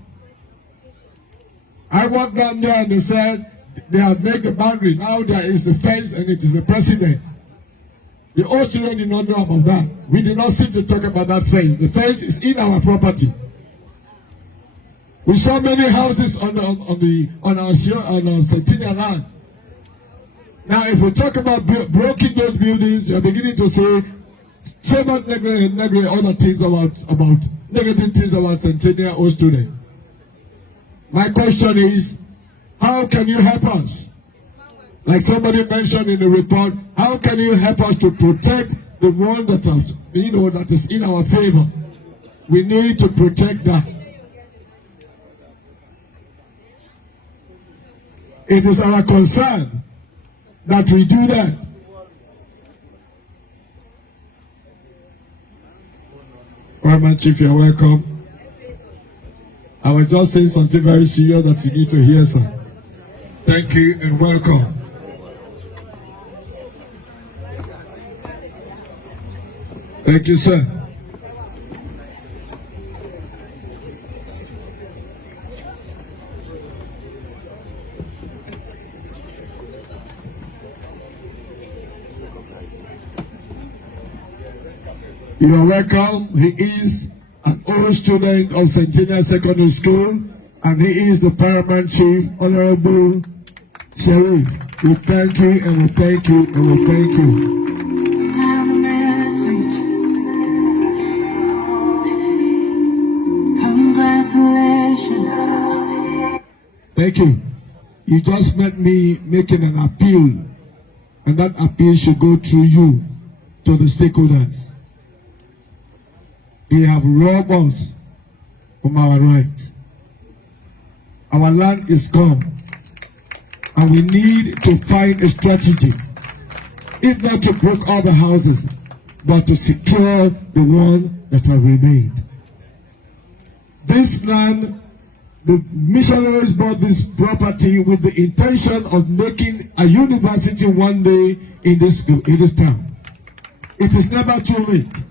I walked down there and they said they have made the boundary. Now there is the fence and it is the president. The old student did not know about that. We did not sit to talk about that fence. The fence is in our property. We saw many houses on our Centennial land. Now, if we talk about breaking those buildings, you are beginning to say so much negative other things about negative things about Centennial old student. My question is, how can you help us? Like somebody mentioned in the report, how can you help us to protect the one that that is in our favor? We need to protect that. It is our concern that we do that. Paramount Chief, you're welcome. I was just saying something very serious that you need to hear, sir. Thank you and welcome. Thank you, sir. You are welcome. He is an old student of Centennial Secondary School, and he is the paramount chief, Honorable Sheriff. We thank you and we thank you and we thank you. And a message. Congratulations. Thank you. You just met me making an appeal, and that appeal should go through you to the stakeholders. They have robbed us from our rights. Our land is gone, and we need to find a strategy, if not to break all the houses, but to secure the one that have remained. This land, the missionaries bought this property with the intention of making a university one day in this town. It is never too late.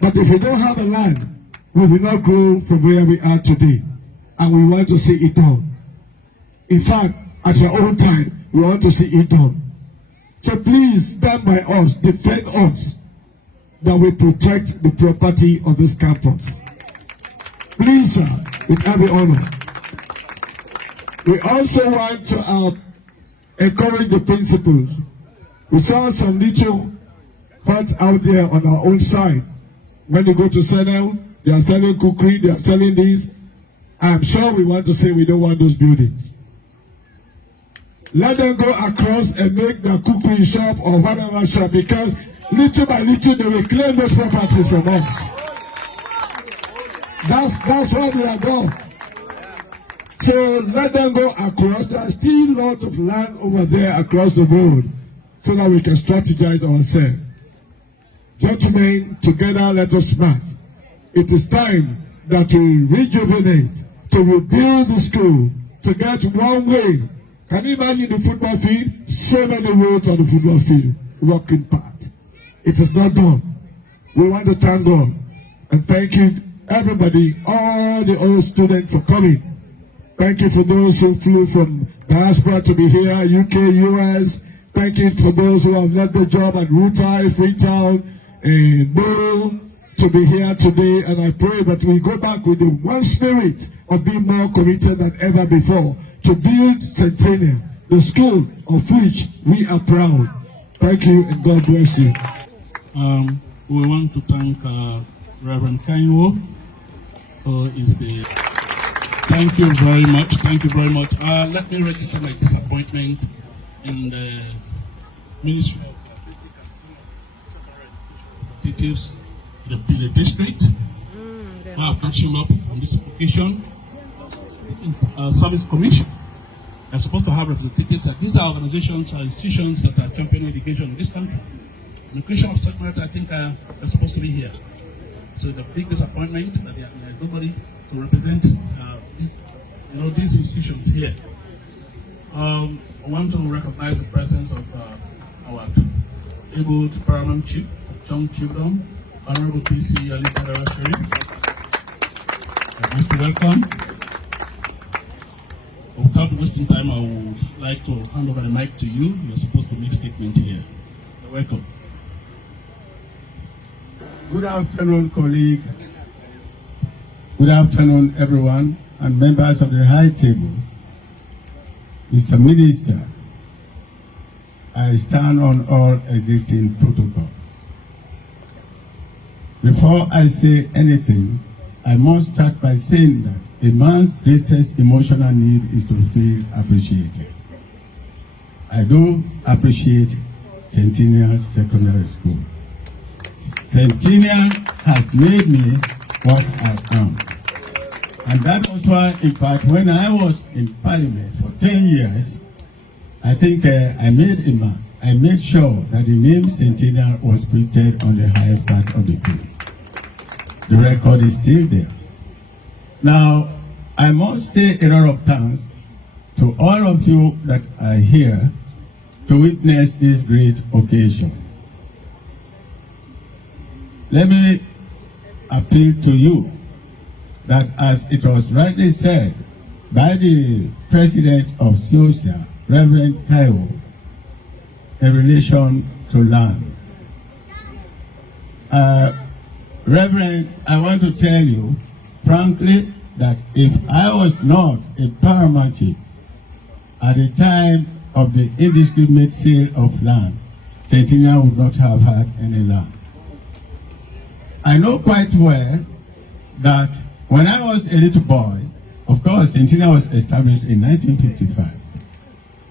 But if we don't have a land, we will not grow from where we are today. And we want to see it done. In fact, at your own time, we want to see it done. So please stand by us, defend us, that we protect the property of this campus. Please, sir, with every honor. We also want to encourage the principals. We saw some little huts out there on our own side. When you go to Centennial, they are selling cookery, they are selling this. I'm sure we want to say we don't want those buildings. Let them go across and make the cookery shop or whatever shop, because little by little they will claim those properties from us. That's why we are gone. So let them go across. There are still lots of land over there across the road, so that we can strategize ourselves. Gentlemen, together let us march. It is time that we rejuvenate, to rebuild the school, to get one way. Can you imagine the football field? So many roads on the football field, walking path. It is not done. We want to thank God and thank you, everybody, all the old students for coming. Thank you for those who flew from diaspora to be here, UK, US. Thank you for those who have left their job at Rutai, Freetown, and Bull to be here today. And I pray that we go back with the one spirit of being more committed than ever before to build Centennial, the school of which we are proud. Thank you and God bless you. We want to thank Reverend Kaiwo, who is the... Thank you very much. Thank you very much. Let me register my disappointment in the Ministry of Basic and Representatives in the district. I have catching up on this occasion. Service Commission. They're supposed to have representatives, and these are organizations or institutions that are championing education in this country. The education of secretary, I think, they're supposed to be here. So it's a big disappointment that there's nobody to represent these institutions here. I want to recognize the presence of our able paramount chief, Jong Chiefdom, Honorable PC Ali Kadarashiri. Most welcome. Without wasting time, I would like to hand over the mic to you. You're supposed to make a statement here. You're welcome. Good afternoon, colleague. Good afternoon, everyone, and members of the high table. Mr. Minister, I stand on all existing protocols. Before I say anything, I must start by saying that a man's greatest emotional need is to feel appreciated. I do appreciate Centennial Secondary School. Centennial has made me what I am. And that was why, in fact, when I was in Parliament for 10 years, I think I made sure that the name Centennial was printed on the highest part of the page. The record is still there. Now, I must say a lot of thanks to all of you that are here to witness this great occasion. Let me appeal to you that, as it was rightly said by the President of SIOSA, Reverend Kaiwo, in relation to land. Reverend, I want to tell you, frankly, that if I was not a paramount chief at the time of the indiscriminate sale of land, Centennial would not have had any land. I know quite well that when I was a little boy, of course, Centennial was established in 1955.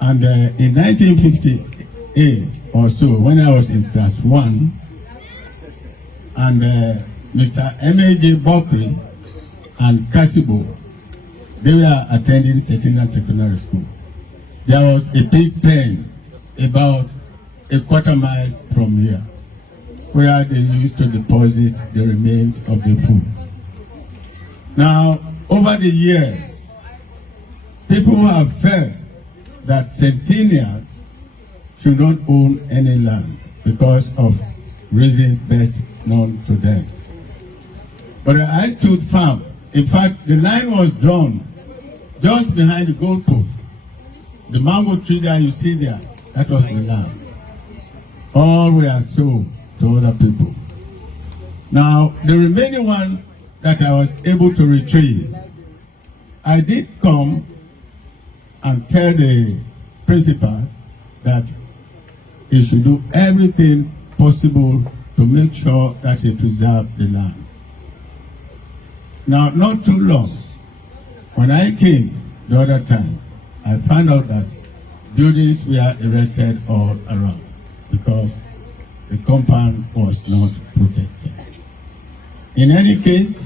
And in 1958 or so, when I was in class 1, and Mr. M.A.J. Bokri and Kasibo, they were attending Centennial Secondary School. There was a big pen about a quarter mile from here, where they used to deposit the remains of the food. Now, over the years, people have felt that Centennial should not own any land because of reasons best known to them. But I stood firm. In fact, the line was drawn just behind the goalpost. The mango tree that you see there, that was the land. All were sold to other people. Now, the remaining one that I was able to retrieve, I did come and tell the principal that he should do everything possible to make sure that he preserved the land. Now, not too long, when I came the other time, I found out that buildings were erected all around because the compound was not protected. In any case,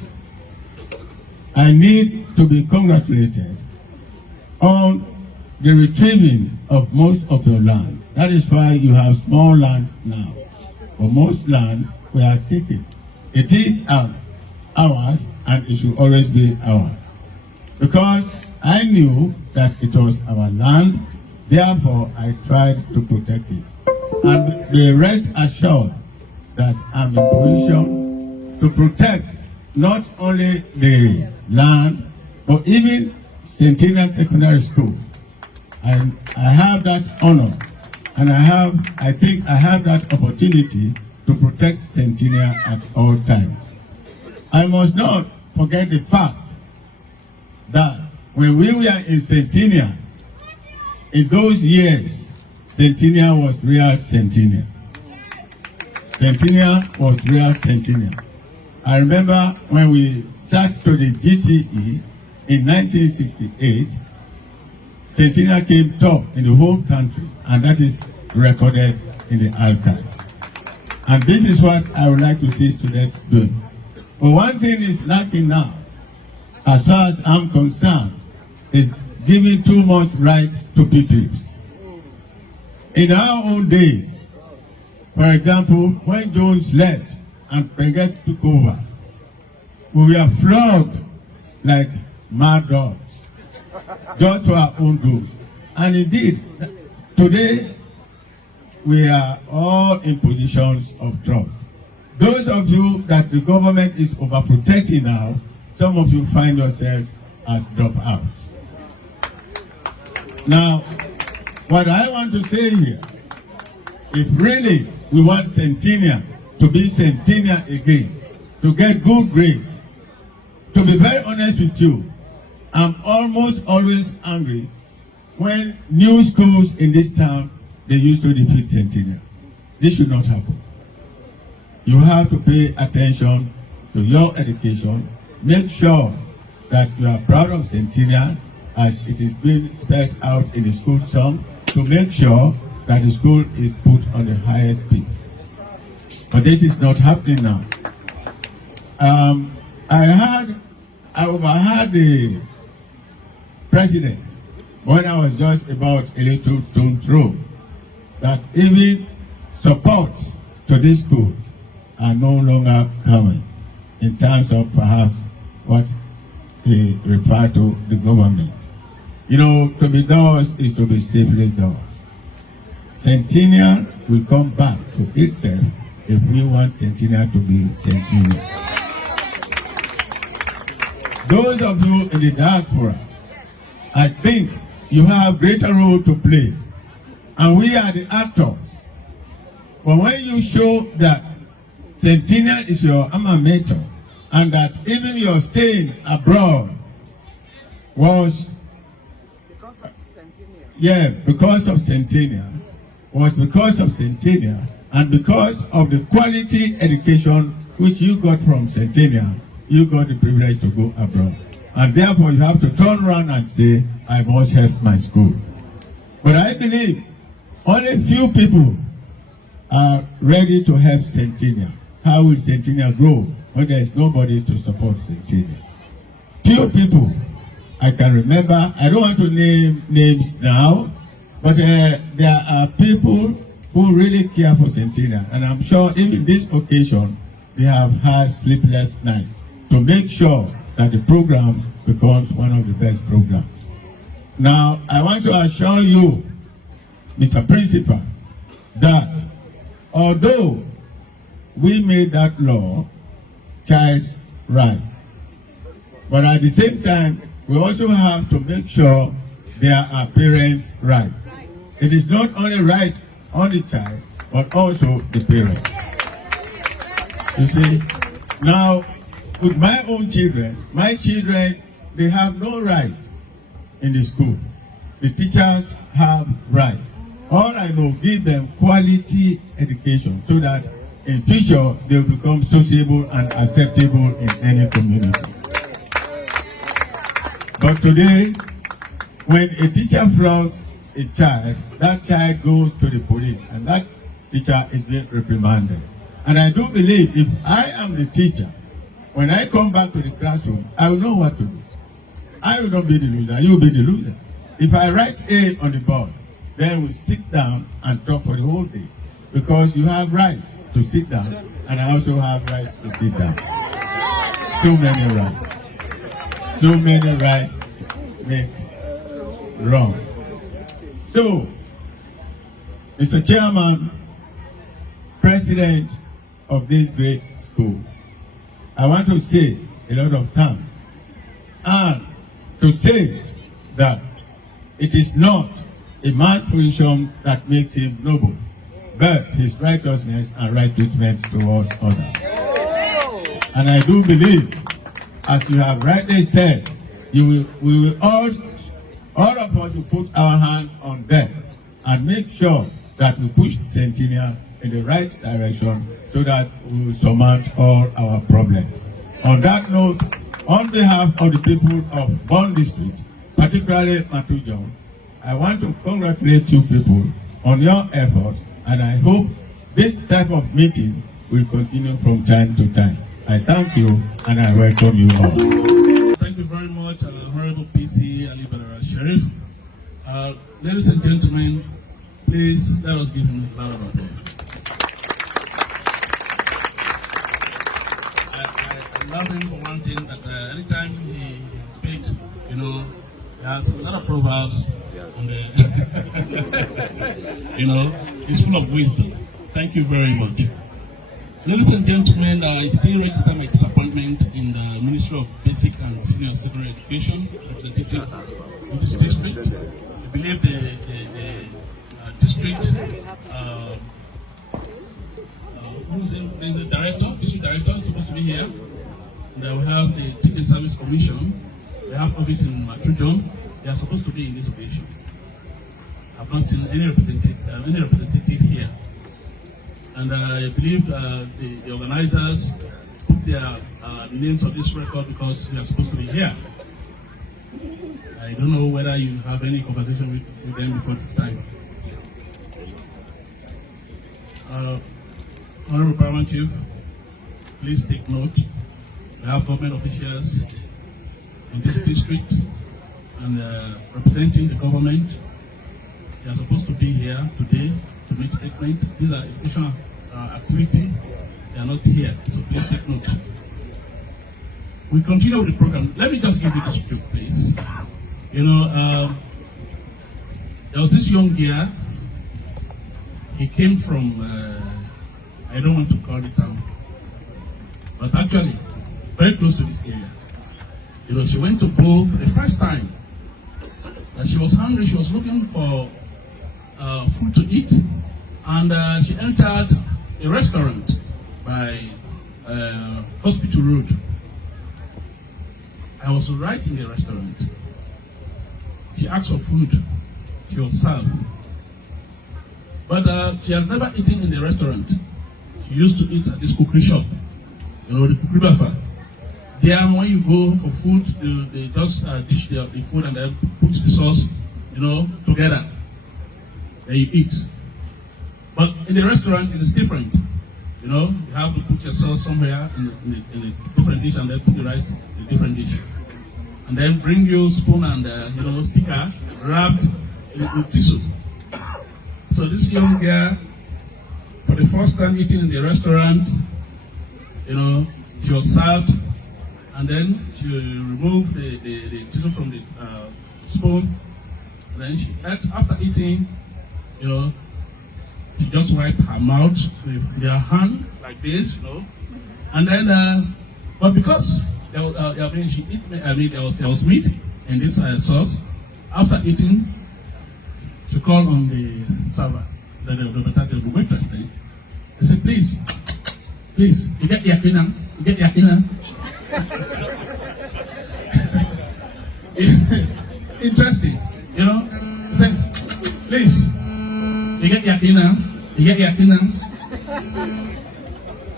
I need to be congratulated on the retrieving of most of your lands. That is why you have small land now. But most lands were taken. It is ours, and it should always be ours. Because I knew that it was our land, therefore I tried to protect it. And be rest assured that I'm in position to protect not only the land, but even Centennial Secondary School. And I have that honor, and I think I have that opportunity to protect Centennial at all times. I must not forget the fact that when we were in Centennial, in those years, Centennial was real Centennial. Centennial was real Centennial. I remember when we sat to the GCE in 1968, Centennial came top in the whole country, and that is recorded in the archive. And this is what I would like to see students doing. But one thing is lacking now, as far as I'm concerned, is giving too much rights to people. In our own days, for example, when Jones left and Peget took over, we were flogged like mad dogs, just to our own good. And indeed, today, we are all in positions of trust. Those of you that the government is overprotecting now, some of you find yourselves as dropouts. Now, what I want to say here, if really we want Centennial to be Centennial again, to get good grades, to be very honest with you, I'm almost always angry when new schools in this town, they used to defeat Centennial. This should not happen. You have to pay attention to your education. Make sure that you are proud of Centennial as it is being spelled out in the school song, to make sure that the school is put on the highest peak. But this is not happening now. I overheard the president when I was just about a little stone throw that even supports to this school are no longer coming in terms of perhaps what he referred to the government. You know, to be doors is to be safely doors. Centennial will come back to itself if we want Centennial to be Centennial. Those of you in the diaspora, I think you have a greater role to play. And we are the actors. But when you show that Centennial is your alma mater, and that even your staying abroad was Yeah, because of Centennial, was because of Centennial, and because of the quality education which you got from Centennial, you got the privilege to go abroad. And therefore you have to turn around and say, I must help my school. But I believe only few people are ready to help Centennial. How will Centennial grow when there is nobody to support Centennial? Few people I can remember, I don't want to name names now, but there are people who really care for Centennial, and I'm sure even this occasion they have had sleepless nights to make sure that the program becomes one of the best programs. Now, I want to assure you, Mr. Principal, that although we made that law child's right, but at the same time, we also have to make sure there are parents' rights. It is not only right on the child, but also the parent. You see, now, with my own children, they have no right in the school. The teachers have right. All I know, give them quality education so that in future they will become sociable and acceptable in any community. But today, when a teacher flouts a child, that child goes to the police and that teacher is being reprimanded. And I do believe if I am the teacher, when I come back to the classroom, I will know what to do. I will not be the loser, you will be the loser. If I write A on the board, then we sit down and talk for the whole day. Because you have rights to sit down, and I also have rights to sit down. So many rights. So many rights make wrong. So, Mr. Chairman, President of this great school, I want to say a lot of thanks and to say that it is not a man's position that makes him noble, but his righteousness and right treatment towards others. And I do believe, as you have rightly said, we will all of us will put our hands on deck and make sure that we push Centennial in the right direction so that we will surmount all our problems. On that note, on behalf of the people of Bond District, particularly Mattru Jong, I want to congratulate you people on your efforts, and I hope this type of meeting will continue from time to time. I thank you and I welcome you all. Thank you very much, Honorable PC Ali Badara Sheriff. Ladies and gentlemen, please let us give him a round of applause. I love him for one thing, that anytime he speaks, you know, he has a lot of proverbs, and you know, he's full of wisdom. Thank you very much. Ladies and gentlemen, I still register my disappointment in the Ministry of Basic and Senior Secondary Education, representative of this district. I believe the district, there's a director, district director is supposed to be here. And we have the Teaching Service Commission. They have office in Mattru Jong. They are supposed to be in this occasion. I've not seen any representative here. And I believe the organizers put their names on this record because they are supposed to be here. I don't know whether you have any conversation with them before this time. Honorable Paramount Chief, please take note. We have government officials in this district and representing the government. They are supposed to be here today to make statement. These are educational activity. They are not here, so please take note. We continue with the program. Let me just give you this joke, please. You know, there was this young girl. He came from, I don't want to call it town, but actually very close to this area. You know, she went to Bo for the first time. She was hungry. She was looking for food to eat, and she entered a restaurant by Hospital Road. I was right in the restaurant. She asked for food. she was served. But she has never eaten in the restaurant. She used to eat at this cookery shop, you know, the cookery buffet. There, when you go for food, they just dish the food and then put the sauce, you know, together. Then you eat. But in the restaurant, it is different. You know, you have to put your sauce somewhere in a different dish and then put the rice in a different dish. And then bring you spoon and, you know, sticker wrapped in tissue. So this young girl, for the first time eating in the restaurant, you know, she was served, and then she removed the tissue from the spoon, and then she ate. After eating, you know, she just wiped her mouth with her hand like this, you know, and then, but because there was, there was meat in this sauce. After eating, she called on the server, the waitress thing. They said, please, you get the yakina, you get the yakina. Interesting, you know. They said, please, you get the yakina, you get the yakina.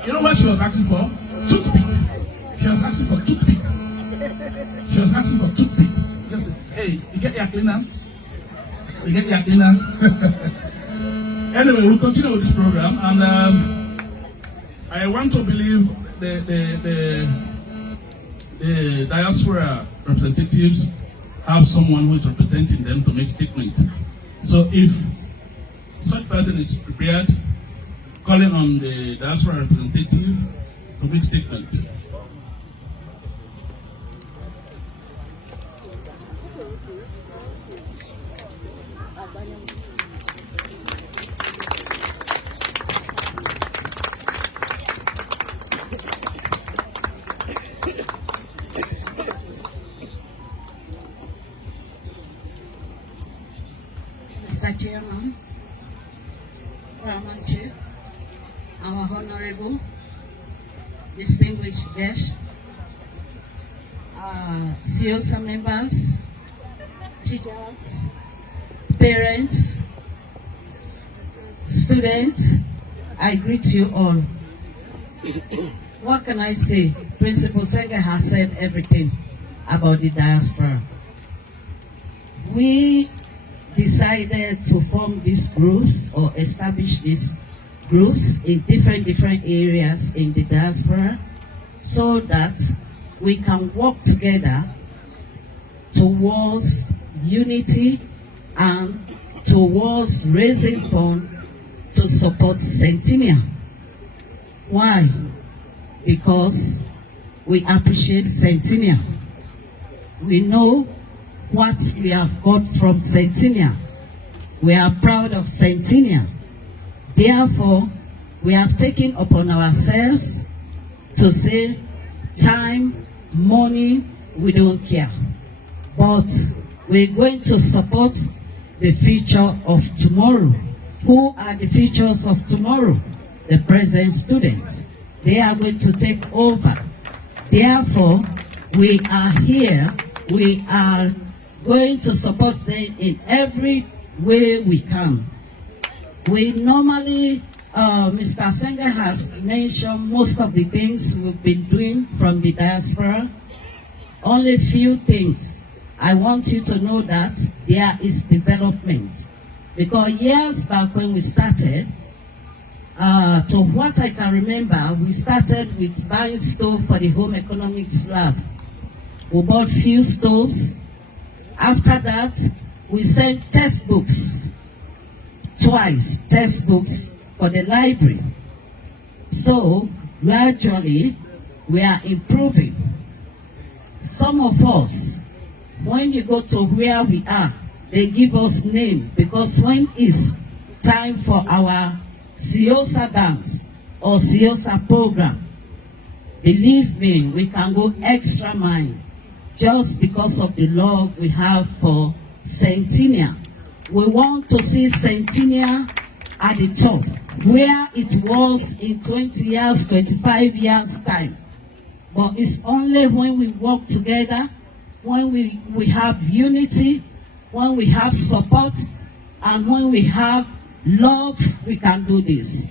You know what she was asking for? Toothpick. She was asking for toothpick. She was asking for toothpick. Just, hey, you get the yakina. You get the yakina. Anyway, we'll continue with this program, and I want to believe the diaspora representatives have someone who is representing them to make statements. So if such person is prepared, calling on the diaspora representative to make statements. Mr. Chairman, Chairman Chief, our honorable, distinguished guests, CIOSA members, teachers, parents, students, I greet you all. What can I say? Principal Senga has said everything about the diaspora. We decided to form these groups or establish these groups in different areas in the diaspora so that we can work together towards unity and towards raising funds to support Centennial. Why? Because we appreciate Centennial. We know what we have got from Centennial. We are proud of Centennial. Therefore, we have taken upon ourselves to say, time, money, we don't care. But we're going to support the future of tomorrow. Who are the futures of tomorrow? The present students. They are going to take over. Therefore, we are here. We are going to support them in every way we can. We normally, Mr. Senga has mentioned most of the things we've been doing from the diaspora. Only few things. I want you to know that there is development. Because years back when we started, to what I can remember, we started with buying stove for the home economics lab. We bought few stoves. After that, we sent textbooks, twice textbooks for the library. So gradually, we are improving. Some of us, when you go to where we are, they give us name because when it's time for our CIOSA dance or CIOSA program, believe me, we can go extra mile just because of the love we have for Centennial. We want to see Centennial at the top, where it was in 20 years, 25 years time. But it's only when we work together, when we have unity, when we have support, And when we have love, we can do this.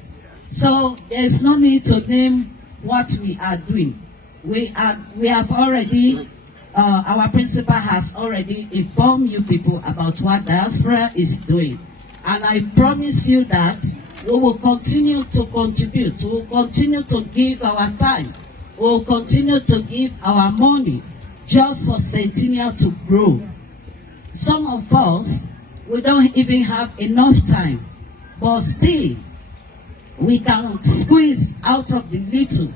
So there's no need to name what we are doing. We have already, our principal has already informed you people about what diaspora is doing. And I promise you that we will continue to contribute. We will continue to give our time. We will continue to give our money just for Centennial to grow. Some of us, we don't even have enough time, but still, we can squeeze out of the little.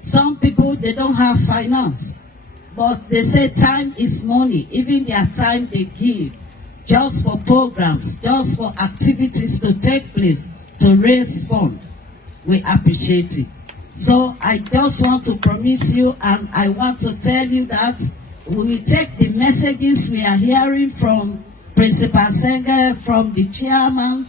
Some people, they don't have finance, but they say time is money. Even their time they give just for programs, just for activities to take place, to raise funds. We appreciate it. So I just want to promise you, and I want to tell you that we will take the messages we are hearing from Principal Senge, from the chairman,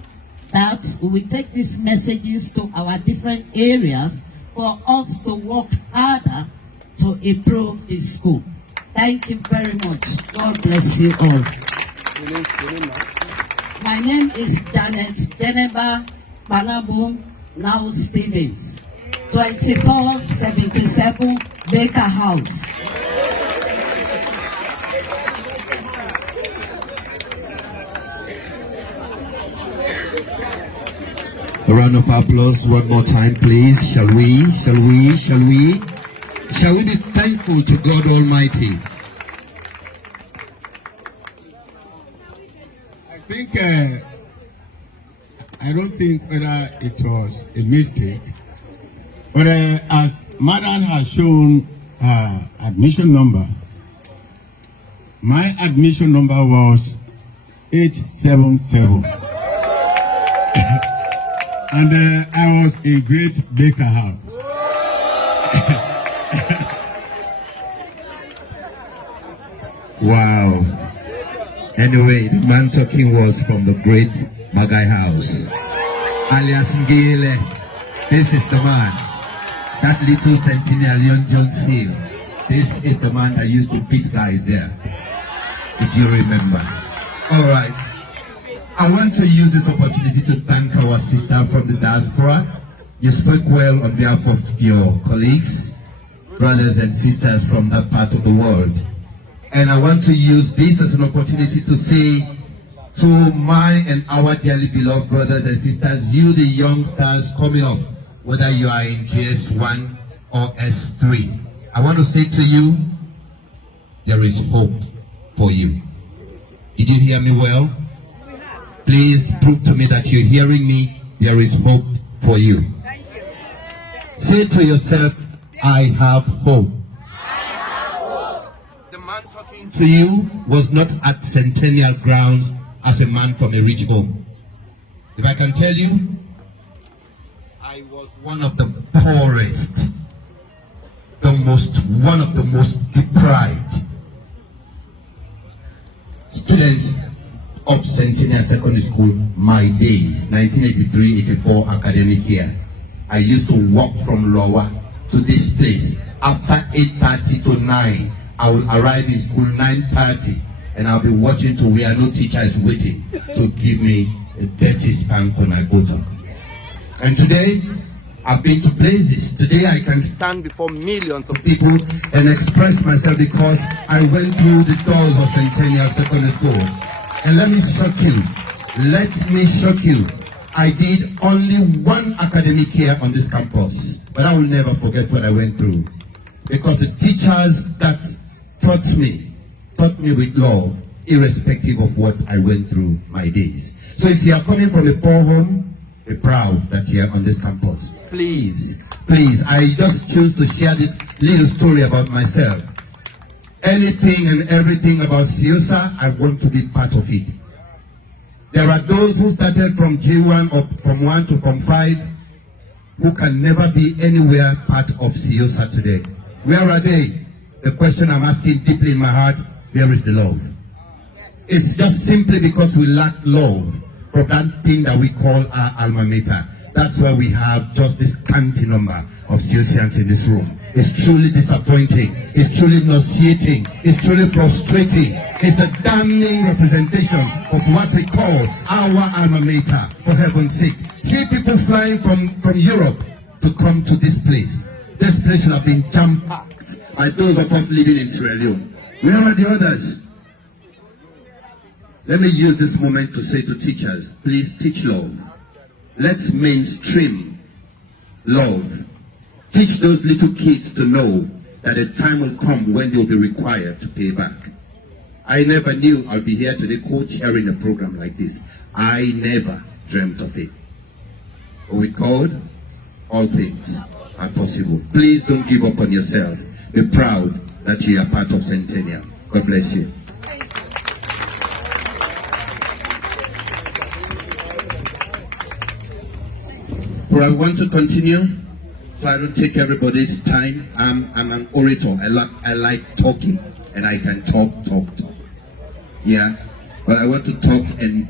that we will take these messages to our different areas for us to work harder to improve the school. Thank you very much. God bless you all. My name is Janet Geneva Banabum Now Stevens, 2477 Baker House. A round of applause one more time, please. Shall we be thankful to God Almighty? I don't think whether it was a mistake, but as Madam has shown her admission number, my admission number was 877. And I was in Great Baker House. Wow. Anyway, the man talking was from the Great Bagai House. Alias Ngele. This is the man. That little Centennial Young Jones Hill. This is the man that used to beat guys there. If you remember. Alright. I want to use this opportunity to thank our sister from the diaspora. You spoke well on behalf of your colleagues, brothers and sisters from that part of the world. And I want to use this as an opportunity to say to my and our dearly beloved brothers and sisters, you the youngsters coming up, whether you are in GS1 or S3, I want to say to you, there is hope for you. Did you hear me well? Please prove to me that you're hearing me. There is hope for you. Say to yourself, I have hope. The man talking to you was not at Centennial grounds as a man from a rich home. If I can tell you, I was one of the poorest, one of the most deprived students of Centennial Secondary School, my days, 1983-84 academic year. I used to walk from Lower to this place. After 8:30 to 9, I will arrive in school 9:30, and I'll be watching to where no teacher is waiting to give me a dirty spank when I go down. And today, I've been to places. Today I can stand before millions of people and express myself because I went through the doors of Centennial Secondary School. And let me shock you. I did only one academic year on this campus, but I will never forget what I went through. Because the teachers that taught me with love, irrespective of what I went through my days. So if you are coming from a poor home, be proud that you are on this campus. Please, I just choose to share this little story about myself. Anything and everything about CIOSA, I want to be part of it. There are those who started from J1 or from 1 to from 5 who can never be anywhere part of CIOSA today. Where are they? The question I'm asking deeply in my heart, where is the love? It's just simply because we lack love for that thing that we call our alma mater. That's why we have just this scanty number of CIOSians in this room. It's truly disappointing. It's truly nauseating. It's truly frustrating is a damning representation of what they call our alma mater, for heaven's sake. See people flying from Europe to come to this place. This place should have been jam-packed by those of us living in Sierra Leone. Where are the others? Let me use this moment to say to teachers, please teach love. Let's mainstream love. Teach those little kids to know that a time will come when they'll be required to pay back. I never knew I'll be here today co-chairing a program like this. I never dreamt of it. But with God, all things are possible. Please don't give up on yourself. Be proud that you are part of Centennial. God bless you. But I want to continue, so I don't take everybody's time. I'm an orator. I like talking, and I can talk. Yeah, but I want to talk and,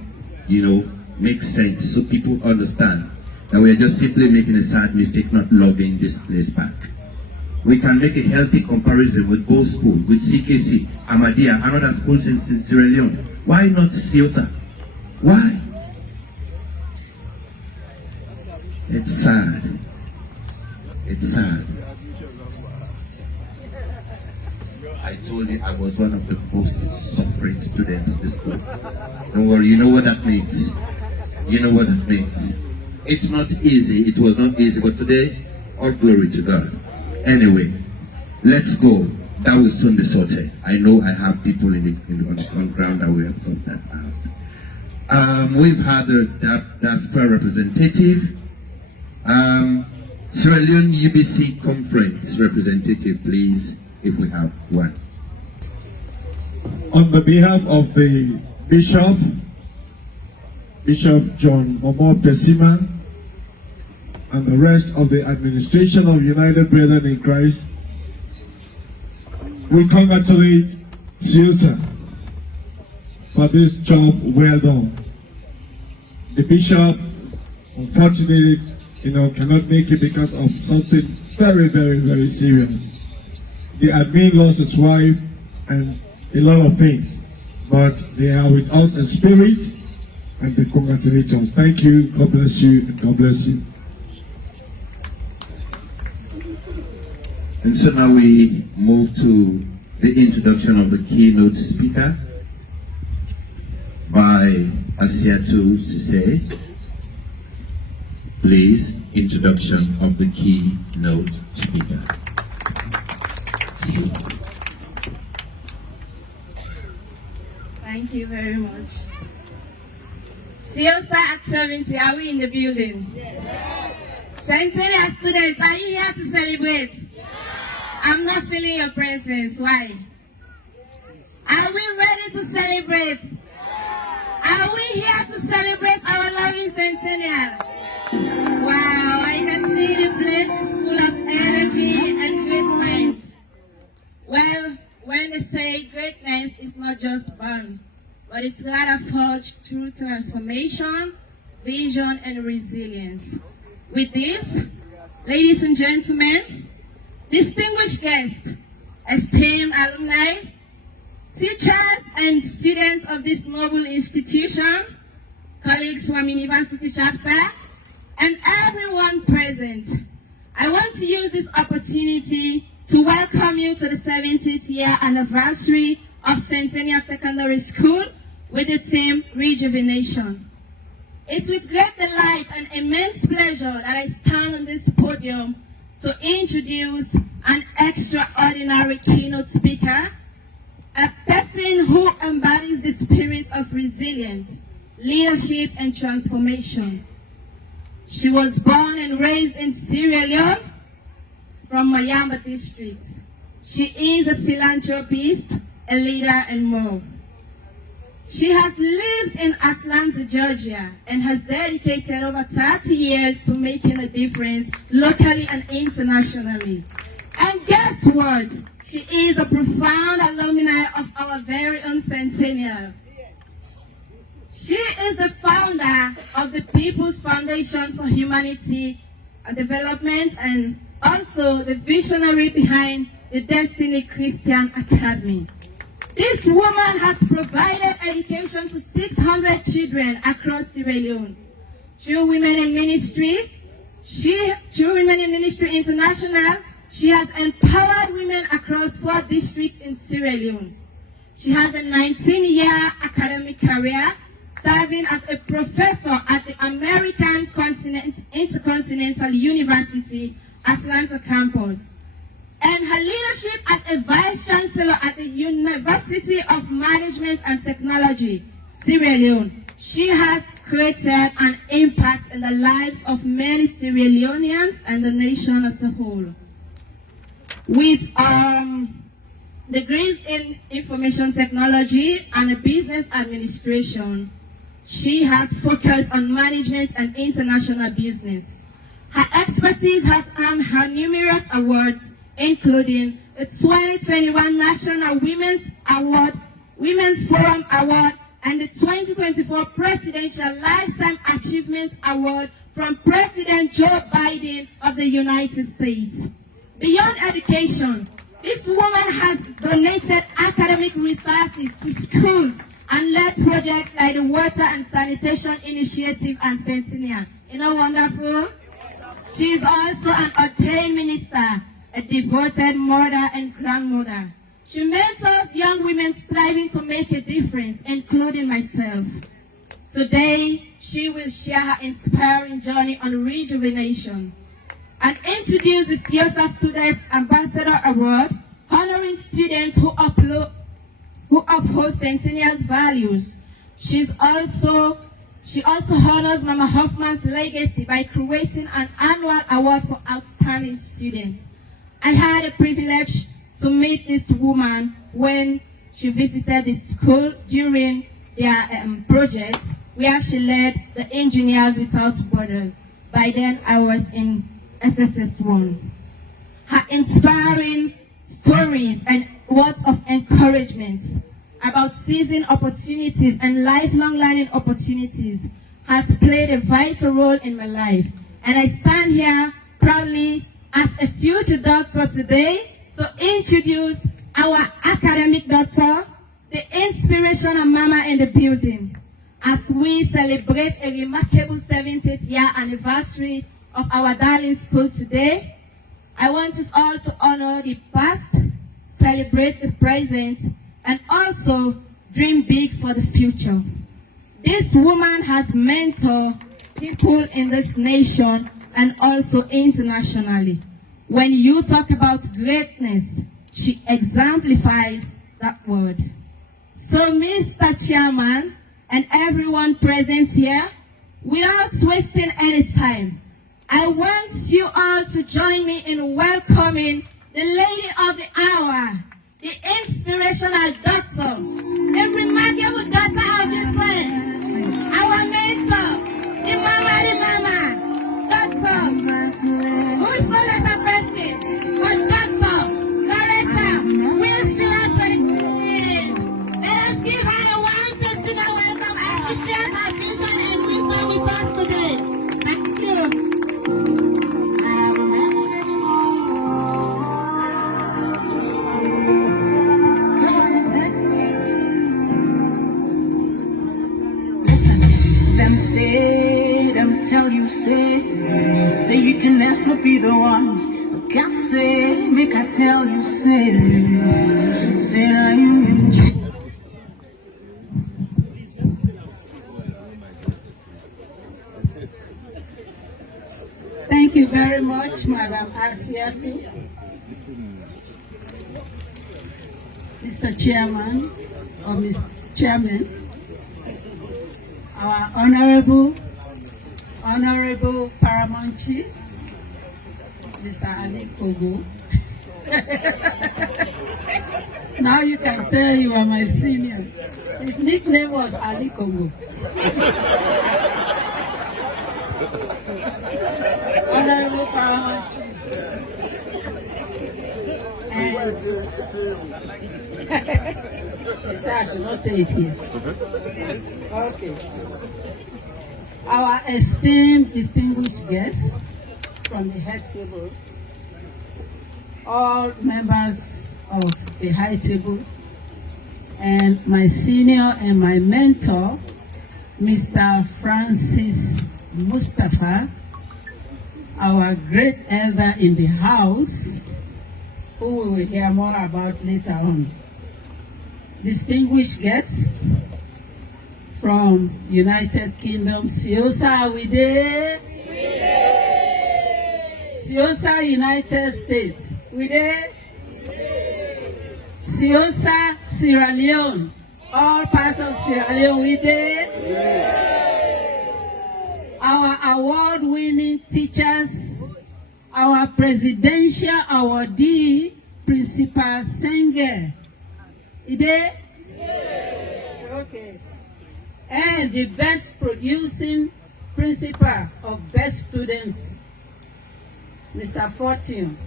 make sense so people understand that we are just simply making a sad mistake not loving this place back. We can make a healthy comparison with Go School, with CKC, Ahmadiyya, and other schools in Sierra Leone. Why not Ceuta? Why? It's sad. It's sad. I told you I was one of the most suffering students of this school. Don't worry, you know what that means. You know what that means. It's not easy. It was not easy, but today, all glory to God. Anyway, let's go. That will soon be sorted. I know I have people on the ground that will have sorted that out. We've had the diaspora representative. Sierra Leone UBC conference representative, please, if we have one. On the behalf of the Bishop John Momo Pesima, and the rest of the administration of United Brethren in Christ, we congratulate Ceuta for this job well done. The Bishop, unfortunately, cannot make it because of something very, very, very serious. The admin lost his wife and a lot of things, but they are with us in spirit and they congratulate us. Thank you, God bless you, and God bless you. And so now we move to the introduction of the keynote speaker by Asiatu Sise. Please, introduction of the keynote speaker. Thank you very much. CEOSA at 70, are we in the building? Yes. Centennial students, are you here to celebrate? Yes. I'm not feeling your presence. Why? Are we ready to celebrate? Yes. Are we here to celebrate our loving Centennial? Yes. Wow, I can see the place is full of energy and great minds. Well, when they say greatness is not just born, but it's rather forged through transformation, vision, and resilience. With this, ladies and gentlemen, distinguished guests, esteemed alumni, teachers and students of this noble institution, colleagues from University Chapter, and everyone present, I want to use this opportunity to welcome you to the 70th year anniversary of Centennial Secondary School with the theme Rejuvenation. It's with great delight and immense pleasure that I stand on this podium to introduce an extraordinary keynote speaker, a person who embodies the spirit of resilience, leadership, and transformation. She was born and raised in Sierra Leone from Mayamba district. She is a philanthropist, a leader, and more. She has lived in Atlanta, Georgia, and has dedicated over 30 years to making a difference locally and internationally. And guess what? She is a profound alumni of our very own Centennial. She is the founder of the People's Foundation for Humanity and Development, and also the visionary behind the Destiny Christian Academy. This woman has provided education to 600 children across Sierra Leone. Through Women in Ministry, through Women in Ministry International, she has empowered women across 4 districts in Sierra Leone. She has a 19-year academic career, serving as a professor at the American Intercontinental University, Atlanta campus. And her leadership as a vice chancellor at the University of Management and Technology, Sierra Leone, she has created an impact in the lives of many Sierra Leoneans and the nation as a whole. With degrees in information technology and business administration, she has focused on management and international business. Her expertise has earned her numerous awards, including the 2021 National Women's Forum Award and the 2024 Presidential Lifetime Achievement Award from President Joe Biden of the United States. Beyond education, this woman has donated academic resources to schools and led projects like the Water and Sanitation Initiative and Centennial. You know, wonderful? She is also an ordained minister, a devoted mother and grandmother. She mentors young women striving to make a difference, including myself. Today, she will share her inspiring journey on rejuvenation and introduce the CIOSA Student Ambassador Award, honoring students who uphold Centennial's values. She also honors Mama Hoffman's legacy by creating an annual award for outstanding students. I had a privilege to meet this woman when she visited the school during their projects, where she led the Engineers Without Borders. By then, I was in SSS1. Her inspiring stories and words of encouragement about seizing opportunities and lifelong learning opportunities has played a vital role in my life. And I stand here proudly as a future doctor today to introduce our academic doctor, the inspirational mama in the building, as we celebrate a remarkable 70th year anniversary of our darling school today. I want us all to honor the past, celebrate the present, and also dream big for the future. This woman has mentored people in this nation and also internationally. When you talk about greatness, she exemplifies that word. So, Mr. Chairman and everyone present here, without wasting any time, I want you all to join me in welcoming the lady of the hour, the inspirational doctor, the remarkable daughter of this land, our mentor, the mama, doctor, who is no less a person, but Dr. Loretta Wilson for the stage. Let us give her a warm sentinel welcome as she shares her vision and wisdom with us today. Thank you. Say you can never be the one. But God say, make I tell you, say that you enjoy. Thank you very much, Madam Asiatu. Mr. Chairman, or Mr. Chairman, our Honorable Paramount Chief, Mr. Ali Kogo. Now you can tell you are my senior. His nickname was Ali Kogo. Honorable Paramount Chief. And I should not say it here. Okay. Our esteemed, distinguished guests from the head table, all members of the high table, and my senior and my mentor, Mr. Francis Mustafa, our great elder in the house, who we will hear more about later on. Distinguished guests from United Kingdom, Siosa, are we there? Siosa, United States, we there? Siosa, Sierra Leone, all parts of Sierra Leone, we there? Our award-winning teachers, our presidential awardee, Principal Senge, we there? Okay. And the best producing principal of best students, Mr. Fortune,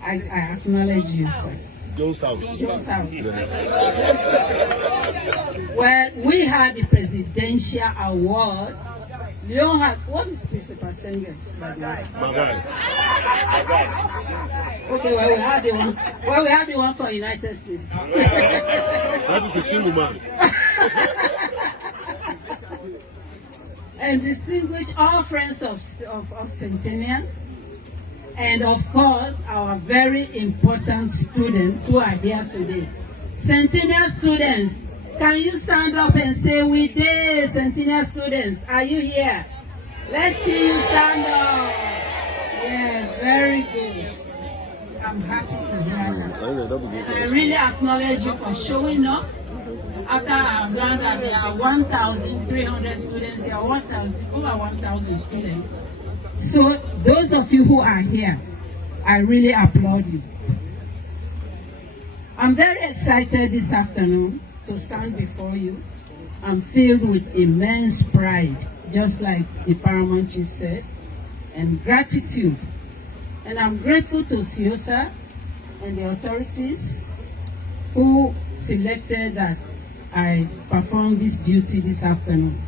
I acknowledge you, sir. Jones House. Well, we had the presidential award. Leon had, what is Principal Senge? My guy. Okay, well, we have the one. Well, we have the one for United States. That is a single man. And distinguish all friends of Centennial, and of course our very important students who are here today. Centennial students, can you stand up and say we did? Centennial students, are you here? Let's see you stand up. Yeah, very good. I'm happy to hear that. I really acknowledge you for showing up. After I've learned that there are 1,300 students, there are over 1,000 students. So those of you who are here, I really applaud you. I'm very excited this afternoon to stand before you. I'm filled with immense pride, just like the Paramount Chief said, and gratitude. And I'm grateful to Siosa and the authorities who selected that I perform this duty this afternoon.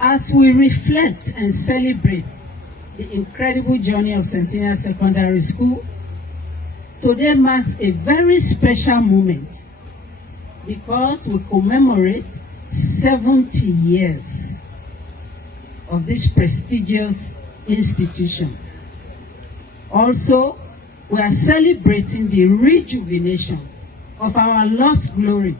As we reflect and celebrate the incredible journey of Centennial Secondary School, today marks a very special moment because we commemorate 70 years of this prestigious institution. Also, we are celebrating the rejuvenation of our lost glory.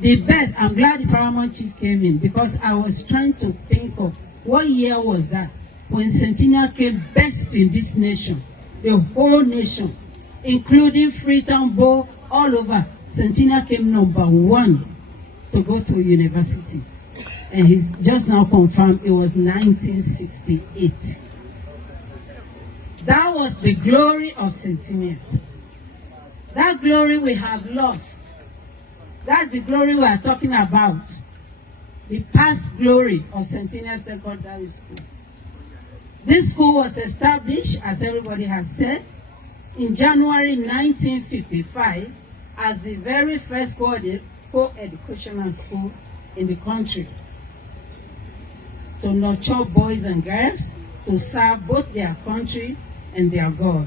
The best, I'm glad the Paramount Chief came in because I was trying to think of what year was that when Centennial came best in this nation, the whole nation, including Freetown, Bo, all over. Centennial came #1 to go to university. And he's just now confirmed it was 1968. That was the glory of Centennial. That glory we have lost. That's the glory we are talking about. The past glory of Centennial Secondary School. This school was established, as everybody has said, in January 1955 as the very first co-educational school in the country to nurture boys and girls to serve both their country and their God.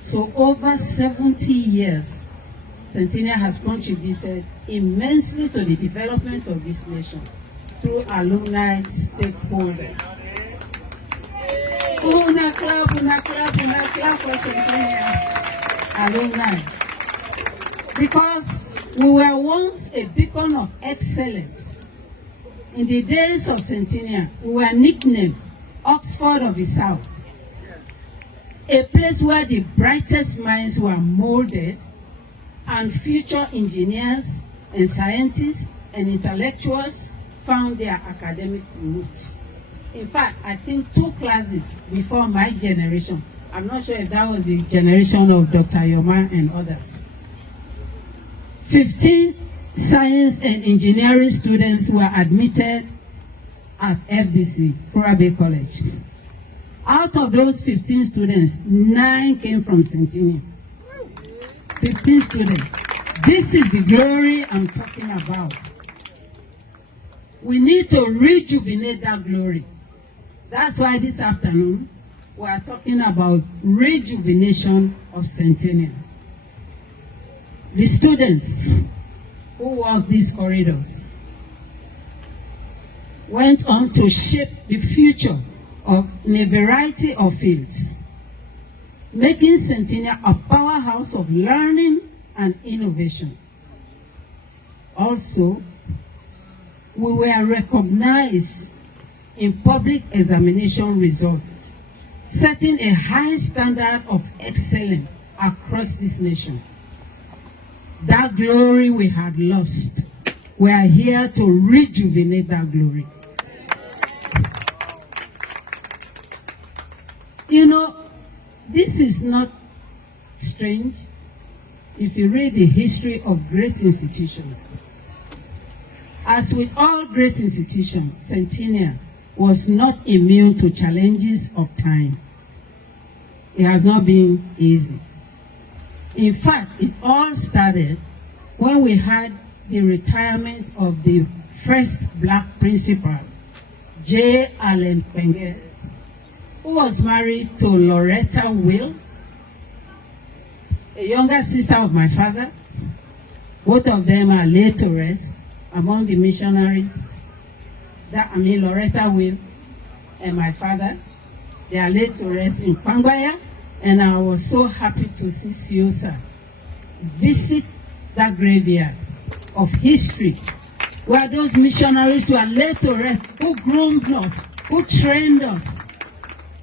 So over 70 years, Centennial has contributed immensely to the development of this nation through alumni stakeholders. Una clap for Centennial alumni. Because we were once a beacon of excellence. In the days of Centennial, we were nicknamed Oxford of the South, a place where the brightest minds were molded and future engineers and scientists and intellectuals found their academic roots. In fact, I think 2 classes before my generation, I'm not sure if that was the generation of Dr. Yoma and others, 15 science and engineering students were admitted at FBC, Flora Bay College. Out of those 15 students, 9 came from Centennial. 15 students. This is the glory I'm talking about. We need to rejuvenate that glory. That's why this afternoon we are talking about rejuvenation of Centennial. The students who walk these corridors went on to shape the future in a variety of fields, making Centennial a powerhouse of learning and innovation. Also, we were recognized in public examination results, setting a high standard of excellence across this nation. That glory we had lost, we are here to rejuvenate that glory. You know, this is not strange if you read the history of great institutions. As with all great institutions, Centennial was not immune to challenges of time. It has not been easy. In fact, it all started when we had the retirement of the first black principal, J. Allen Kwenge, who was married to Loretta Will, a younger sister of my father. Both of them are laid to rest among the missionaries. Loretta Will and my father, they are laid to rest in Kwangwaya, and I was so happy to see Siosa visit that graveyard of history where those missionaries were laid to rest, who groomed us, who trained us.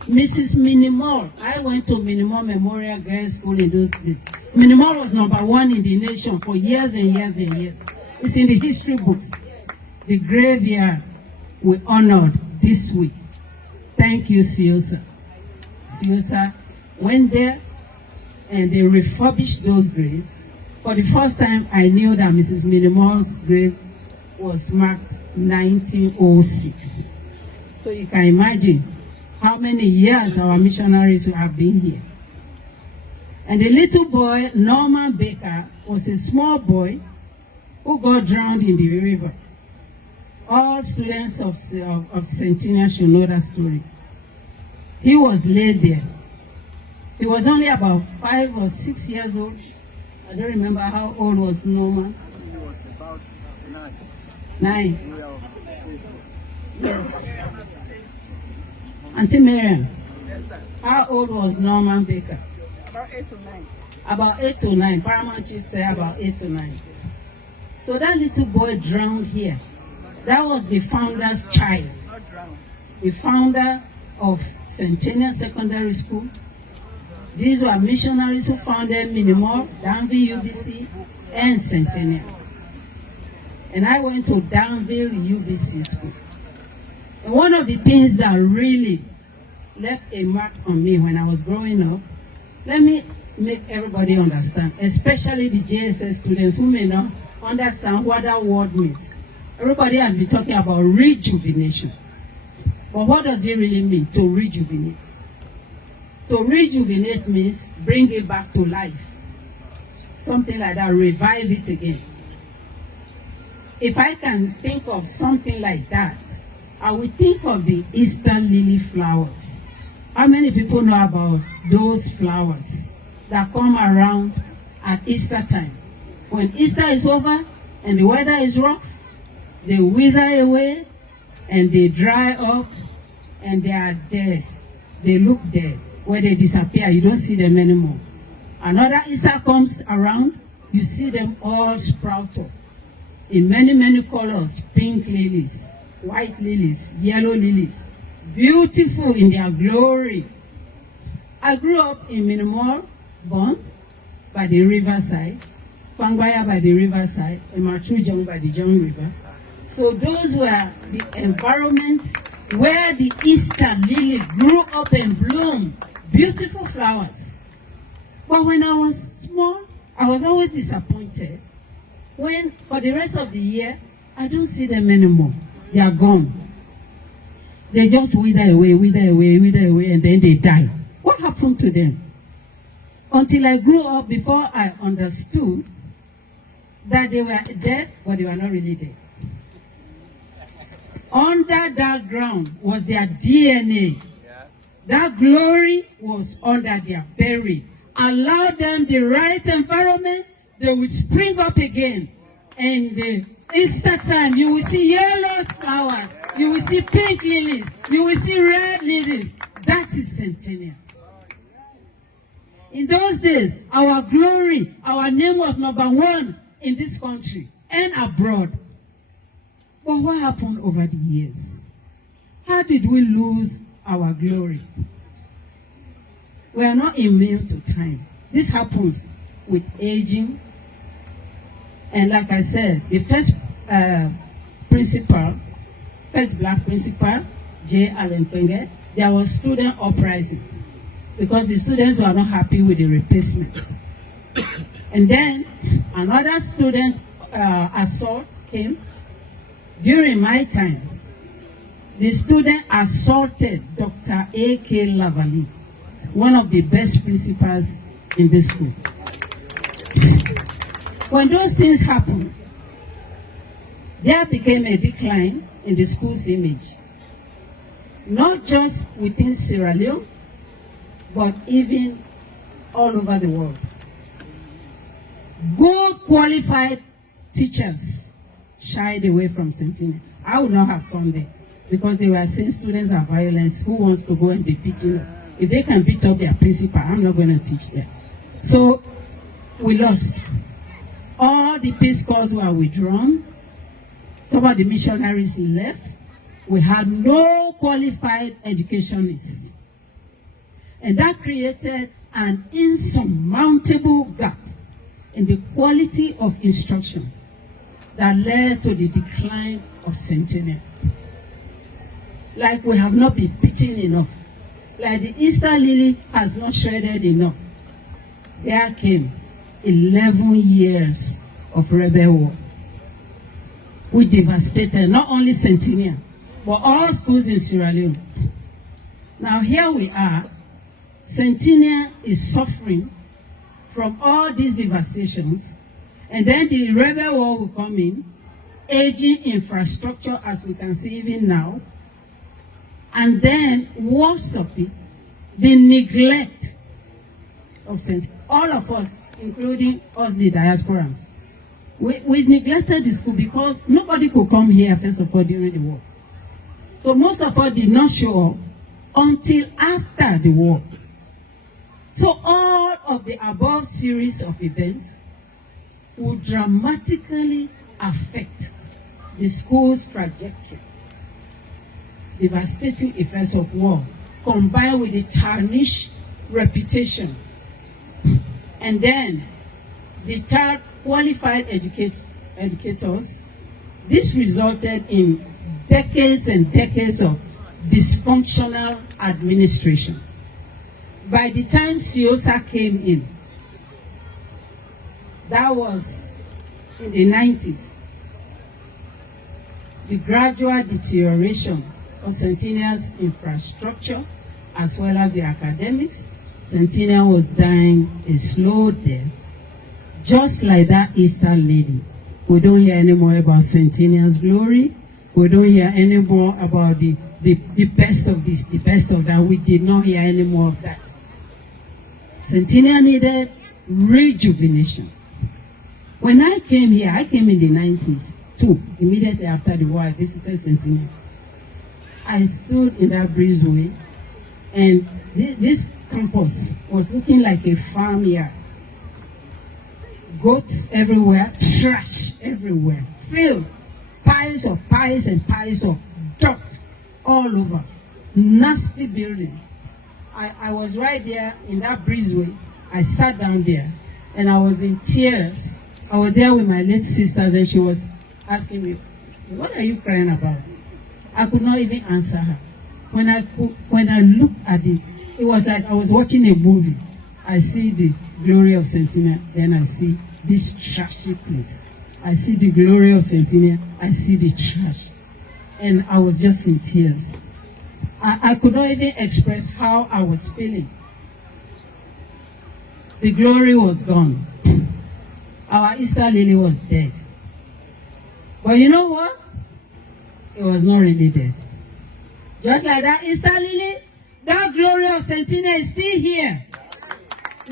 Mrs. Minimol, I went to Minimol Memorial Girls School in those days. Minimol was #1 in the nation for years and years and years. It's in the history books. The graveyard we honored this week. Thank you, Siosa. Siosa went there and they refurbished those graves. For the first time, I knew that Mrs. Minimol's grave was marked 1906. So you can imagine how many years our missionaries will have been here. And the little boy, Norman Baker, was a small boy who got drowned in the river. All students of Centennial should know that story. He was laid there. He was only about 5 or 6 years old. I don't remember how old was Norman. He was about 9. 9. Yes. Auntie Miriam, how old was Norman Baker? About 8 or 9. About 8 or 9. Paramount Chief said about 8 or 9. So that little boy drowned here. That was the founder's child. Not drowned. The founder of Centennial Secondary School. These were missionaries who founded Minimol, Danville UBC, and Centennial. And I went to Danville UBC School. And one of the things that really left a mark on me when I was growing up, let me make everybody understand, especially the JSS students who may not understand what that word means. Everybody has been talking about rejuvenation. But what does it really mean to rejuvenate? To rejuvenate means bring it back to life. Something like that, revive it again. If I can think of something like that, I would think of the Easter lily flowers. How many people know about those flowers that come around at Easter time? When Easter is over and the weather is rough, they wither away and they dry up and they are dead. They look dead. When they disappear, you don't see them anymore. Another Easter comes around, you see them all sprout up in many, many colors. Pink lilies, white lilies, yellow lilies, beautiful in their glory. I grew up in Minimol, born by the riverside, Kwangwaya by the riverside, and Mattru Jong by the Jong River. So those were the environments where the Easter lily grew up and bloomed, beautiful flowers. But when I was small, I was always disappointed when for the rest of the year, I don't see them anymore. They are gone. They just wither away, wither away, wither away, and then they die. What happened to them? Until I grew up, before I understood that they were dead, but they were not really dead. Under that ground was their DNA. That glory was under their buried. Allow them the right environment, they will spring up again. And the Easter time, you will see yellow flowers, you will see pink lilies, you will see red lilies. That is Centennial. In those days, our glory, our name was #1 in this country and abroad. But what happened over the years? How did we lose our glory? We are not immune to time. This happens with aging. And like I said, the first principal, first black principal, J. Allen Penge, there was student uprising because the students were not happy with the replacement. And then another student assault came during my time. The student assaulted Dr. A.K. Lavalley, one of the best principals in the school. When those things happened, there became a decline in the school's image, not just within Sierra Leone, but even all over the world. Good qualified teachers shied away from Centennial. I would not have come there because they were saying students are violent. Who wants to go and be beaten up? If they can beat up their principal, I'm not going to teach them. So we lost. All the Peace Corps were withdrawn. Some of the missionaries left. We had no qualified educationists. And that created an insurmountable gap in the quality of instruction that led to the decline of Centennial. Like we have not been beaten enough. Like the Easter lily has not shredded enough. There came 11 years of rebel war, which devastated not only Centennial, but all schools in Sierra Leone. Now here we are, Centennial is suffering from all these devastations, and then the rebel war will come in, aging infrastructure as we can see even now, and then worst of it, the neglect of Centennial. All of us, including us the diasporans, we neglected the school because nobody could come here, first of all, during the war. So most of us did not show up until after the war. So all of the above series of events would dramatically affect the school's trajectory. Devastating effects of war combined with the tarnished reputation and then deterred qualified educators. This resulted in decades and decades of dysfunctional administration. By the time CIOSA came in, that was in the 90s, the gradual deterioration of Centennial's infrastructure as well as the academics, Centennial was dying a slow death, just like that Easter lady. We don't hear anymore about Centennial's glory. We don't hear anymore about the best of this, the best of that. We did not hear any more of that. Centennial needed rejuvenation. When I came here, I came in the 90s too. Immediately after the war, I visited Centennial. I stood in that breezeway, and this campus was looking like a farmyard. Goats everywhere, trash everywhere, filled, piles and piles of dirt all over, nasty buildings. I was right there in that breezeway. I sat down there, and I was in tears. I was there with my late sisters, and she was asking me, "What are you crying about?" I could not even answer her. When I looked at it, it was like I was watching a movie. I see the glory of Centennial, then I see this trashy place. I see the glory of Centennial, I see the trash. And I was just in tears. I could not even express how I was feeling. The glory was gone. Our Easter lily was dead. But you know what? It was not really dead. Just like that Easter lily, that glory of Centennial is still here.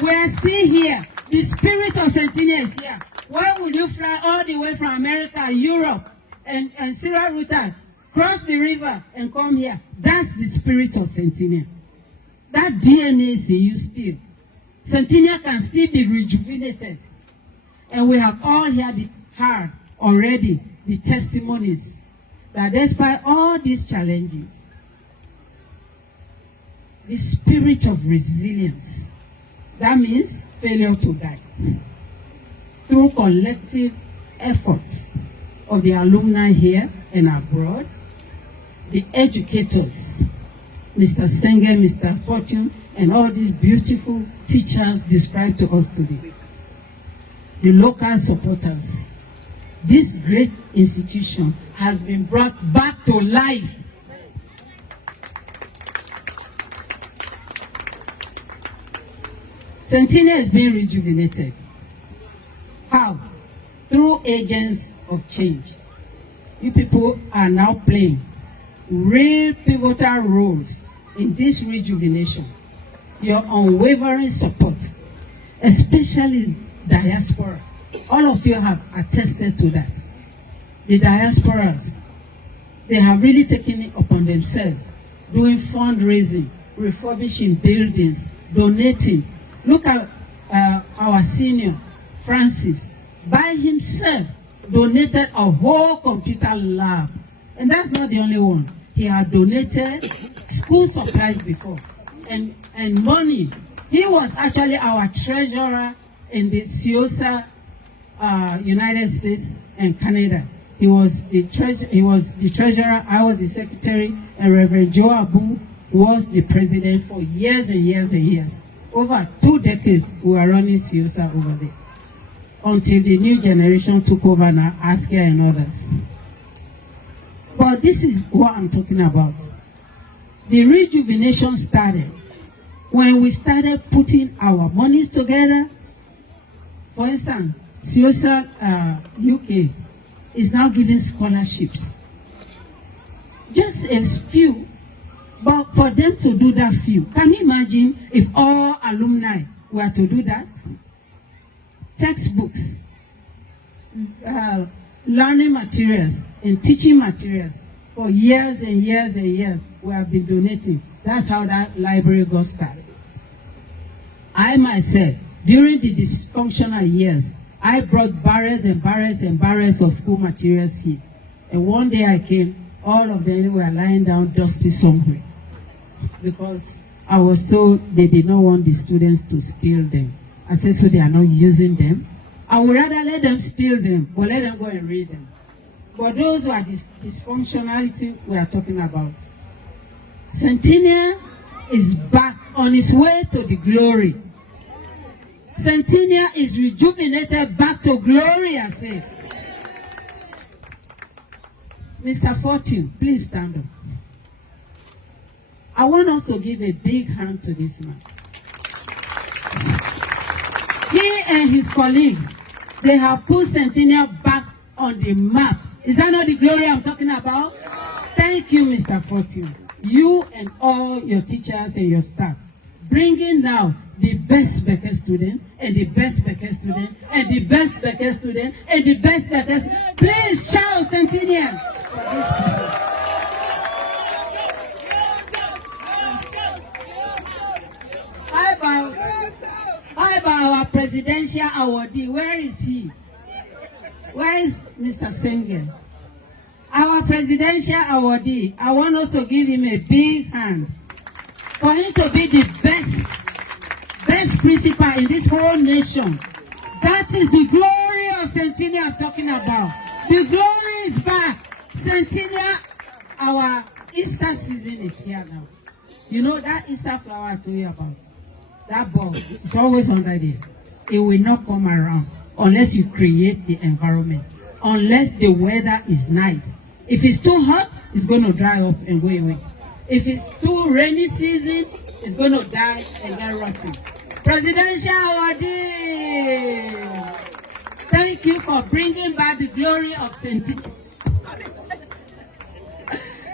We are still here. The spirit of Centennial is here. Why would you fly all the way from America, Europe, and Sierra Leone, cross the river and come here? That's the spirit of Centennial. That DNA is in you still. Centennial can still be rejuvenated. And we have all heard already the testimonies that despite all these challenges, the spirit of resilience, that means failure to die, through collective efforts of the alumni here and abroad, the educators, Mr. Senge, Mr. Fortune, and all these beautiful teachers described to us today, the local supporters, this great institution has been brought back to life. Centennial is being rejuvenated. How? Through agents of change. You people are now playing real pivotal roles in this rejuvenation. Your unwavering support, especially diaspora. All of you have attested to that. The diasporas, they have really taken it upon themselves, doing fundraising, refurbishing buildings, donating. Look at our senior, Francis, by himself, donated a whole computer lab. And that's not the only one. He had donated school supplies before and money. He was actually our treasurer in the CIOSA, United States and Canada. He was the treasurer, I was the secretary, and Reverend Joe Abu was the president for years and years and years. Over 2 decades, we were running CIOSA over there. Until the new generation took over now, Askia and others. But this is what I'm talking about. The rejuvenation started when we started putting our monies together. For instance, CIOSA UK is now giving scholarships. Just a few. But for them to do that few, can you imagine if all alumni were to do that? Textbooks, learning materials, and teaching materials for years and years and years we have been donating. That's how that library got started. I myself, during the dysfunctional years, I brought barrels and barrels and barrels of school materials here. And one day I came, all of them were lying down dusty somewhere. Because I was told they did not want the students to steal them. I said, so they are not using them? I would rather let them steal them, or let them go and read them. But those who are dysfunctionality we are talking about. Centennial is back on its way to the glory. Centennial is rejuvenated back to glory, I say. Mr. Fortune, please stand up. I want us to give a big hand to this man. He and his colleagues, they have put Centennial back on the map. Is that not the glory I'm talking about? Thank you, Mr. Fortune. You and all your teachers and your staff, bringing now the best Becker student, and the best Becker student, and the best Becker student, and the best Becker student. Please shout Centennial. How about our presidential awardee? Where is he? Where is Mr. Senge? Our presidential awardee, I want us to give him a big hand. For him to be the best principal in this whole nation. That is the glory of Centennial I'm talking about. The glory is back. Centennial, our Easter season is here now. You know that Easter flower I told you about? That bulb is always under there. It will not come around unless you create the environment. Unless the weather is nice. If it's too hot, it's going to dry up and go away. If it's too rainy season, it's going to die and get rotten. Presidential awardee! Thank you for bringing back the glory of Centennial.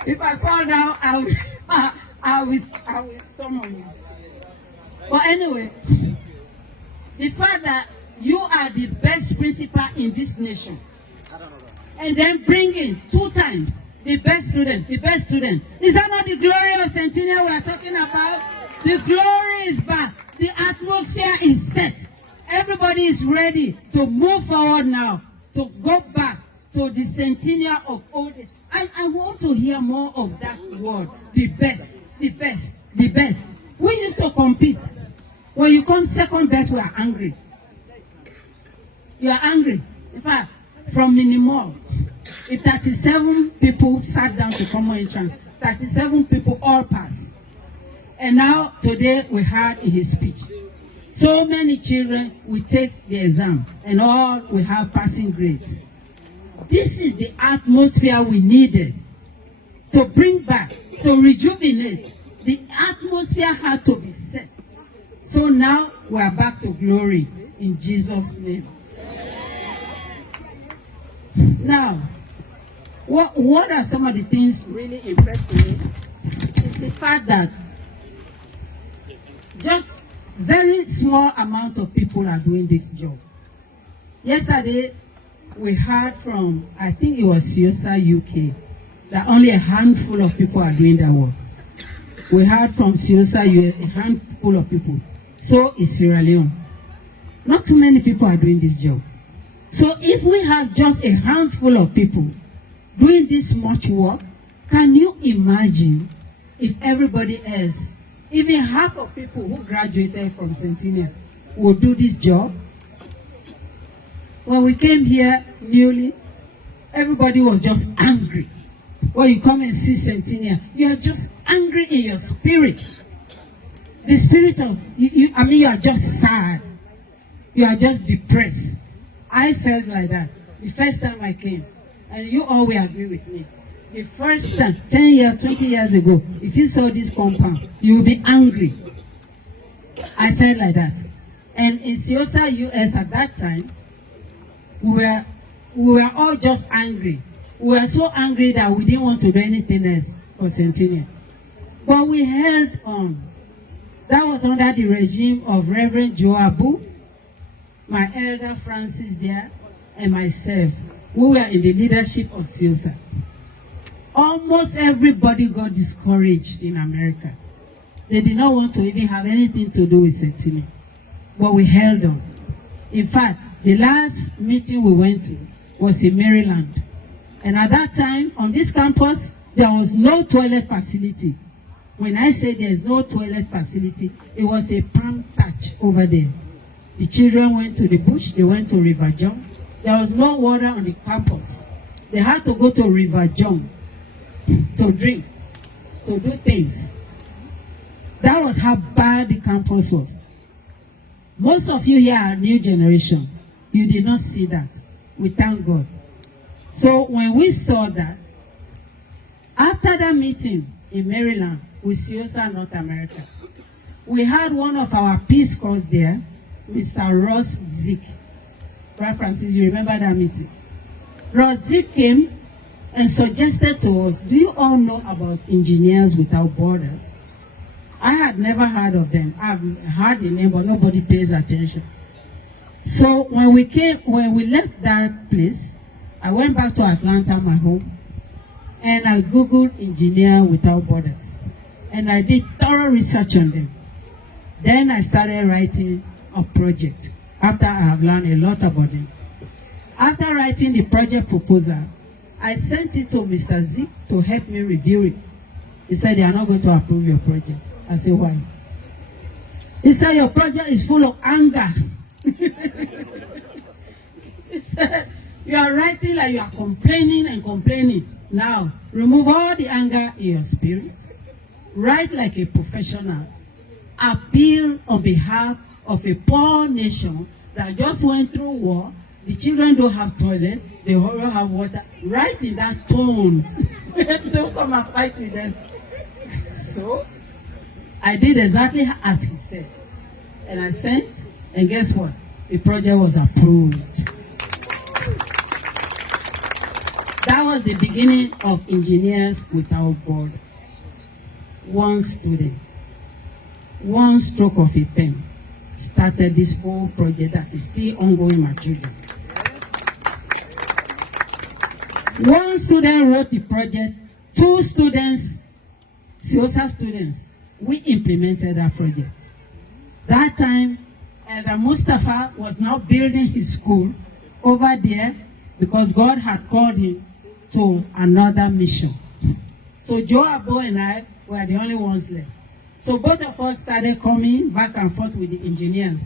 If I fall down, I will summon you. But anyway, The fact that you are the best principal in this nation, and then bring in 2 times the best student, the best student. Is that not the glory of Centennial we are talking about? The glory is back. The atmosphere is set. Everybody is ready to move forward now, to go back to the Centennial of old. I want to hear more of that word. The best, the best, the best. We used to compete. When you come second best, we are angry. You are angry. In fact, from minimal, if 37 people sat down to common entrance, 37 people all passed. And now, today, we heard in his speech, so many children will take the exam, and all will have passing grades. This is the atmosphere we needed to bring back, to rejuvenate. The atmosphere had to be set. So now, we are back to glory in Jesus' name. Now, what are some of the things really impressing me? Is the fact that just very small amount of people are doing this job. Yesterday, we heard from, I think it was CIOSA UK, that only a handful of people are doing that work. We heard from CIOSA US, a handful of people. So is Sierra Leone. Not too many people are doing this job. So if we have just a handful of people doing this much work, can you imagine if everybody else, even half of people who graduated from Centennial, will do this job? When we came here newly, everybody was just angry. When you come and see Centennial, you are just angry in your spirit. The spirit of, you are just sad. You are just depressed. I felt like that the first time I came, and you all will agree with me. The first time, 10 years, 20 years ago, if you saw this compound, you will be angry. I felt like that. And in CIOSA US at that time, we were all just angry. We were so angry that we didn't want to do anything else for Centennial. But we held on. That was under the regime of Reverend Joabu, my elder Francis there, and myself. We were in the leadership of CIOSA. Almost everybody got discouraged in America. They did not want to even have anything to do with Centennial. But we held on. In fact, the last meeting we went to was in Maryland. And at that time, on this campus, there was no toilet facility. When I say there's no toilet facility, it was a palm patch over there. The children went to the bush, they went to River Jong. There was no water on the campus. They had to go to River Jong to drink, to do things. That was how bad the campus was. Most of you here are new generation. You did not see that. We thank God. So when we saw that, after that meeting in Maryland with CIOSA North America, we had one of our Peace Corps there, Mr. Ross Zick. Brother Francis, you remember that meeting? Ross Zick came and suggested to us, do you all know about Engineers Without Borders? I had never heard of them. I've heard the name, but nobody pays attention. So when we left that place, I went back to Atlanta, my home, and I Googled Engineer Without Borders. And I did thorough research on them. Then I started writing a project after I have learned a lot about them. After writing the project proposal, I sent it to Mr. Z to help me review it. He said, they are not going to approve your project. I said, why? He said, your project is full of anger. He said, you are writing like you are complaining and complaining. Now, remove all the anger in your spirit. Write like a professional. Appeal on behalf of a poor nation that just went through war. The children don't have toilet. They don't have water. Write in that tone. Don't come and fight with them. So, I did exactly as he said. And I sent, and guess what? The project was approved. That was the beginning of Engineers Without Borders. One student, one stroke of a pen, started this whole project that is still ongoing, my children. One student wrote the project, 2 students, CIOSA students, we implemented that project. That time, Elder Mustafa was now building his school over there because God had called him to another mission. So Joe Abo and I were the only ones left. So both of us started coming back and forth with the engineers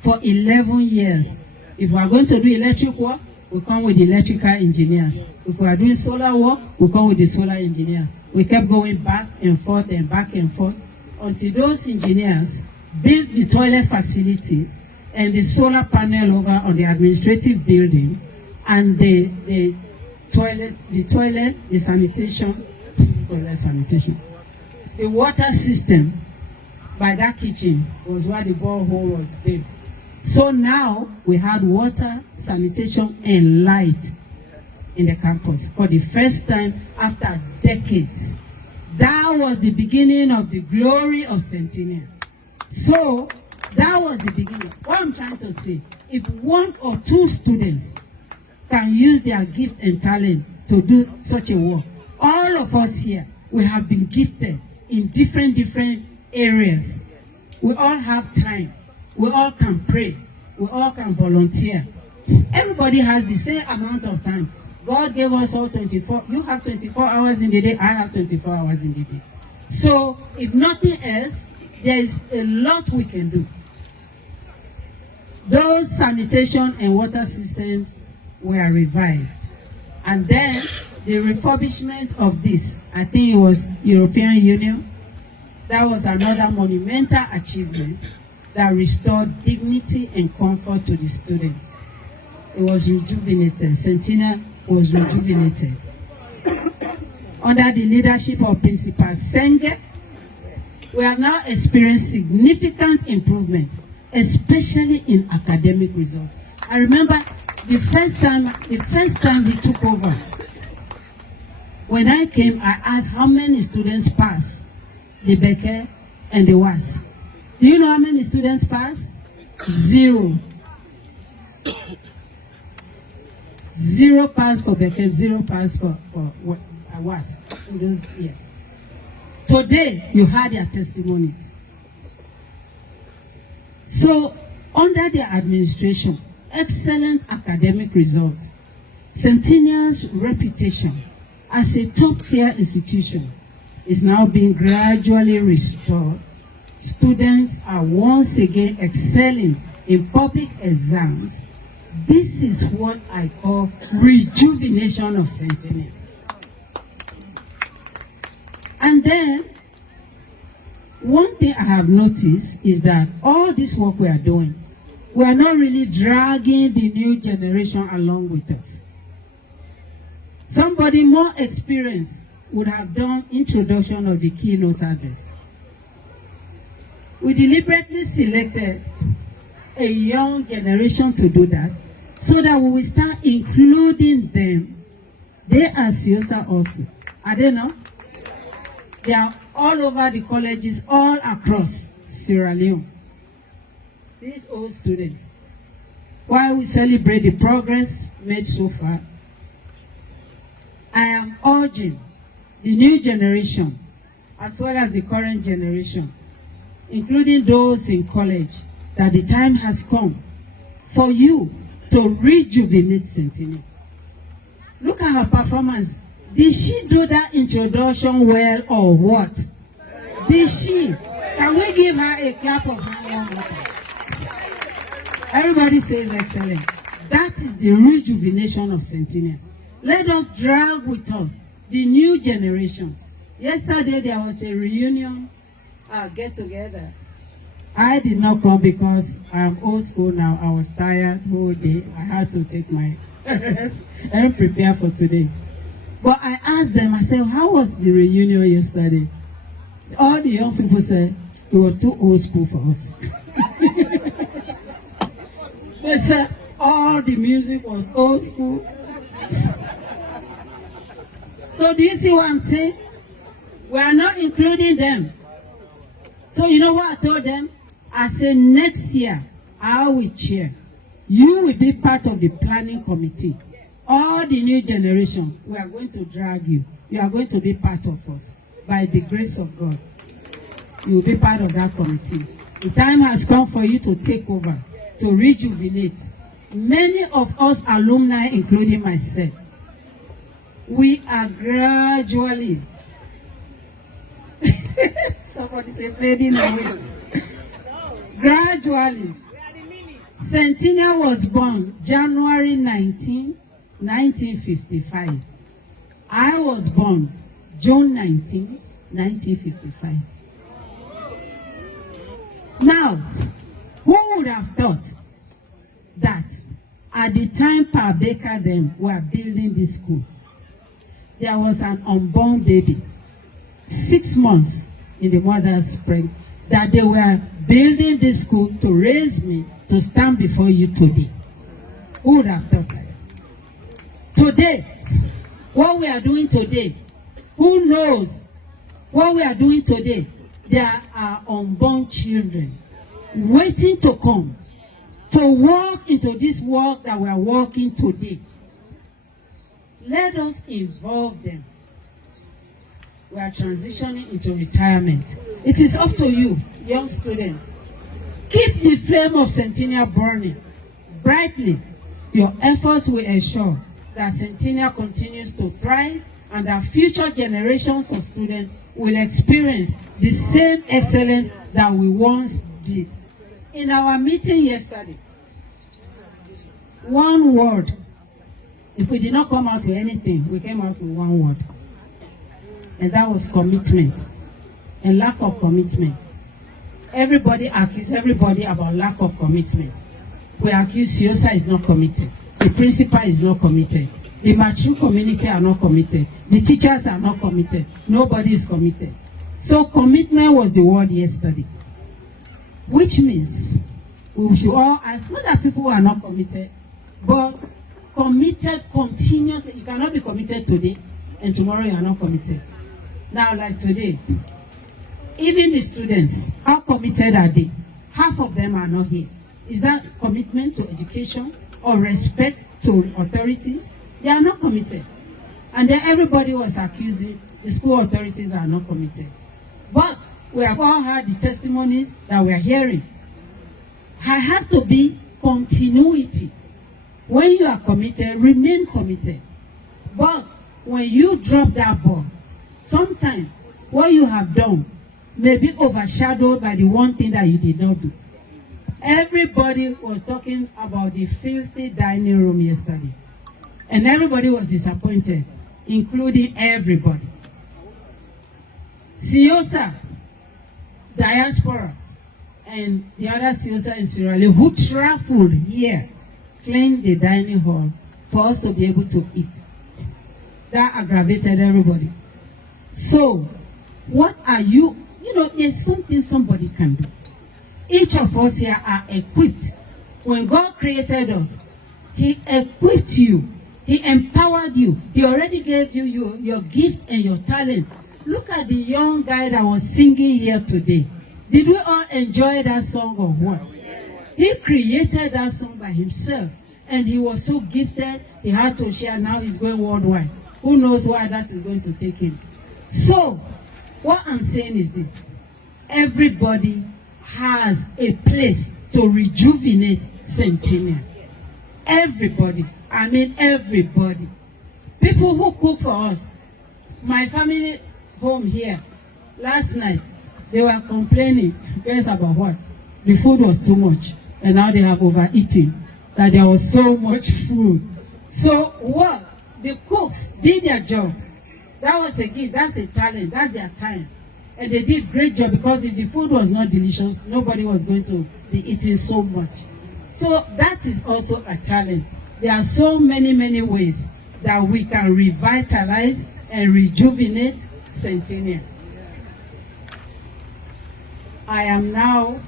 for 11 years. If we are going to do electric work, we come with the electrical engineers. If we are doing solar work, we come with the solar engineers. We kept going back and forth until those engineers built the toilet facilities and the solar panel over on the administrative building and the sanitation. The water system by that kitchen was where the borehole was built. So now we had water, sanitation, and light in the campus for the first time after decades. That was the beginning of the glory of Centennial. So that was the beginning. What I'm trying to say, if 1 or 2 students can use their gift and talent to do such a work, all of us here, we have been gifted in different areas. We all have time. We all can pray. We all can volunteer. Everybody has the same amount of time. God gave us all 24. You have 24 hours in the day. I have 24 hours in the day. So, if nothing else, there is a lot we can do. Those sanitation and water systems were revived. And then, the refurbishment of this, I think it was European Union. That was another monumental achievement that restored dignity and comfort to the students. It was rejuvenated. Centennial was rejuvenated. Under the leadership of Principal Senge, we have now experienced significant improvements, especially in academic results. I remember the first time he took over. When I came, I asked how many students passed the Becker and the WAS. Do you know how many students passed? 0. 0 passed for Becker, 0 passed for WAS in those years. Today, you heard their testimonies. So, under their administration, excellent academic results, Centennial's reputation as a top-tier institution is now being gradually restored. Students are once again excelling in public exams. This is what I call rejuvenation of Centennial. And then, one thing I have noticed is that all this work we are doing, we are not really dragging the new generation along with us. Somebody more experienced would have done introduction of the keynote address. We deliberately selected a young generation to do that so that we will start including them. They are CIOSA also. Are they not? They are all over the colleges, all across Sierra Leone. These old students. While we celebrate the progress made so far, I am urging the new generation, as well as the current generation, including those in college, that the time has come for you to rejuvenate Centennial. Look at her performance. Did she do that introduction well or what? Did she? Can we give her a clap of hands? Everybody says excellent. That is the rejuvenation of Centennial. Let us drag with us the new generation. Yesterday there was a reunion, get together. I did not come because I'm old school now. I was tired the whole day. I had to take my rest and prepare for today. But I asked them, I said, how was the reunion yesterday? All the young people said, it was too old school for us. They said, all the music was old school. So do you see what I'm saying? We are not including them. So you know what I told them? I say next year, I will chair. You will be part of the planning committee. All the new generation, we are going to drag you. You are going to be part of us. By the grace of God, you will be part of that committee. The time has come for you to take over, to rejuvenate. Many of us alumni, including myself, we are gradually, somebody say fading away. Gradually, Centennial was born January 19, 1955. I was born June 19, 1955. Now, who would have thought that at the time Pa Baker them were building this school, there was an unborn baby, 6 months in the mother's spring, that they were building this school to raise me to stand before you today? Who would have thought that? Today, what we are doing today, who knows what we are doing today? There are unborn children waiting to come to walk into this work that we are walking today. Let us involve them. We are transitioning into retirement. It is up to you, young students. Keep the flame of Centennial burning brightly. Your efforts will ensure that Centennial continues to thrive and that future generations of students will experience the same excellence that we once did. In our meeting yesterday, one word, if we did not come out with anything, we came out with one word. And that was commitment and lack of commitment. Everybody accused everybody about lack of commitment. We accuse CIOSA is not committed. The principal is not committed. The Mattru community are not committed. The teachers are not committed. Nobody is committed. So commitment was the word yesterday. Which means we should all, not that people are not committed, but committed continuously. You cannot be committed today and tomorrow you are not committed. Now, like today, even the students, how committed are they? Half of them are not here. Is that commitment to education or respect to authorities? They are not committed. And then everybody was accusing the school authorities are not committed. But we have all heard the testimonies that we are hearing. I have to be continuity. When you are committed, remain committed. But when you drop that ball, sometimes what you have done may be overshadowed by the one thing that you did not do. Everybody was talking about the filthy dining room yesterday. And everybody was disappointed, including everybody. CIOSA, diaspora, and the other CIOSA in Sierra Leone who traveled here, cleaned the dining hall for us to be able to eat. That aggravated everybody. So, what are you, there's something somebody can do. Each of us here are equipped. When God created us, He equipped you. He empowered you. He already gave you your gift and your talent. Look at the young guy that was singing here today. Did we all enjoy that song or what? He created that song by himself. And he was so gifted, he had to share. Now he's going worldwide. Who knows why that is going to take him? So, what I'm saying is this. Everybody has a place to rejuvenate Centennial. Everybody. I mean everybody. People who cook for us. My family home here, last night, they were complaining. Guess about what? The food was too much. And now they have overeaten. That there was so much food. So what? The cooks did their job. That was a gift. That's a talent. That's their time. And they did great job because if the food was not delicious, nobody was going to be eating so much. So that is also a talent. There are so many ways that we can revitalize and rejuvenate Centennial. I am now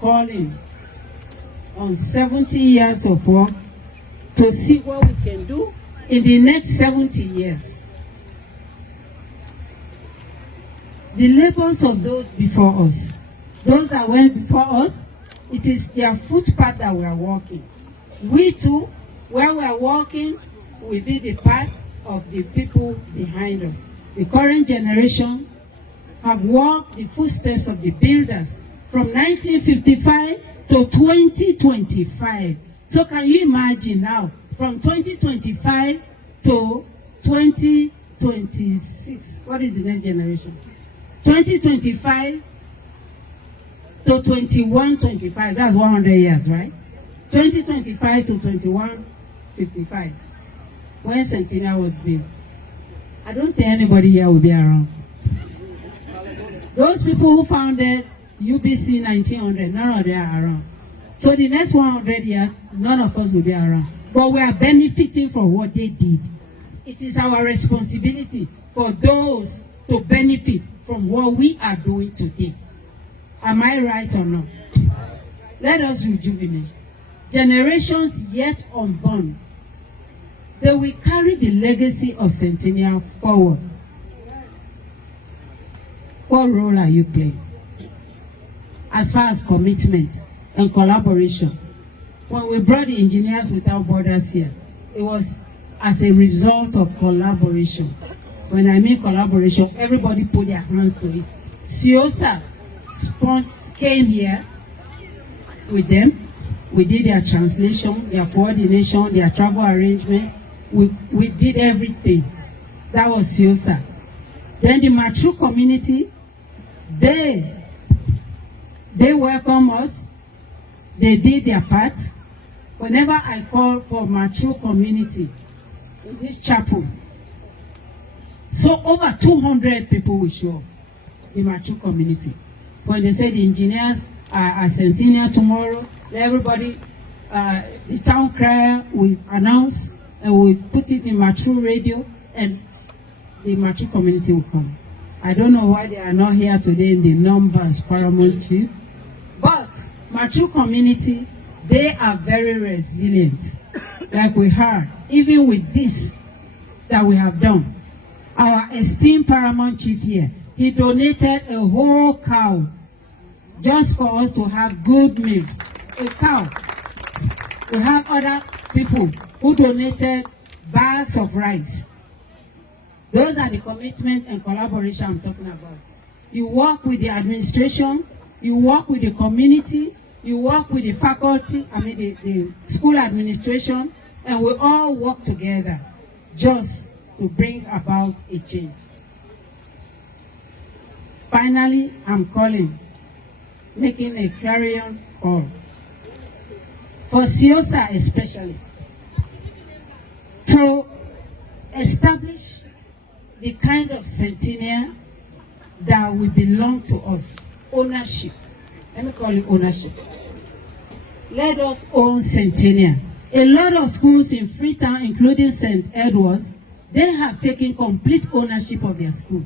calling on 70 years of work to see what we can do in the next 70 years. The labors of those before us those that went before us, it is their footpath that we are walking. We too, where we are walking, will be the path of the people behind us. The current generation have walked the footsteps of the builders from 1955 to 2025. So can you imagine now, from 2025 to 2026, what is the next generation? 2025 to 2125, that's 100 years, right? 2025 to 2155, when Centennial was built. I don't think anybody here will be around. Those people who founded UBC 1900, none of them are around. So the next 100 years, none of us will be around. But we are benefiting from what they did. It is our responsibility for those to benefit from what we are doing today. Am I right or not? Let us rejuvenate. Generations yet unborn, they will carry the legacy of Centennial forward. What role are you playing? As far as commitment and collaboration. When we brought the Engineers Without Borders here, it was as a result of collaboration. When I mean collaboration, everybody put their hands to it. CIOSA came here with them. We did their translation, their coordination, their travel arrangement. We did everything. That was CIOSA. Then the Mattru community, they welcome us. They did their part. Whenever I call for Mattru community in this chapel, so over 200 people will show up in Mattru community. When they say the engineers are at Centennial tomorrow, everybody, the town crier will announce and we'll put it in Mattru radio, and the Mattru community will come. I don't know why they are not here today in the numbers, Paramount Chief, but Mattru community, they are very resilient. Like we heard, even with this that we have done. Our esteemed Paramount Chief here, he donated a whole cow just for us to have good meals. A cow. We have other people who donated bags of rice. Those are the commitment and collaboration I'm talking about. You work with the administration, you work with the community, you work with the faculty, the school administration, and we all work together just to bring about a change. Finally, I'm making a clarion call. For CIOSA especially, to establish the kind of Centennial that will belong to us. Ownership. Let me call it ownership. Let us own Centennial. A lot of schools in Freetown, including St. Edward's, they have taken complete ownership of their school.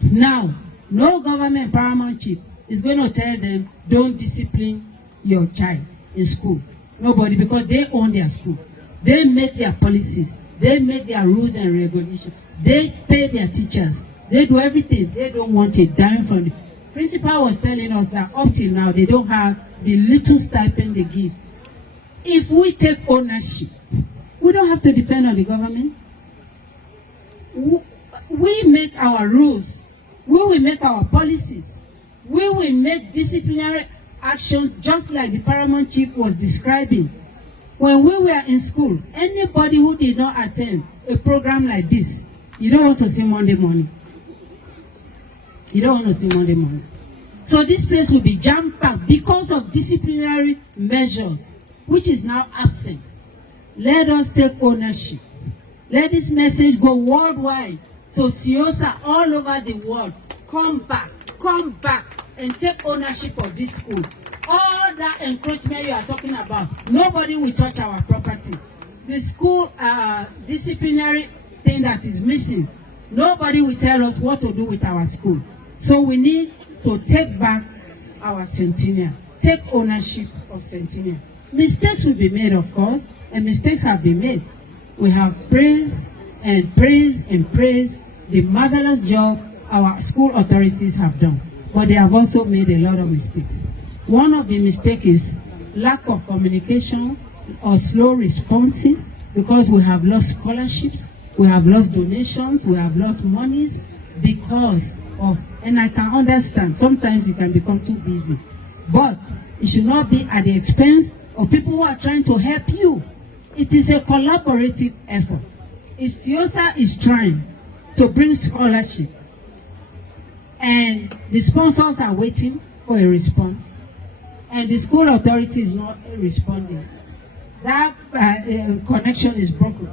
Now, no government Paramount Chief is going to tell them, don't discipline your child in school. Nobody, because they own their school. They make their policies. They make their rules and regulations. They pay their teachers. They do everything. They don't want a dime from the principal. Was telling us that up till now, they don't have the little stipend they give. If we take ownership, we don't have to depend on the government. We make our rules. We will make our policies. We will make disciplinary actions just like the Paramount Chief was describing. When we were in school, anybody who did not attend a program like this, you don't want to see Monday morning. You don't want to see Monday morning. So this place will be jam-packed because of disciplinary measures, which is now absent. Let us take ownership. Let this message go worldwide to CIOSA all over the world. Come back and take ownership of this school. All that encroachment you are talking about, nobody will touch our property. The school disciplinary thing that is missing, nobody will tell us what to do with our school. So we need to take back our Centennial, take ownership of Centennial. Mistakes will be made, of course, and mistakes have been made. We have praised and praised and praised the marvelous job our school authorities have done. but they have also made a lot of mistakes. One of the mistakes is lack of communication or slow responses, because we have lost scholarships, we have lost donations, we have lost monies because of, and I can understand, sometimes you can become too busy, but it should not be at the expense of people who are trying to help you. It is a collaborative effort. If CIOSA is trying to bring scholarship and the sponsors are waiting for a response and the school authority is not responding, that connection is broken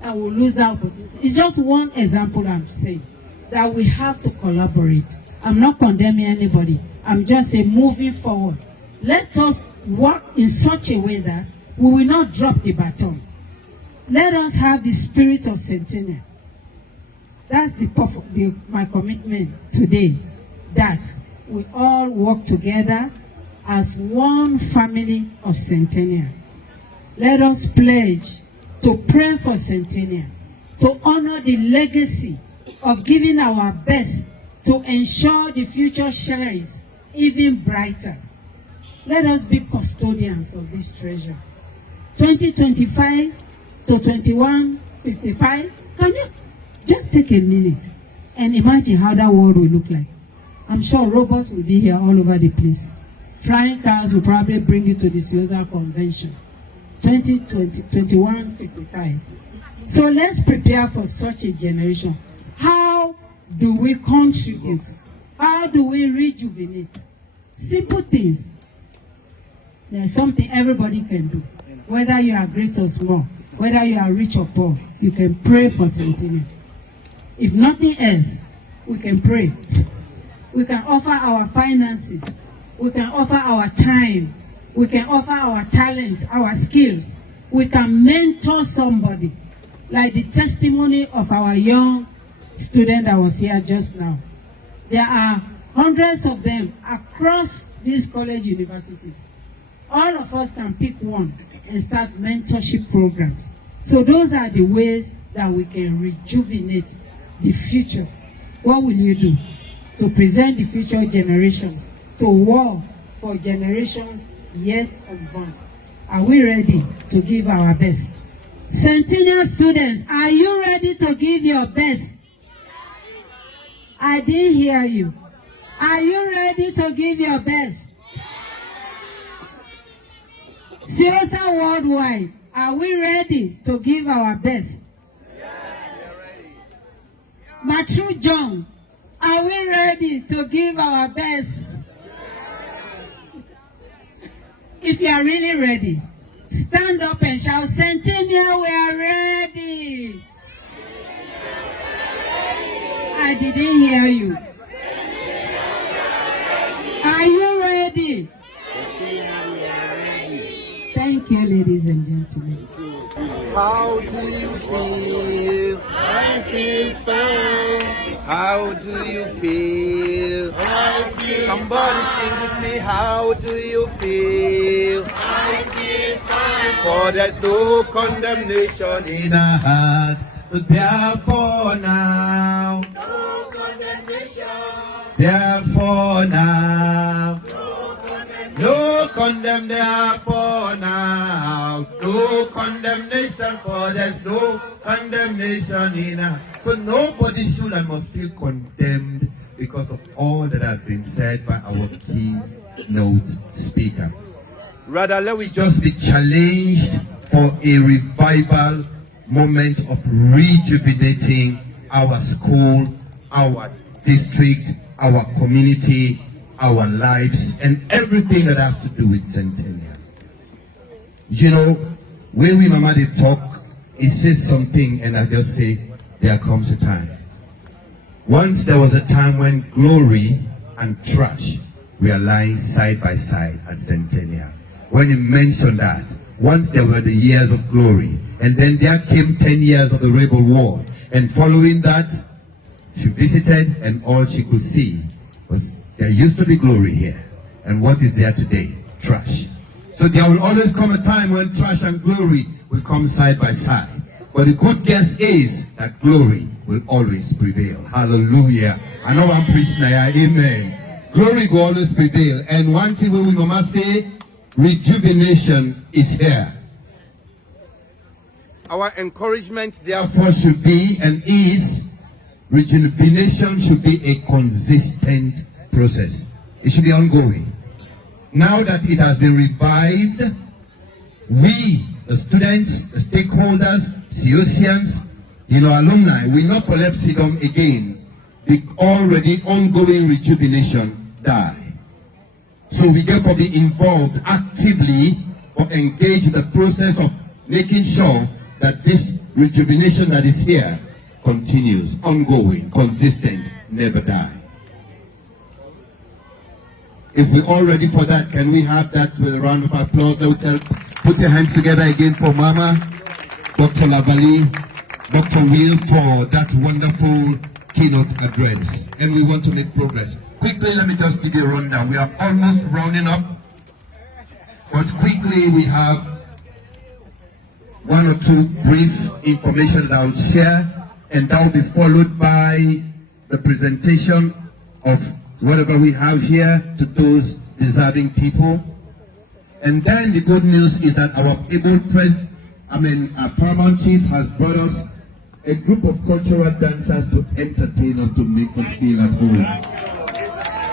and we'll lose that opportunity. It's just one example I'm saying, that we have to collaborate. I'm not condemning anybody. I'm just saying, moving forward, let us work in such a way that we will not drop the baton. Let us have the spirit of Centennial. That's my commitment today, that we all work together as one family of Centennial. Let us pledge to pray for Centennial, to honor the legacy of giving our best to ensure the future shines even brighter. Let us be custodians of this treasure. 2025 to 2155, can you just take a minute and imagine how that world will look like? I'm sure robots will be here all over the place. Flying cars will probably bring you to the CIOSA convention. 2155. So let's prepare for such a generation. How do we contribute? How do we rejuvenate? Simple things. There's something everybody can do. Whether you are great or small, whether you are rich or poor, you can pray for Centennial. If nothing else, we can pray. We can offer our finances. We can offer our time. We can offer our talents, our skills. We can mentor somebody, like the testimony of our young student that was here just now. There are hundreds of them across these college universities. All of us can pick one and start mentorship programs. So those are the ways that we can rejuvenate the future. What will you do to present the future generations to war for generations yet unborn? Are we ready to give our best? Centennial students, are you ready to give your best? I didn't hear you. Are you ready to give your best? CIOSA worldwide, are we ready to give our best? Mattru Jong, are we ready to give our best? If you are really ready, stand up and shout, Centennial, we are ready. I didn't hear you. Are you ready? Thank you, ladies and gentlemen. How do you feel? I feel fine. How do you feel? I feel Somebody sing with me, how do you feel? I feel fine. For there's no condemnation in our heart. Therefore now, No condemnation. therefore now, No no condemn, therefore now, no condemnation, for there's no condemnation in us. So nobody should and must feel condemned because of all that has been said by our keynote speaker. Rather, let we just be challenged for a revival moment of rejuvenating our school, our district, our community, our lives, and everything that has to do with Centennial. You know, when we mama they talk, it says something and I just say, there comes a time. Once there was a time when glory and trash were lying side by side at Centennial. When he mentioned that, once there were the years of glory, and then there came 10 years of the rebel war, and following that, she visited and all she could see was there used to be glory here, and what is there today? Trash. So there will always come a time when trash and glory will come side by side. But the good guess is that glory will always prevail. Hallelujah. I know I'm preaching now. Amen. glory will always prevail. And one thing we must say, rejuvenation is here. Our encouragement therefore should be and is, rejuvenation should be a consistent process. It should be ongoing. Now that it has been revived, we, the students, the stakeholders, COCians, alumni, will not collect freedom again. The already ongoing rejuvenation die. So we therefore be involved actively or engage in the process of making sure that this rejuvenation that is here continues, ongoing, consistent, never die. If we're all ready for that, can we have that with a round of applause? Put your hands together again for Mama, Dr. Lavali, Dr. Will for that wonderful keynote address. And we want to make progress. Quickly, let me just give you a rundown. We are almost rounding up. But quickly, we have one or two brief information that I'll share. And that will be followed by the presentation of whatever we have here to those deserving people. And then the good news is that our our Paramount Chief has brought us a group of cultural dancers to entertain us, to make us feel at home.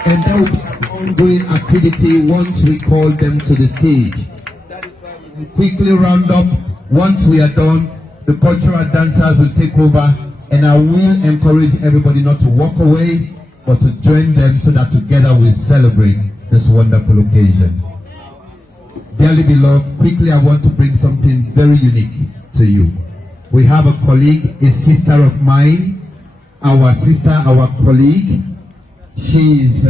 And that will be an ongoing activity once we call them to the stage. That is why we will quickly round up. Once we are done, the cultural dancers will take over, and I will encourage everybody not to walk away, but to join them so that together we celebrate this wonderful occasion. Dearly beloved, quickly I want to bring something very unique to you. We have a colleague, a sister of mine, our sister, our colleague. She is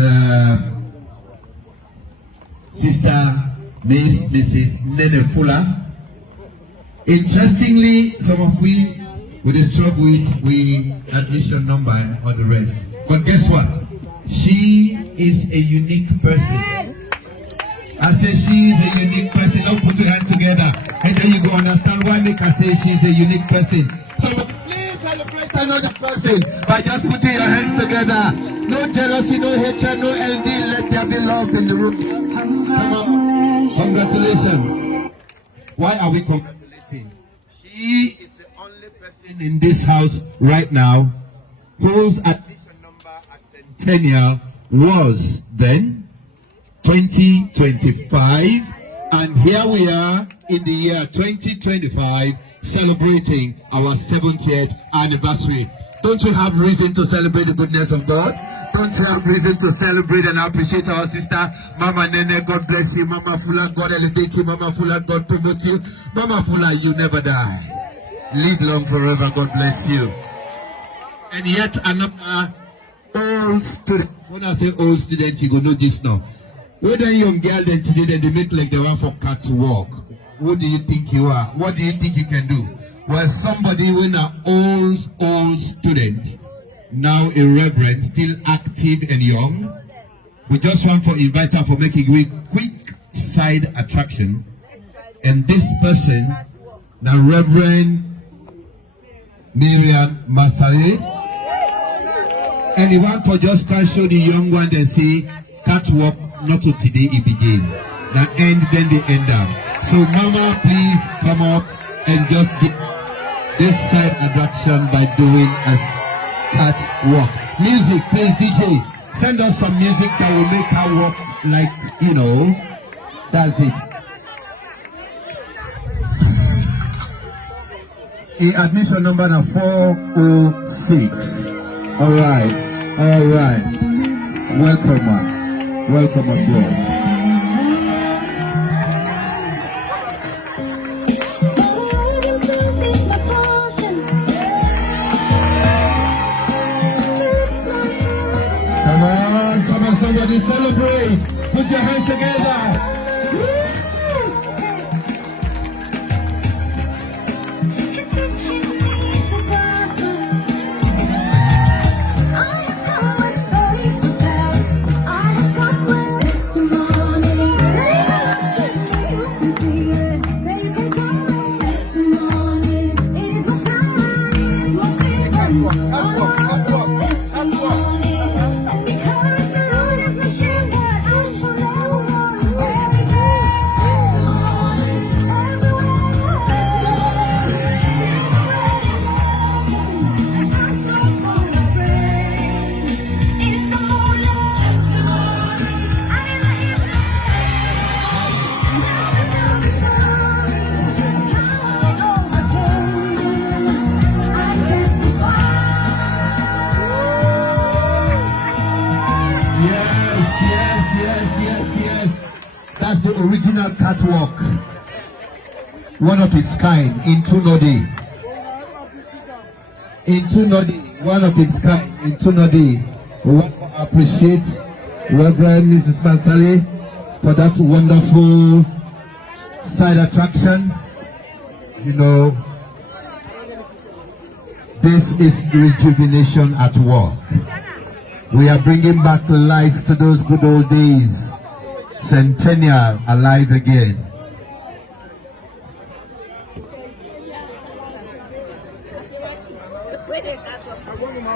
Sister Mrs. Nene Pula. Interestingly, some of we with a struggle with admission number and all the rest. But guess what? She is a unique person. Yes. I say she is a unique person. Now put your hands together and then you go understand why make her say she is a unique person. So please celebrate another person by just putting your hands together. No jealousy, no hatred, no envy. Let there be love in the room. Come on. Congratulations. Why are we congratulating? She is the only person in this house right now whose admission number at Centennial was then 2025, and here we are in the year 2025 celebrating our 70th anniversary. Don't you have reason to celebrate the goodness of God? Don't you have reason to celebrate and appreciate our sister Mama Nene? God bless you. Mama Fula, God elevate you. Mama Fula, God promote you. Mama Fula, you never die. Live long forever. God bless you. And yet another old student. When I say old student, you go know this now. Whether young girl then today, then they make like they want for cat to walk. What do you think you are? What do you think you can do? Well, somebody when an old student, now a reverend, still active and young. We just want to invite her for making a quick side attraction. And this person, the Reverend Miriam Masare. And he want to just show the young one and say, catwalk, not to today it begin. The end, then the end up. So Mama, please come up and just give this side attraction by doing a catwalk. Music, please, DJ. Send us some music that will make her walk like, that's it. Admission number 406. All right. Welcome, man. Welcome aboard. Come on, somebody celebrate. Put your hands together. That's what. That's the original catwalk. One of its kind in Tunodi. In Tunodi, one of its kind in Tunodi. We want to appreciate Reverend Mrs. Mansali for that wonderful side attraction. You know, this is rejuvenation at work. We are bringing back life to those good old days. Centennial alive again.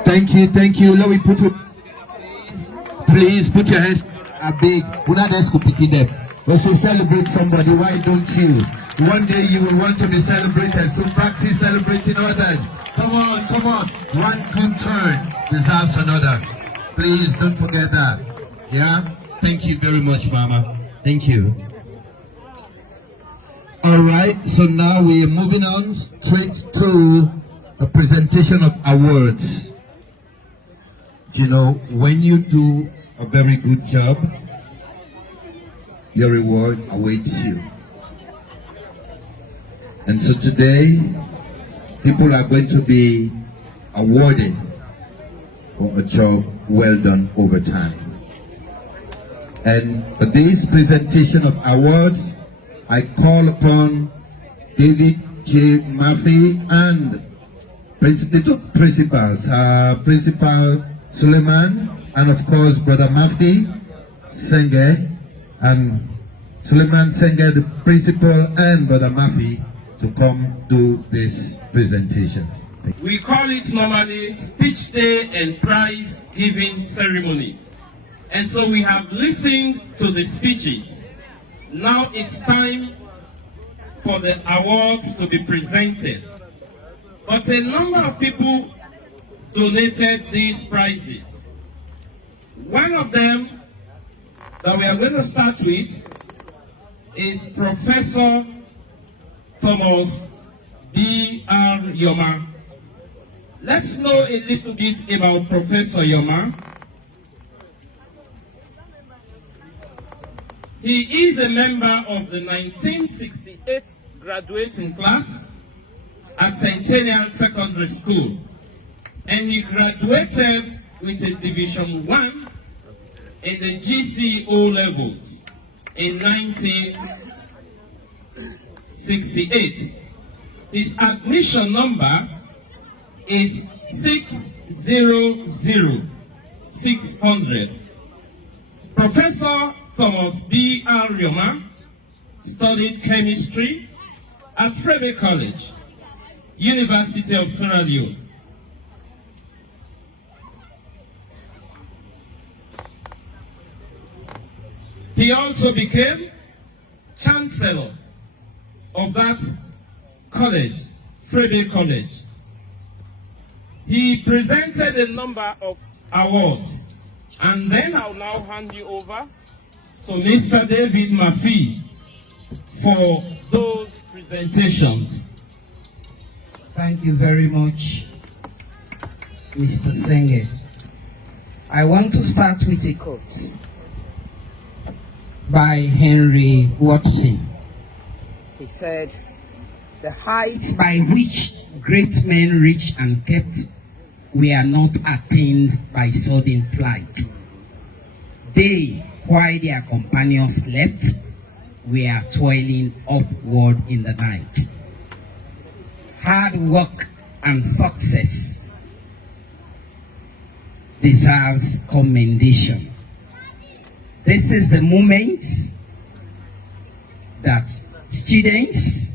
Thank you, thank you. Let me put it. Please put your hands are big. We're not just picking them. But to celebrate somebody, why don't you? One day you will want to be celebrated, so practice celebrating others. Come on, come on. One good turn deserves another. Please don't forget that. Yeah? Thank you very much, Mama. Thank you. Alright, so now we are moving on straight to the presentation of awards. You know, when you do a very good job, your reward awaits you. And so today, people are going to be awarded for a job well done over time. And for this presentation of awards, I call upon David J. Murphy and the two principals, Principal Suleiman and of course Brother Murphy Senge, and Suleiman Senge, the principal, and Brother Murphy to come do this presentation. We call it normally speech day and prize giving ceremony. And so we have listened to the speeches. Now it's time for the awards to be presented. But a number of people donated these prizes. One of them that we are going to start with is Professor Thomas B.R. Yoma. Let's know a little bit about Professor Yoma. He is a member of the 1968 graduating class at Centennial Secondary School, and he graduated with a Division 1 in the GCO levels in 1968. His admission number is 600. Professor Thomas B. R. Yoma studied chemistry at Frebe College, University of Sierra Leone. He also became Chancellor of that college, Frebe College. He presented a number of awards, and then I'll now hand you over to Mr. David Murphy for those presentations. Thank you very much, Mr. Senge. I want to start with a quote by Henry Watson. He said, "The heights by which great men reach and kept were not attained by sudden flight. They, while their companions slept, were toiling upward in the night. Hard work and success deserves commendation. This is the moment that students,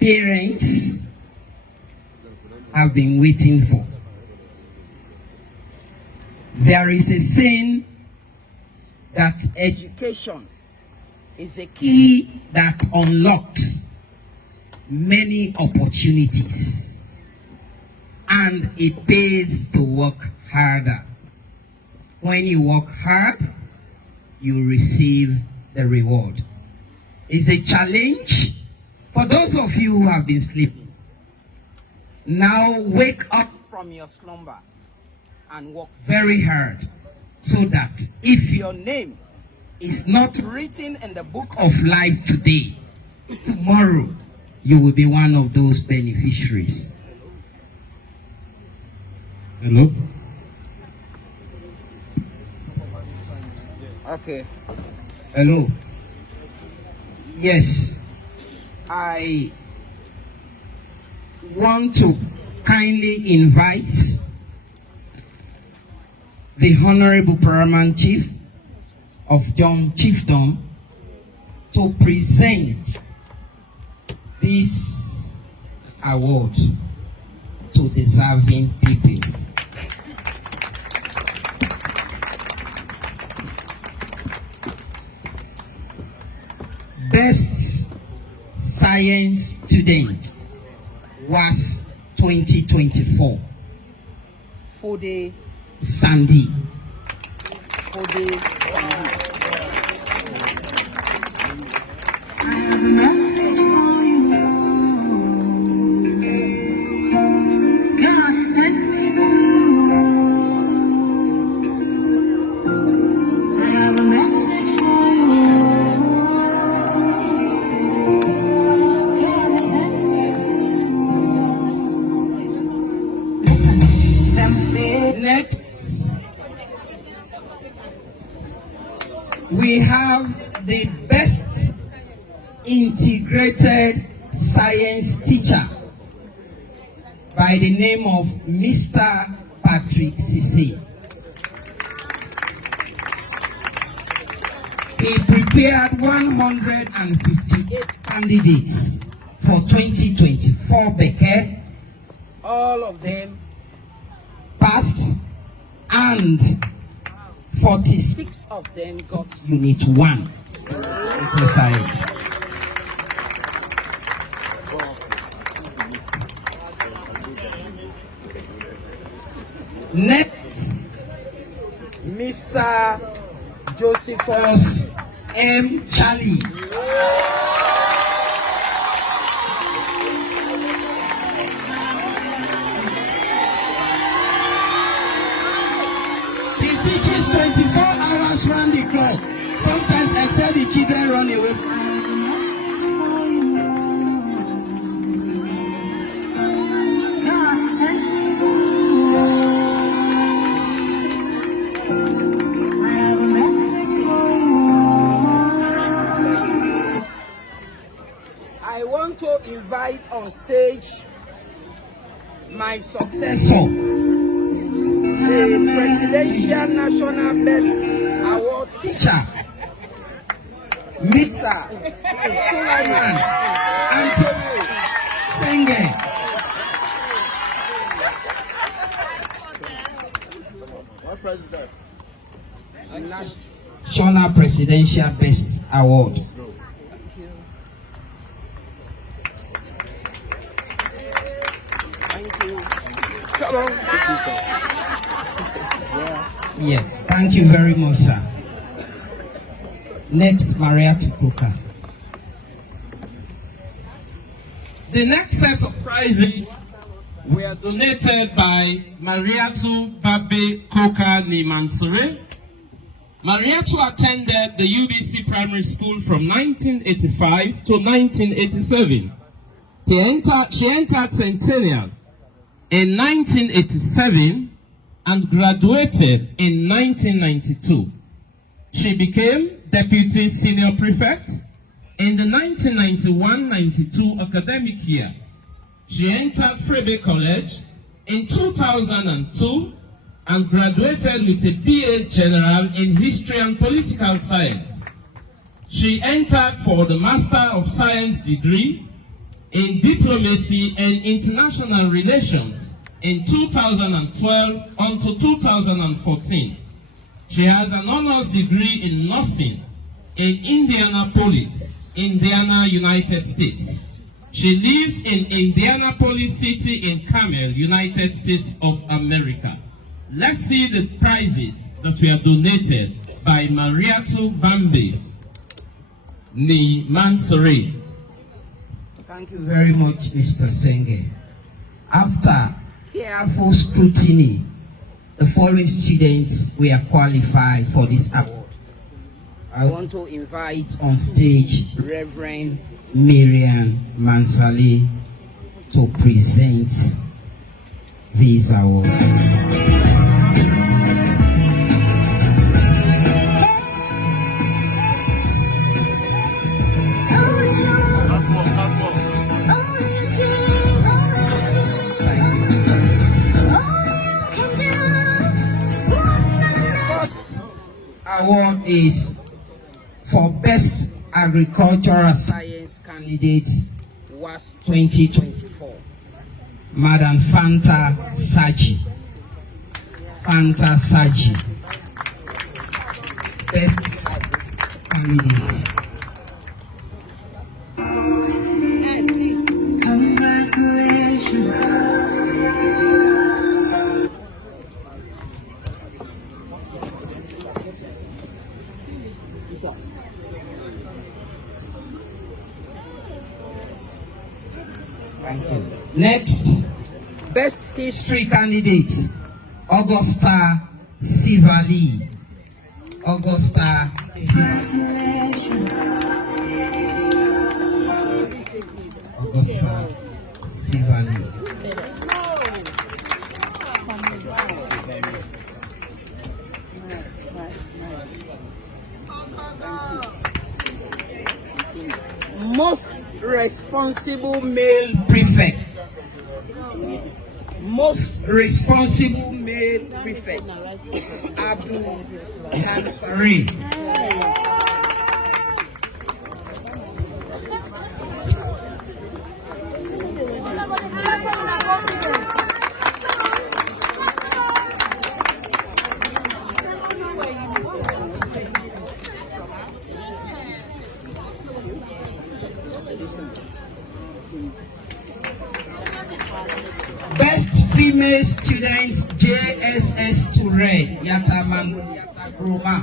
parents have been waiting for. There is a saying that education is a key that unlocks many opportunities, and it pays to work harder. When you work hard, you receive the reward. It's a challenge for those of you who have been sleeping. Now wake up from your slumber and work very hard, so that if your name is not written in the book of life today, tomorrow you will be one of those beneficiaries. Hello? Okay. Hello. Yes. I want to kindly invite the Honorable Paramount Chief of Jong Chiefdom to present this award to deserving people. Best Science Student was 2024. Fode Sandy. Fode Sandy. I have a message for you. God sent me to. I have a message for you. God sent me to. Listen, them say. Next, we have the best integrated science teacher by the name of Mr. Patrick Sisi. He prepared 158 candidates for 2024 Becker. All of them passed, and 46 of them got Unit 1 in science. Next, Mr. Josephus M. Charlie. He teaches 24 hours round the clock. Sometimes except the children run away from him. I want to invite on stage my successor, the Presidential National Best Award teacher, Mr. Sulaiman Anthony Senge. What president? National Presidential Best Award. Yes, thank you very much, sir. Next, Maria Tukuka. The next set of prizes were donated by Mariatu Babe Koka Nimansure. Mariatu attended the UBC primary school from 1985 to 1987. She entered Centennial in 1987 and graduated in 1992. She became Deputy Senior Prefect in the 1991-92 academic year. She entered Frebe College in 2002 and graduated with a BA General in History and Political Science. She entered for the Master of Science degree in Diplomacy and International Relations in 2012 until 2014. She has an honors degree in nursing in Indianapolis, Indiana, United States. She lives in Indianapolis City in Carmel, United States of America. Let's see the prizes that were donated by Mariatu Bambe Ni Mansore. Thank you very much, Mr. Senge. After careful scrutiny, the following students were qualified for this award. I want to invite on stage Reverend Miriam Mansali to present these awards. Award is for Best Agricultural Science Candidate was 2024. Madam Fanta Saji. Fanta Saji. Best candidate. Congratulations. Thank you. Next, Best History Candidate, Augusta Sivali. Augusta Sivali. Augusta Sivali. Most responsible male prefect. Most responsible male prefect. Abu Hansari. Best female students JSS to Red Yataman Yasagroma.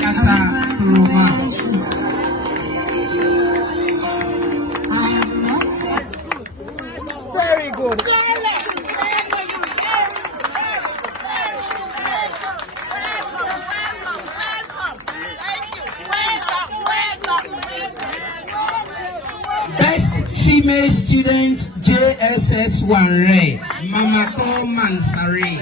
Yatagroma. Very good. Best female student JSS 1 Ray Mamako Mansari.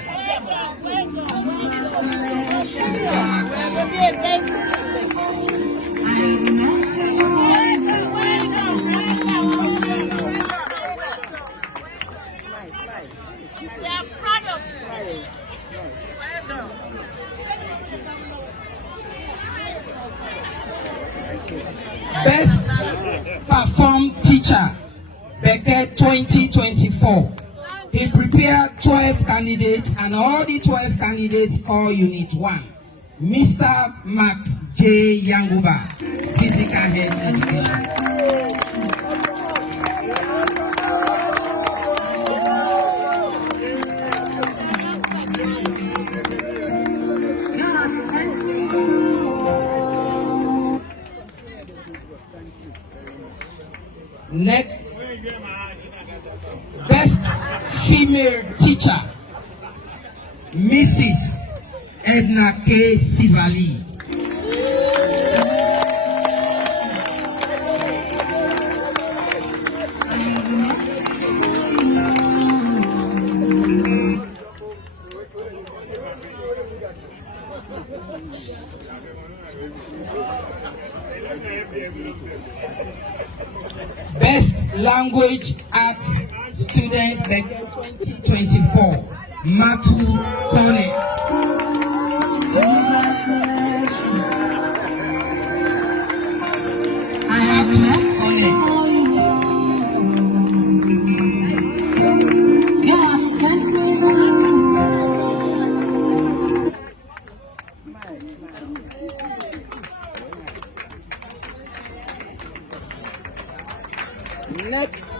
Best Perform Teacher, Beckett 2024. He prepared 12 candidates and all the 12 candidates call Unit 1. Mr. Max J. Yanguba, Physical Health Education. Next, Best Female Teacher, Mrs. Edna K. Sivali. Best Language Arts Student 2024, Mattru Kone. Next,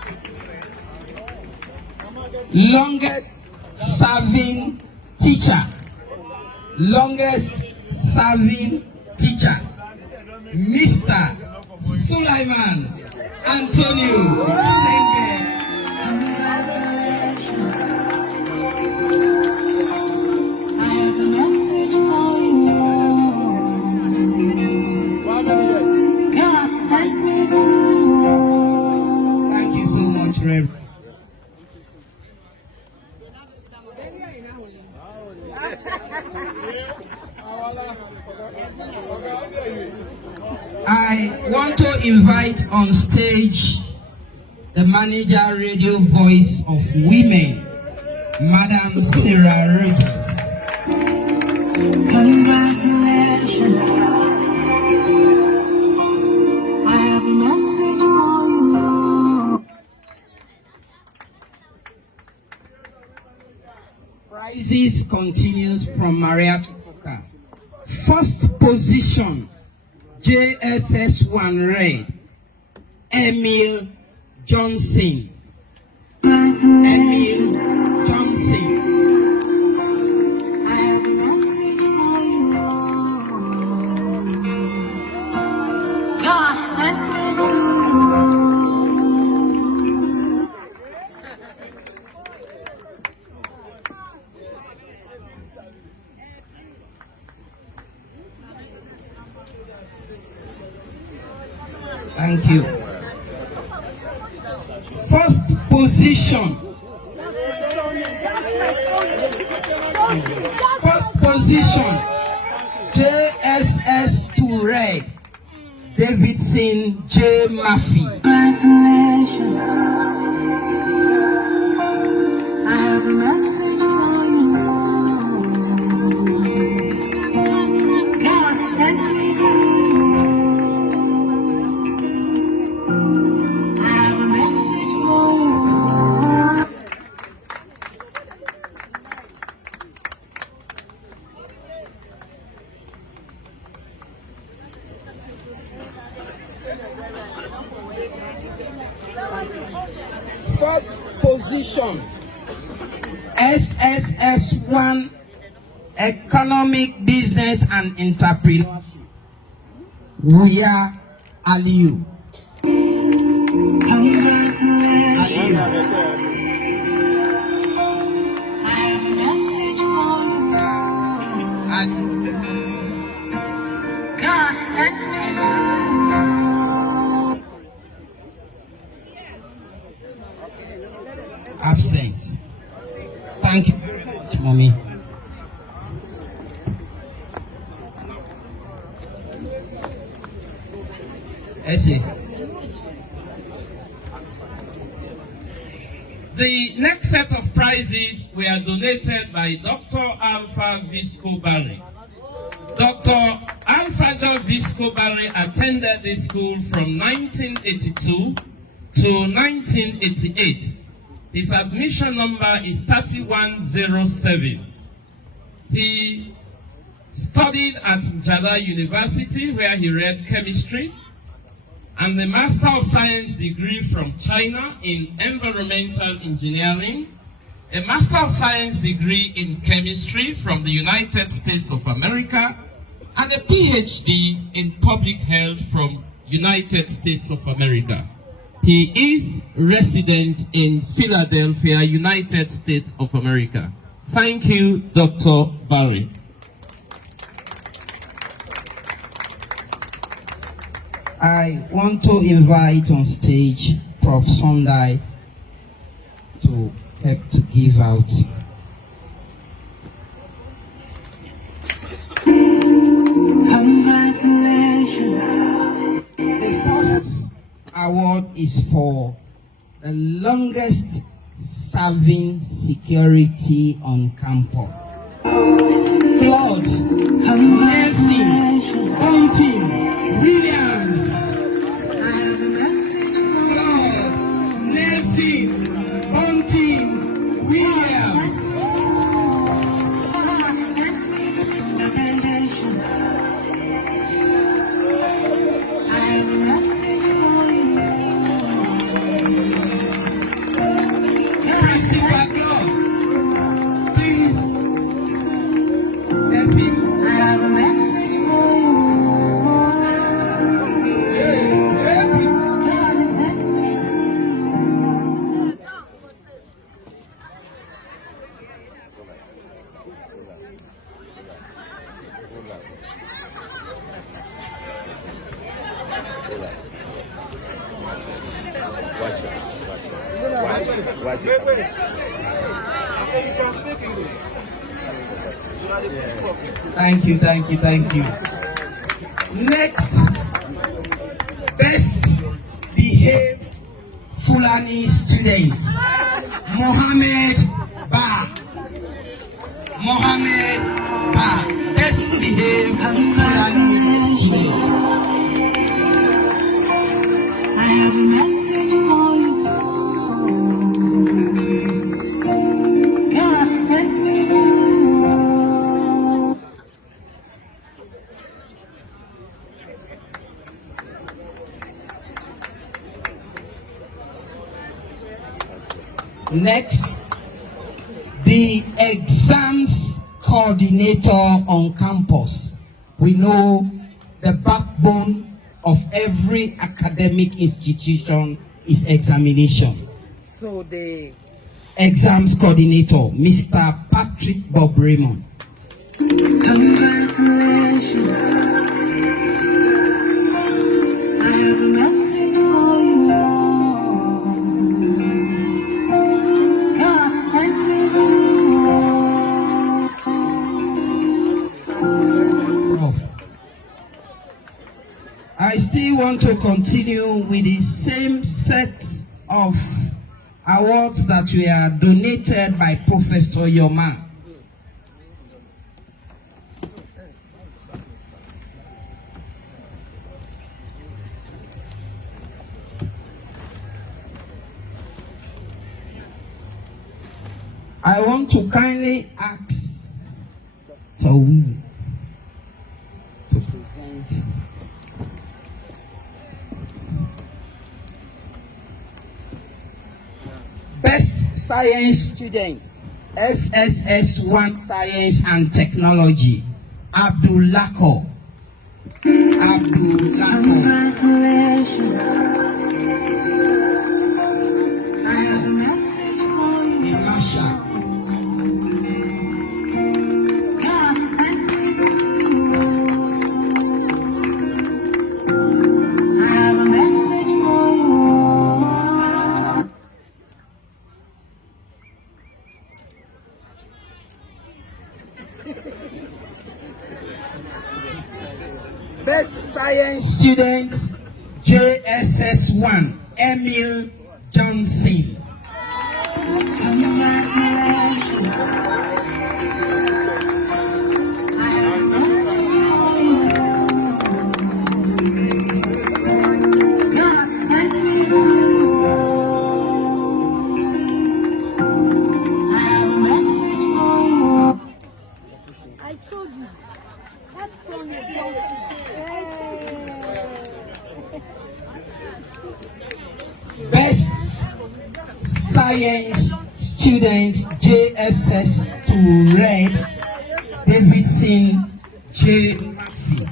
longest serving teacher. Longest serving teacher, Mr. Sulaiman Antonio Senge. I have a message for you. I want to invite on stage the manager radio voice of women, Madam Sarah Rogers. Congratulations. I have a message for you. Prizes continues from Maria Tupoka. First position, JSS1 Red, Emil Johnson. Emil Johnson. I have a message for you. God sent me to you. Thank you. First position. First position. JSS2 Red. Davidson J. Murphy. Congratulations. I have a message for you. God sent me to you. I have a message for you. First position. SSS1 Economic Business and Entrepreneurship. Wuya Aliyu. Congratulations. I have a message for you. God sent me to you. Absent. Thank you very much, Mommy. Essay. The next set of prizes were donated by Dr. Alpha Visco Barry. Dr. Alpha Visco Barry attended this school from 1982 to 1988. His admission number is 3107. He studied at Jada University, where he read chemistry, and the Master of Science degree from China in Environmental Engineering, a Master of Science degree in Chemistry from the United States of America, and a PhD in Public Health from United States of America. He is resident in Philadelphia, United States of America. Thank you, Dr. Barry. I want to invite on stage Prof. Sondai to help to give out. Congratulations. The first award is for the longest serving security on campus. Claude Nelson Bunting Williams. I have a message for Claude Nelson Bunting Williams. God sent me recommendation. I have a message for you. Principal Claude, please help him. I have a message for you. God sent me to you. Thank you, thank you, thank you. Next, best behaved Fulani students, Mohammed Ba. Mohammed Ba, best behaved Fulani students. I have a message for you. God sent me to you. Next, the exams coordinator on campus. We know the backbone of every academic institution is examination. So the exams coordinator, Mr. Patrick Bob Raymond. Congratulations. I have a message for you. God sent me to you. I still want to continue with the same set of awards that were donated by Professor Yoma. I want to kindly ask Tawi to present Best Science Students, SSS1 Science and Technology, Abdullako. Congratulations. I have a message for you. Masha. God sent me to you. I have a message for you. Best Science Student, JSS1, Emil Johnson. Congratulations. I have a message for you. God sent me to you. I have a message for you. I told you. That song is Best Science Student, JSS2 Red, Davidson J. Murphy.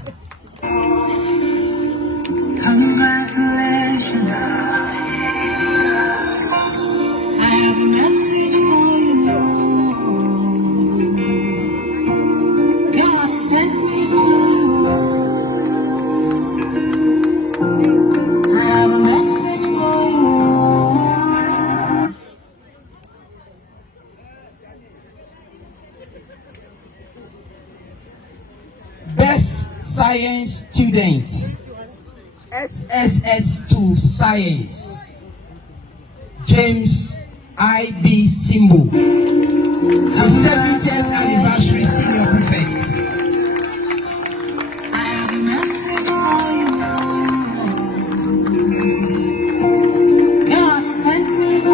Congratulations. I have a message for you. God sent me to you. I have a message for you. Best Science Students, SSS2 Science, James I.B. Simbo, the 70th anniversary senior prefect. I have a message for you. God sent me to you.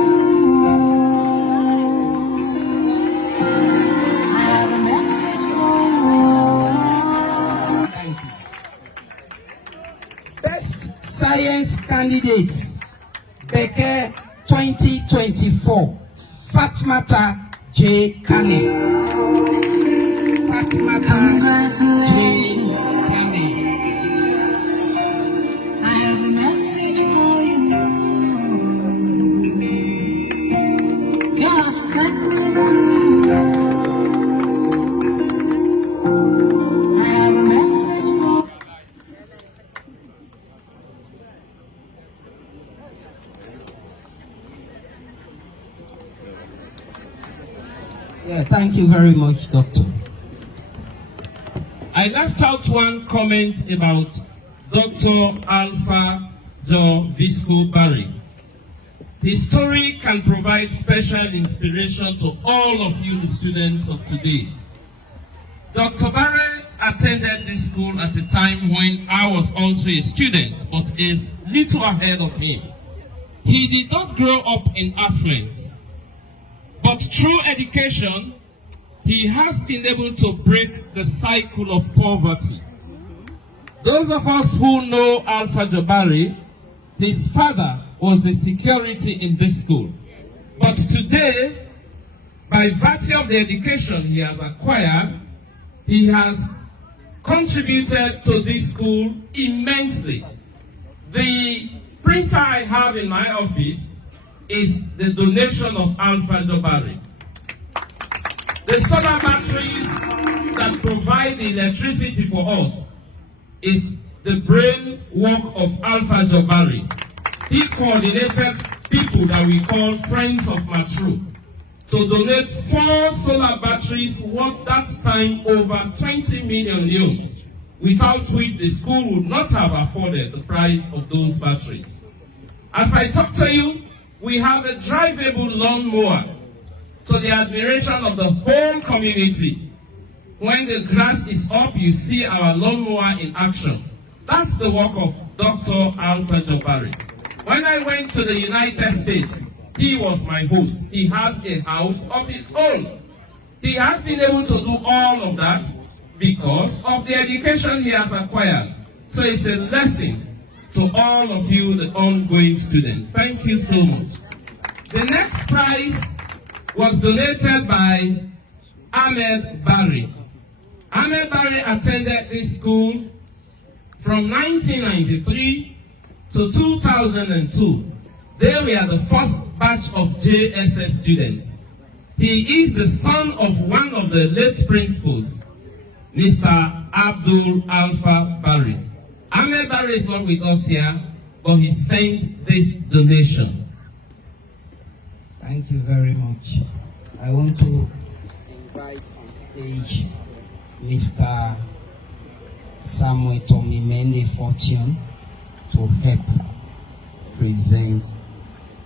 I have a message for you. Thank you. Best Science Candidates, Becker 2024, Fatmata J. Kane. Fatmata J. Kane. I have a message for you. God sent me to you. I have a message for you. Yeah, thank you very much, Doctor. I left out one comment about Dr. Alpha Jong Barry. His story can provide special inspiration to all of you, the students of today. Dr. Barry attended this school at a time when I was also a student, but is little ahead of him. He did not grow up in affluence, but through education, he has been able to break the cycle of poverty. Those of us who know Alpha Jabari, his father was a security in this school. But today, by virtue of the education he has acquired, he has contributed to this school immensely. The printer I have in my office is the donation of Alpha Jabari. The solar batteries that provide the electricity for us is the brain work of Alpha Jabari. He coordinated people that we call Friends of Mattru to donate 4 solar batteries worth that time over 20 million leones, without which the school would not have afforded the price of those batteries. As I talk to you, we have a drivable lawnmower to the admiration of the whole community. When the grass is up, you see our lawnmower in action. That's the work of Dr. Alpha Jabari. When I went to the United States, he was my host. He has a house of his own. He has been able to do all of that because of the education he has acquired. So it's a lesson to all of you, the ongoing students. Thank you so much. The next prize was donated by Ahmed Barry. Ahmed Barry attended this school from 1993 to 2002. They were the first batch of JSS students. He is the son of one of the late principals, Mr. Abdul Alpha Barry. Ahmed Barry is not with us here, but he sent this donation. Thank you very much. I want to invite on stage Mr. Samuel Tommy Mende Fortune to help present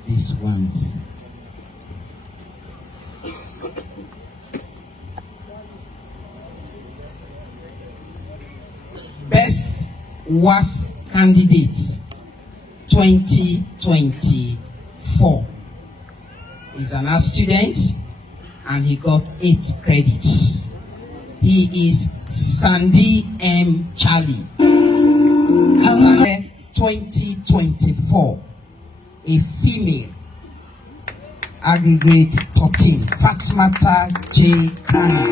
these ones. Best WAS candidate 2024. He's an art student and he got 8 credits. He is Sandy M. Charlie. 2024. A female. Aggregate 13. Fatmata J. Kani.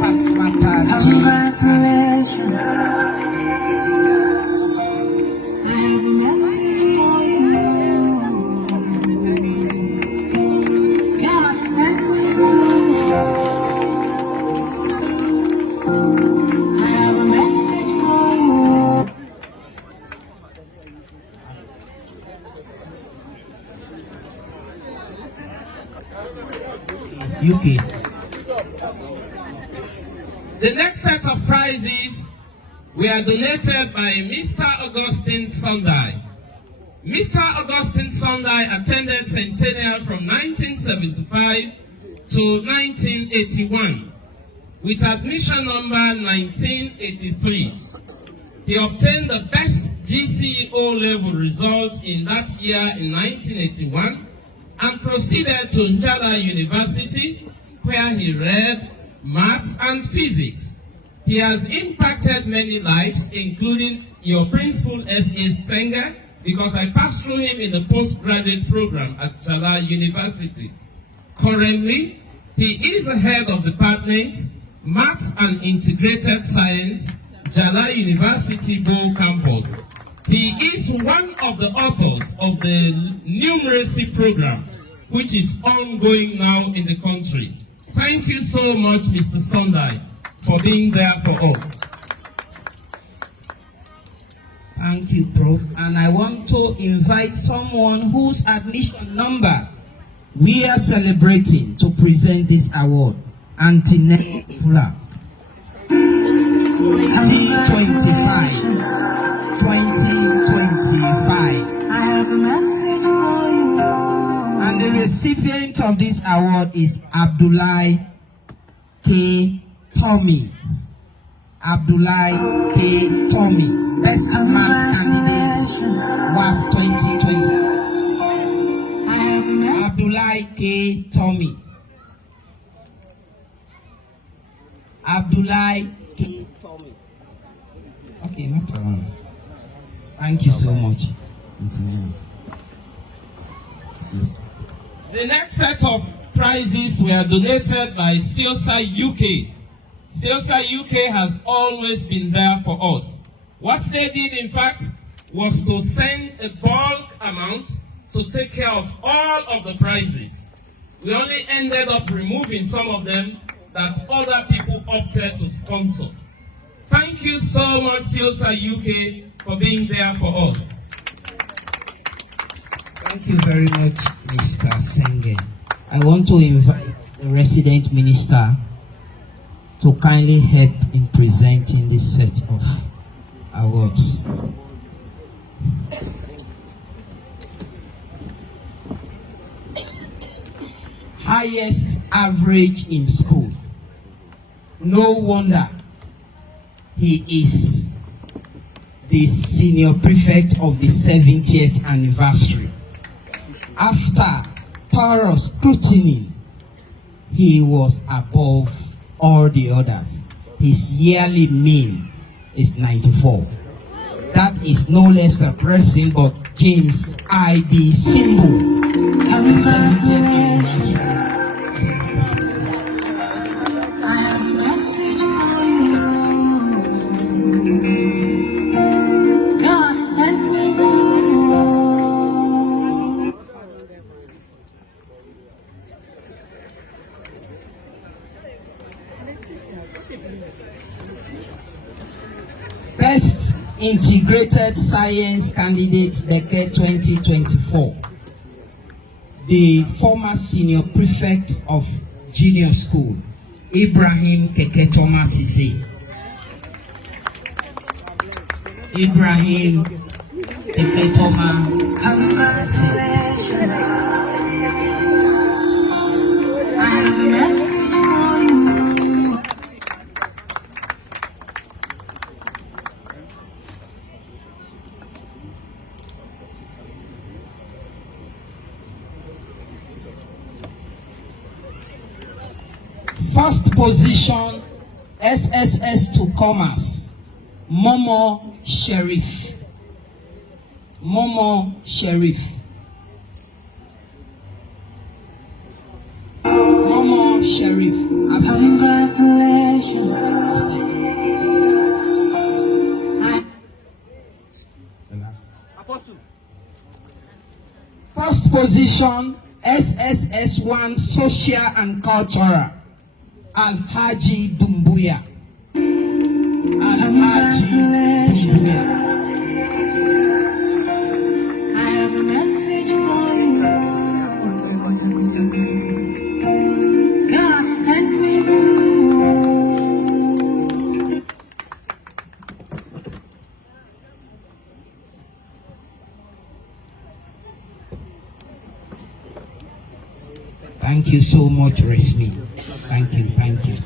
Fatmata J. Kani. UK. The next set of prizes were donated by Mr. Augustine Sunday. Mr. Augustine Sunday attended Centennial from 1975 to 1981 with admission number 1983. He obtained the best GCE level results in that year in 1981 and proceeded to Njala University, where he read maths and physics. He has impacted many lives, including your principal S.A. Senga, because I passed through him in the postgraduate program at Njala University. Currently, he is the head of department, Maths and Integrated Science, Njala University Bow Campus. He is one of the authors of the numeracy program, which is ongoing now in the country. Thank you so much, Mr. Sunday, for being there for us. Thank you, Prof. And I want to invite someone whose admission number we are celebrating to present this award, Auntie Nefula. of this award is Abdullah K. Tommy. Abdullah K. Tommy, Best Advanced Candidate was 2020. Abdullah K. Tommy. Abdullah K. Tommy. Okay, not wrong. Thank you so much. The next set of prizes were donated by CIOSA UK. CIOSA UK has always been there for us. What they did, in fact, was to send a bulk amount to take care of all of the prizes. We only ended up removing some of them that other people opted to sponsor. Thank you so much, CIOSA UK, for being there for us. Thank you very much, Mr. Sengen. I want to invite the resident minister to kindly help in presenting this set of awards. Highest average in school. No wonder he is the senior prefect of the 70th anniversary. After thorough scrutiny, he was above all the others. His yearly mean is 94. That is no less a person but James I.B. Simbu. Best Integrated Science Candidate Decade 2024. The former senior prefect of junior school, Ibrahim Keketoma Sise. Ibrahim Keketoma Sise. First position, SSS to Commerce, Momo Sherif. Momo Sherif. Momo Sherif. Congratulations. First position, SSS1 Social and Cultural, Alhaji Dumbuya. Alhaji Dumbuya. I have a message for you. God sent me to you. Thank you so much, Resmi. Thank you, thank you.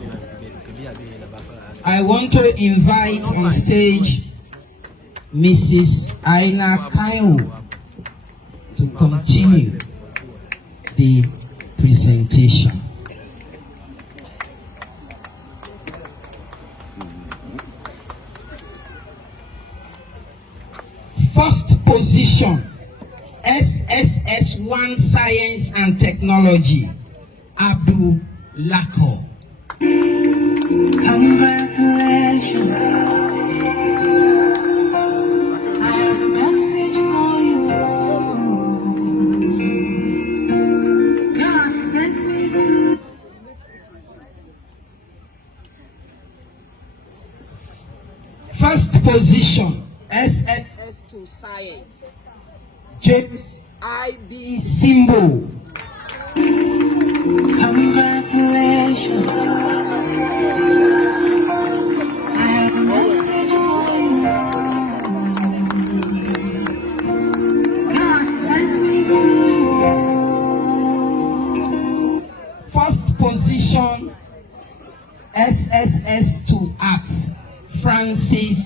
I want to invite on stage Mrs. Aina Kayo to continue the presentation. First position, SSS1 Science and Technology, Abdul Lako. Congratulations. I have a message for you. God sent me to. First position, SSS2 Science, James I.B. Simbo. Congratulations. I have a message for you. God sent me to you. Mrs.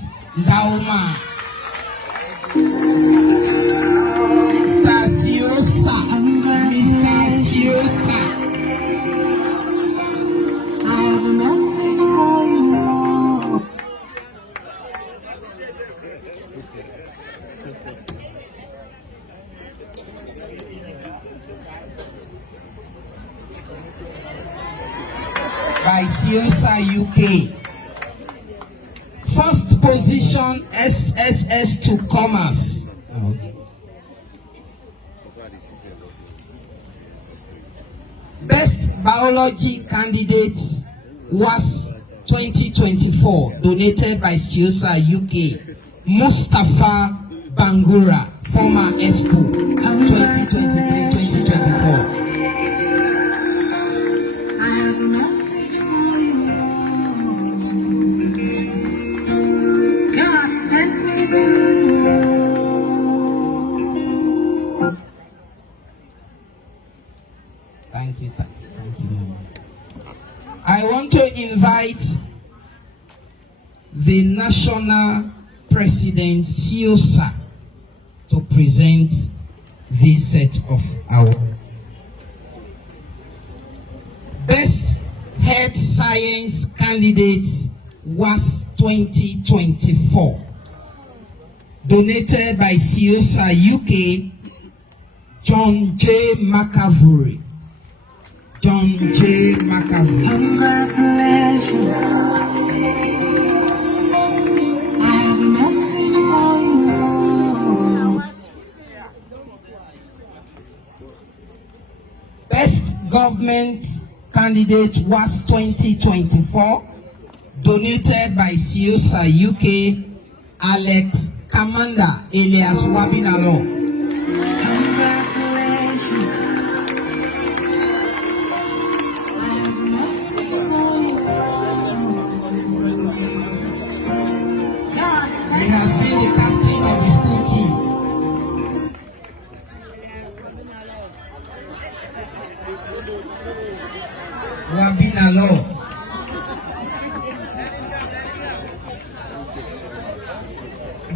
Dauma. Mr. Siosa. Mr. Siosa. I have a message for you. By Siosa UK. First position SSS to Commerce. Best biology candidate was 2024, donated by Siosa UK. Mustafa Bangura, former Expo 2023-2024. I have a message for you. God sent me to you. Thank you. I want to invite the National President Siosa to present this set of awards. Best Health Science Candidate was 2024, donated by Siosa UK, John J. McAvoy. John J. McAvoy. Congratulations. I have a message for you. Best Government Candidate was 2024, donated by Siosa UK, Alex Kamanda alias Wabinalo. He has been the captain of the school team. Wabinalo.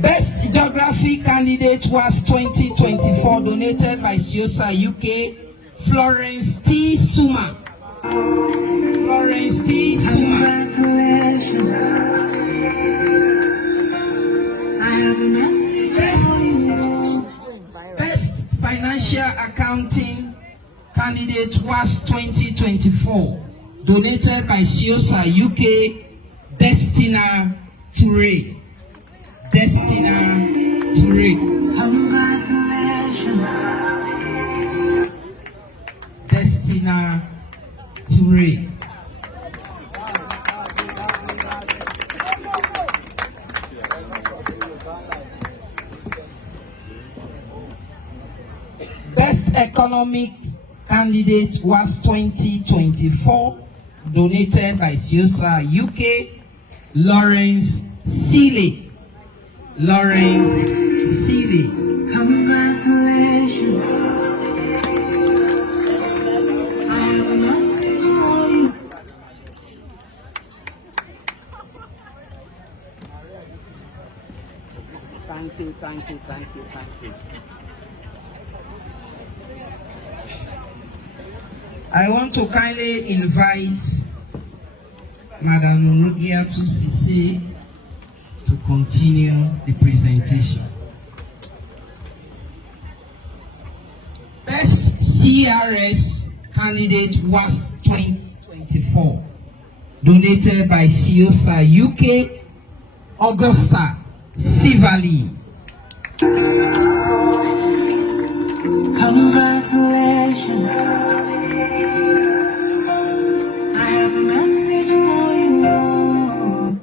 Best Geography Candidate was 2024, donated by Siosa UK, Florence T. Suma. Florence T. Suma. Congratulations. I have a message for you. Best Financial Accounting Candidate was 2024, donated by Siosa UK, Destina Toure. Destina Toure. Congratulations. Destina Toure. Best Economics Candidate was 2024, donated by Siosa UK, Lawrence Seeley. Lawrence Seeley. Congratulations. I have a message for you. Thank you. I want to kindly invite Madam Rudiatu Sise to continue the presentation. Best CRS candidate was 2024, donated by Siosa UK, Augusta Sivali. Congratulations. I have a message for you.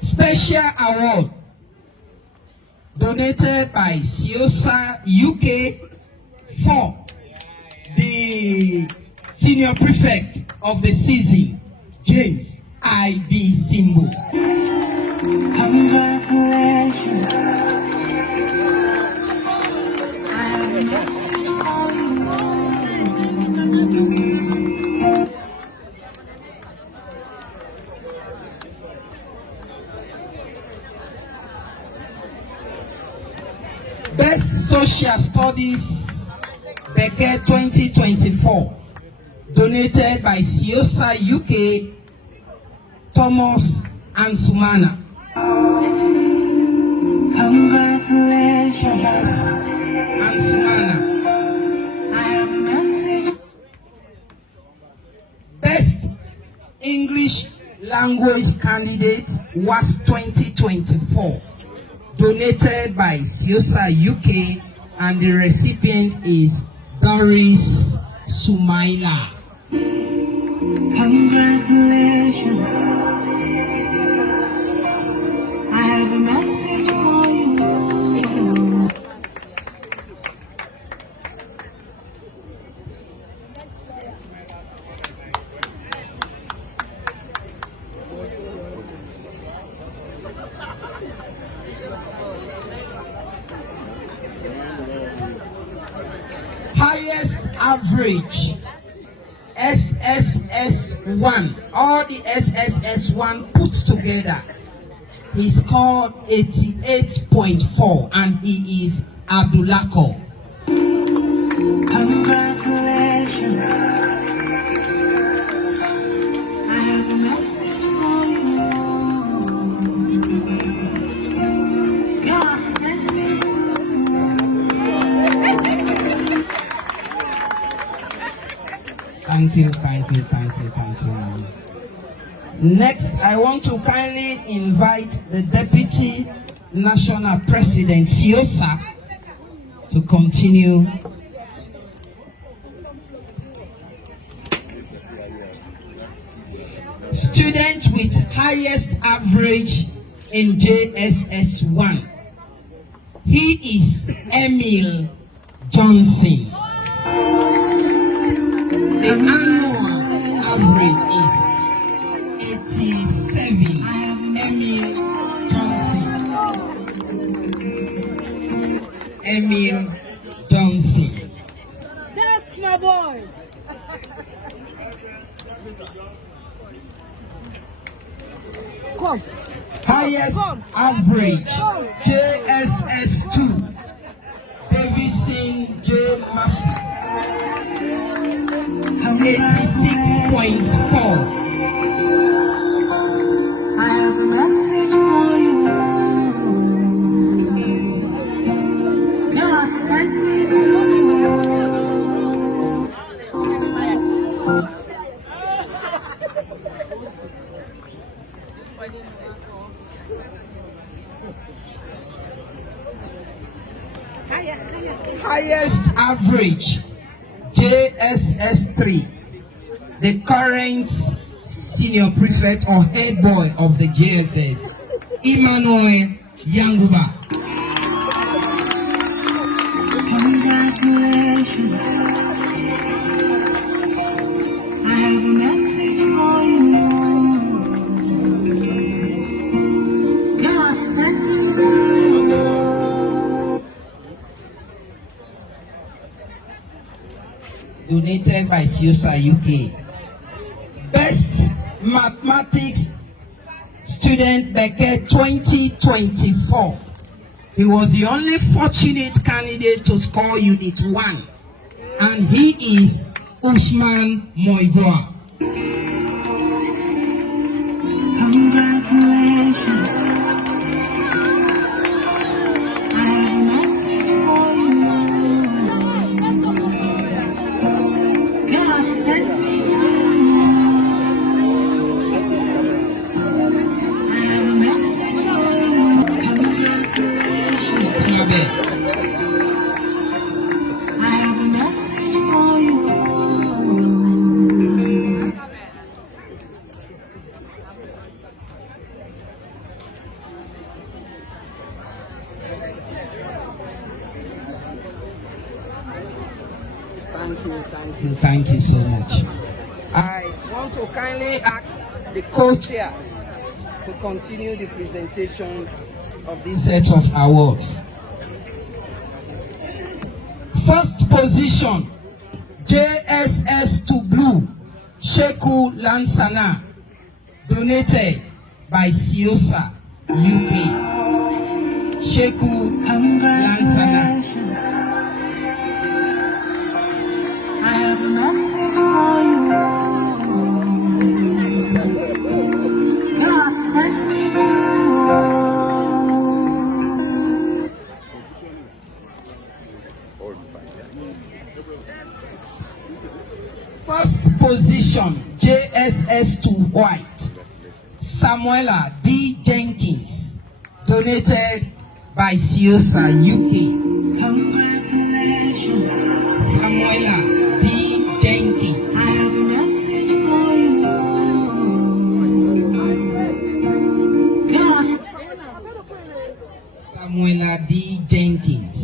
Special award donated by Siosa UK for the senior prefect of the season, James I.B. Simbo. Congratulations. I have a message for Social Studies Beckett 2024, donated by Ciosa UK, Thomas and Sumana. Congratulations, and Sumana. I have a message. Best English Language Candidate was 2024, donated by Ciosa UK, and the recipient is Doris Sumaila. Congratulations, I have a message for you. Highest average SSS1, all the SSS1 put together, he scored 88.4, and he is Abdulako. Congratulations, I have a message for you. God sent me. Thank you. Next, I want to kindly invite the Deputy National President, Ciosa, to continue. Student with highest average in JSS1. He is Emil Johnson. The annual average is 87. Emil Johnson. Emil Johnson. That's my boy. Come. Highest average JSS2. Davidson J. Murphy. 86.4. I have a message for you. God sent me to you. Highest average JSS3. The current senior prefect or head boy of the JSS, Emmanuel Yanguba. Congratulations, I have a message for you. God sent me to you. Donated by Ciosa UK. Best Mathematics Student Beckett 2024. He was the only fortunate candidate to score Unit 1, and he is Usman Moigoa. Congratulations, I have a message for you. God sent me to you. I have a message for you. Congratulations, I have a message for you. Thank you so much. I want to kindly ask the co-chair to continue the presentation of this set of awards. First position, JSS to Blue, Sheku Lansana, donated by Ciosa UK. Sheku Lansana. have a message for you. God sent me to you. First position, JSS2 White, Samuela D. Jenkins, donated by Siosa, UK. Congratulations. Samuela D. Jenkins. I have a message for you. God. Samuela D. Jenkins.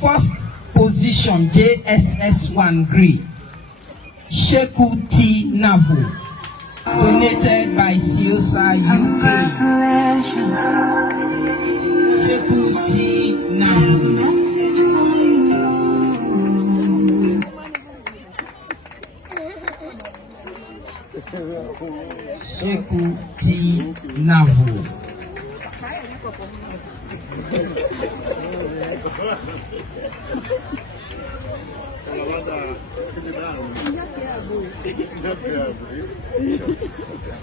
First position, JSS1 Grey, Sheku T. Navo, donated by Siosa, UK. Sheku T. Navo. Sheku T. Navo.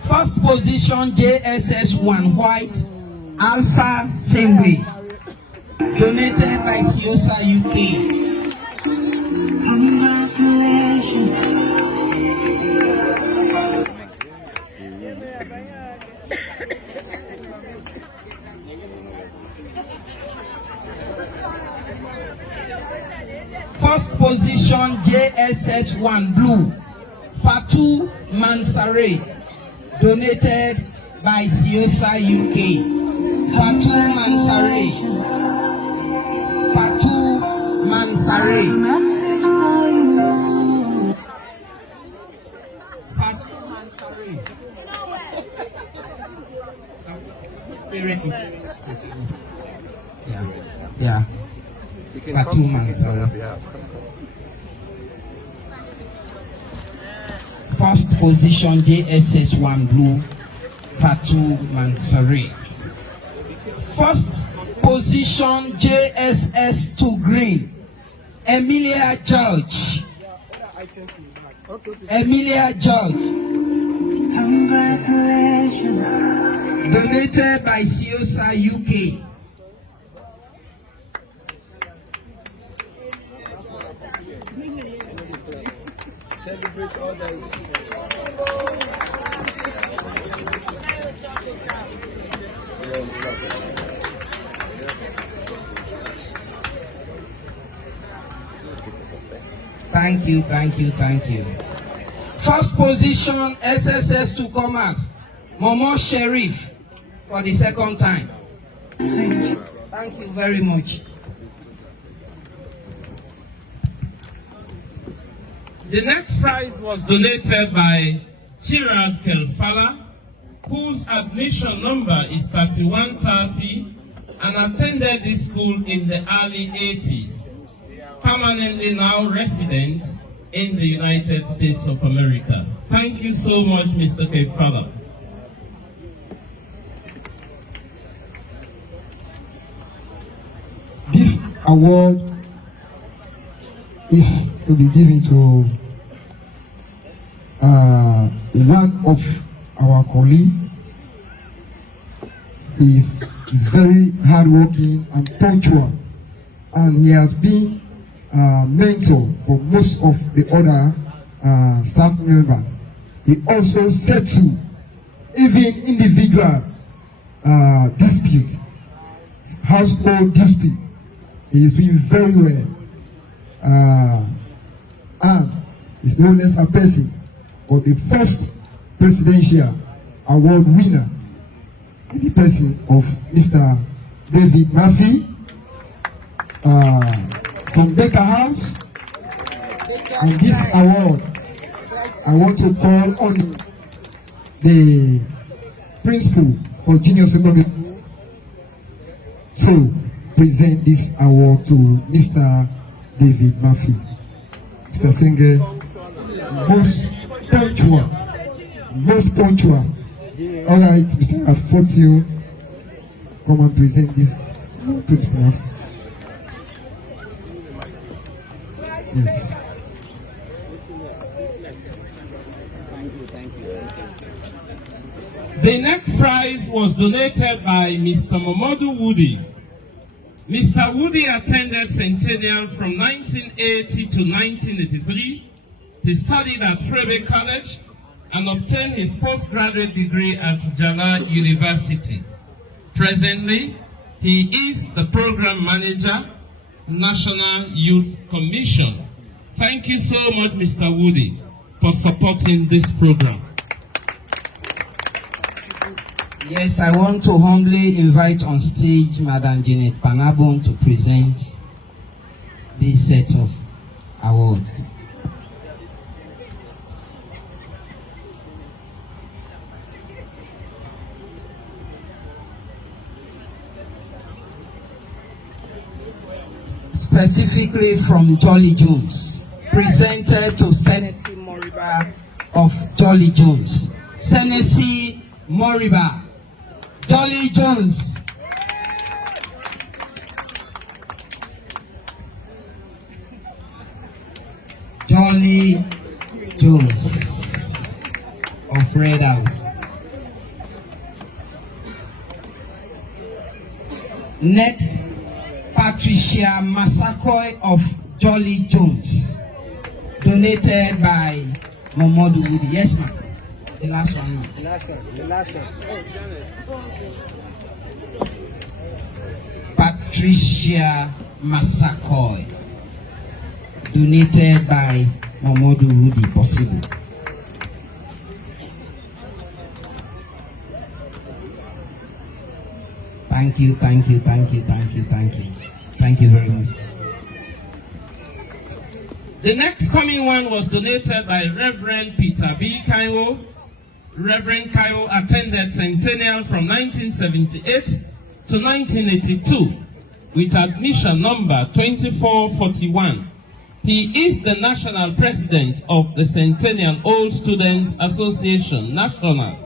First position, JSS1 White, Alpha Sengwe, donated by Siosa, UK. Congratulations. First position, JSS1 Blue, Fatu Mansare, donated by Siosa, UK. Fatu Mansare. Fatu Mansare. Fatu Mansare. Yeah. Fatu Mansare. First position, JSS1 Blue, Fatu Mansare. First position, JSS2 Green, Emilia George. Emilia George. Congratulations. Donated by Siosa, UK. Celebrate others. Thank you. First position, SSS2 Commerce, Momo Sheriff, for the second time. Thank you very much. The next prize was donated by Chirag Kelfala, whose admission number is 3130 and attended this school in the early 80s, permanently now resident in the United States of America. Thank you so much, Mr. Kelfala. This award is to be given to one of our colleagues. He is very hardworking and punctual, and he has been mentor for most of the other staff members. He also settled even individual disputes, household disputes. He is doing very well. And is no less a person, but the first presidential award winner in the person of Mr. David Murphy from Baker House. And this award, I want to call on the principal of junior secondary school to present this award to Mr. David Murphy. Mr. Singer, most punctual, most punctual. All right, Mr. Afotio, come and present this to Mr. Af. Yes. The next prize was donated by Mr. Momodu Woody. Mr. Woody attended Centennial from 1980 to 1983. He studied at Frebe College and obtained his postgraduate degree at Jala University. Presently, he is the Program Manager, National Youth Commission. Thank you so much, Mr. Woody, for supporting this program. Yes, I want to humbly invite on stage Madam Janet Panabon to present this set of awards. Specifically from Jolly Jones, presented to Senator Moriba of Jolly Jones. Senator Moriba, Jolly Jones. Jolly Jones of Red House. Next, Patricia Masakoi of Jolly Jones, donated by Momodu Woody. Yes, ma'am. The last one, ma'am. The last one. Patricia Masakoi, donated by Momodu Woody, possible. Thank you, thank you, thank you, thank you, thank you. Thank you very much. The next coming one was donated by Reverend Peter B. Kaiwo. Reverend Kaiwo attended Centennial from 1978 to 1982 with admission number 2441. He is the national president of the Centennial Old Students Association National.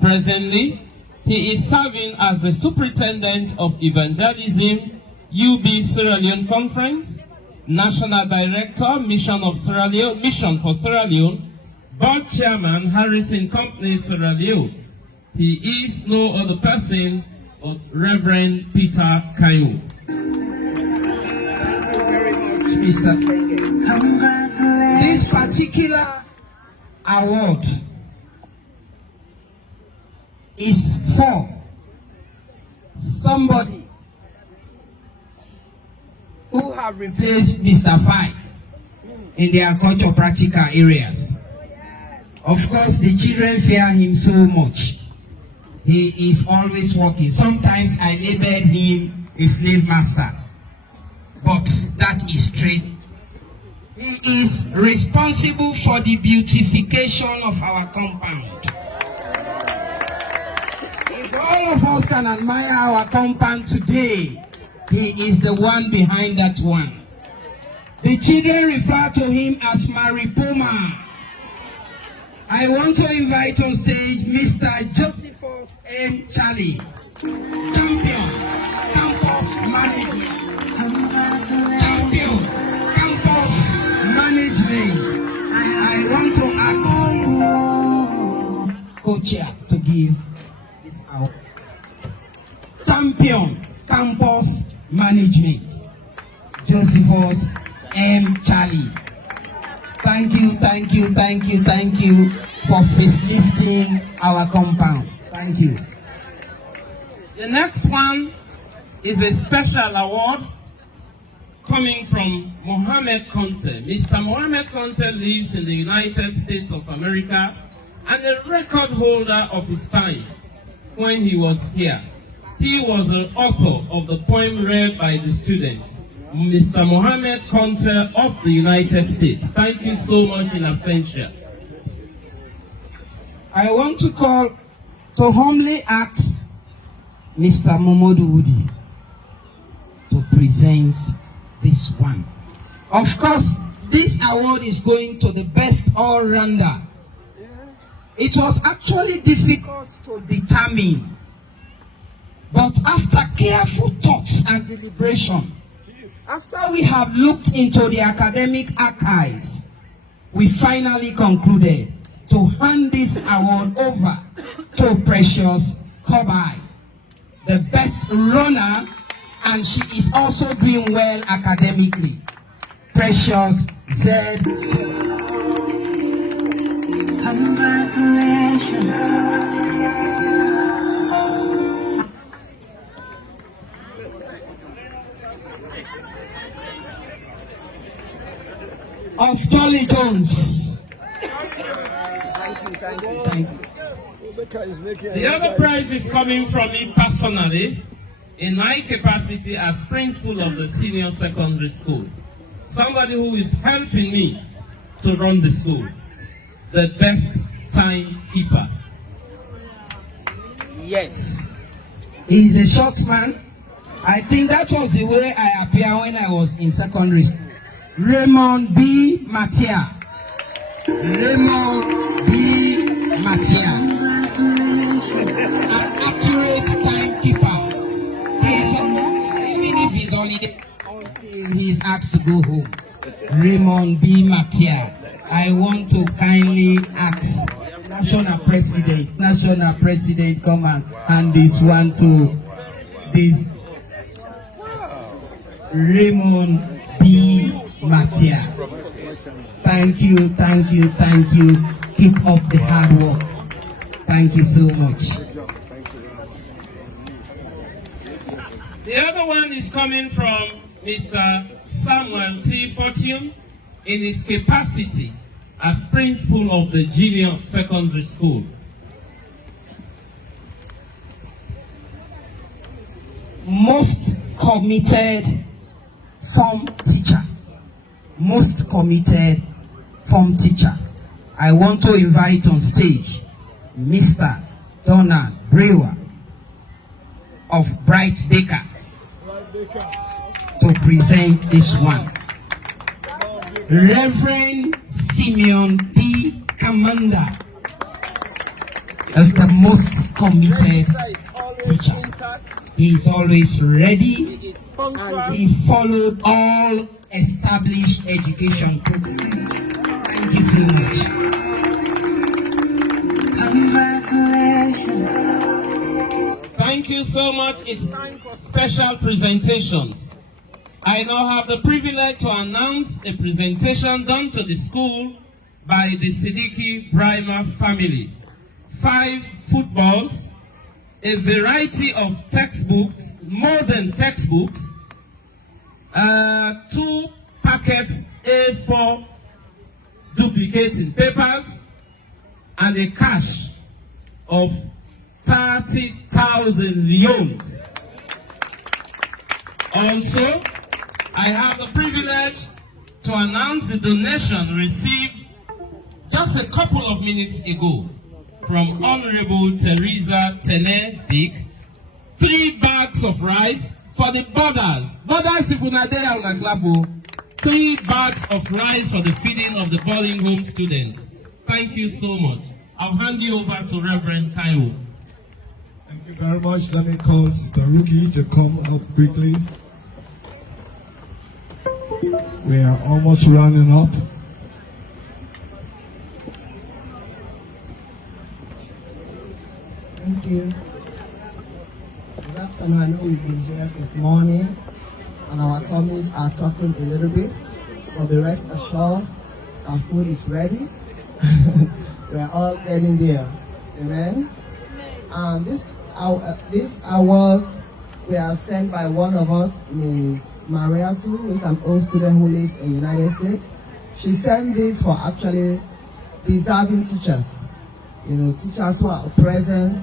Presently, he is serving as the superintendent of evangelism, UB Sierra Leone Conference, National Director, Mission for Sierra Leone, Board Chairman, Harrison Company, Sierra Leone. He is no other person but Reverend Peter Kaiwo. Thank you very much, Mr. Senge. This particular award is for somebody who have replaced Mr. Fai in their culture practical areas. Of course, the children fear him so much. He is always working. Sometimes I labeled him a slave master, but that is straight. He is responsible for the beautification of our compound. If all of us can admire our compound today, he is the one behind that one. The children refer to him as Maripoma. I want to invite on stage Mr. Josephus M. Charlie, champion, campus management. Champion, campus management. I want to ask co-chair to give this out. Champion, campus management, Josephus M. Charlie. Thank you, thank you, thank you, thank you for facelifting our compound. Thank you. The next one is a special award coming from Mohammed Conte. Mr. Mohammed Conte lives in the United States of America and a record holder of his time when he was here. He was the author of the poem read by the students. Mr. Mohammed Conte of the United States. Thank you so much in absentia. I want to humbly ask Mr. Momodu Woody to present this one. Of course, this award is going to the best all-rounder it was actually difficult to determine. But after careful thoughts and deliberation, after we have looked into the academic archives, we finally concluded to hand this award over to Precious Kobai, the best runner, and she is also doing well academically. Precious Z. Congratulations. Of Jolly Jones. Thank you. The other prize is coming from me personally, in my capacity as principal of the senior secondary school. Somebody who is helping me to run the school. The best timekeeper. Yes. He's a short man. I think that was the way I appeared when I was in secondary school. Raymond B. Mattia. Raymond B. Mattia. An accurate timekeeper. Even if he's holiday until he's asked to go home. Raymond B. Mattia. I want to kindly ask National President, come and hand this one to this Raymond B. Mattia. Thank you. Keep up the hard work. Thank you so much. The other one is coming from Mr. Samuel T. Fortune in his capacity as principal of the junior secondary school. Most committed form teacher. Most committed form teacher. I want to invite on stage Mr. Donald Brewer of Bright Baker to present this one. Reverend Simeon P. Commander is the most committed teacher. He is always ready and he followed all established education programs. Thank you so much. Congratulations. Thank you so much. It's time for special presentations. I now have the privilege to announce a presentation done to the school by the Siddiqui Brahma family. 5 footballs, a variety of textbooks, modern textbooks, 2 packets A4 duplicating papers, and a cash of 30,000 leones. Also, I have the privilege to announce the donation received just a couple of minutes ago from Honorable Teresa Tene Dick. 3 bags of rice for the borders. Borders, if you're not there, I'm not clap. 3 bags of rice for the feeding of the boarding home students. Thank you so much. I'll hand you over to Reverend Kaiwo. Thank you very much. Let me call Sister Ruki to come up quickly. We are almost rounding up. Thank you. Good afternoon. I know we've been here since morning and our tummies are talking a little bit, but the rest assured, our food is ready. We are all getting there. Amen. And this award we are sent by one of us, Ms. Mattru, who is an old student who lives in the United States. She sent this for actually deserving teachers. You know, teachers who are present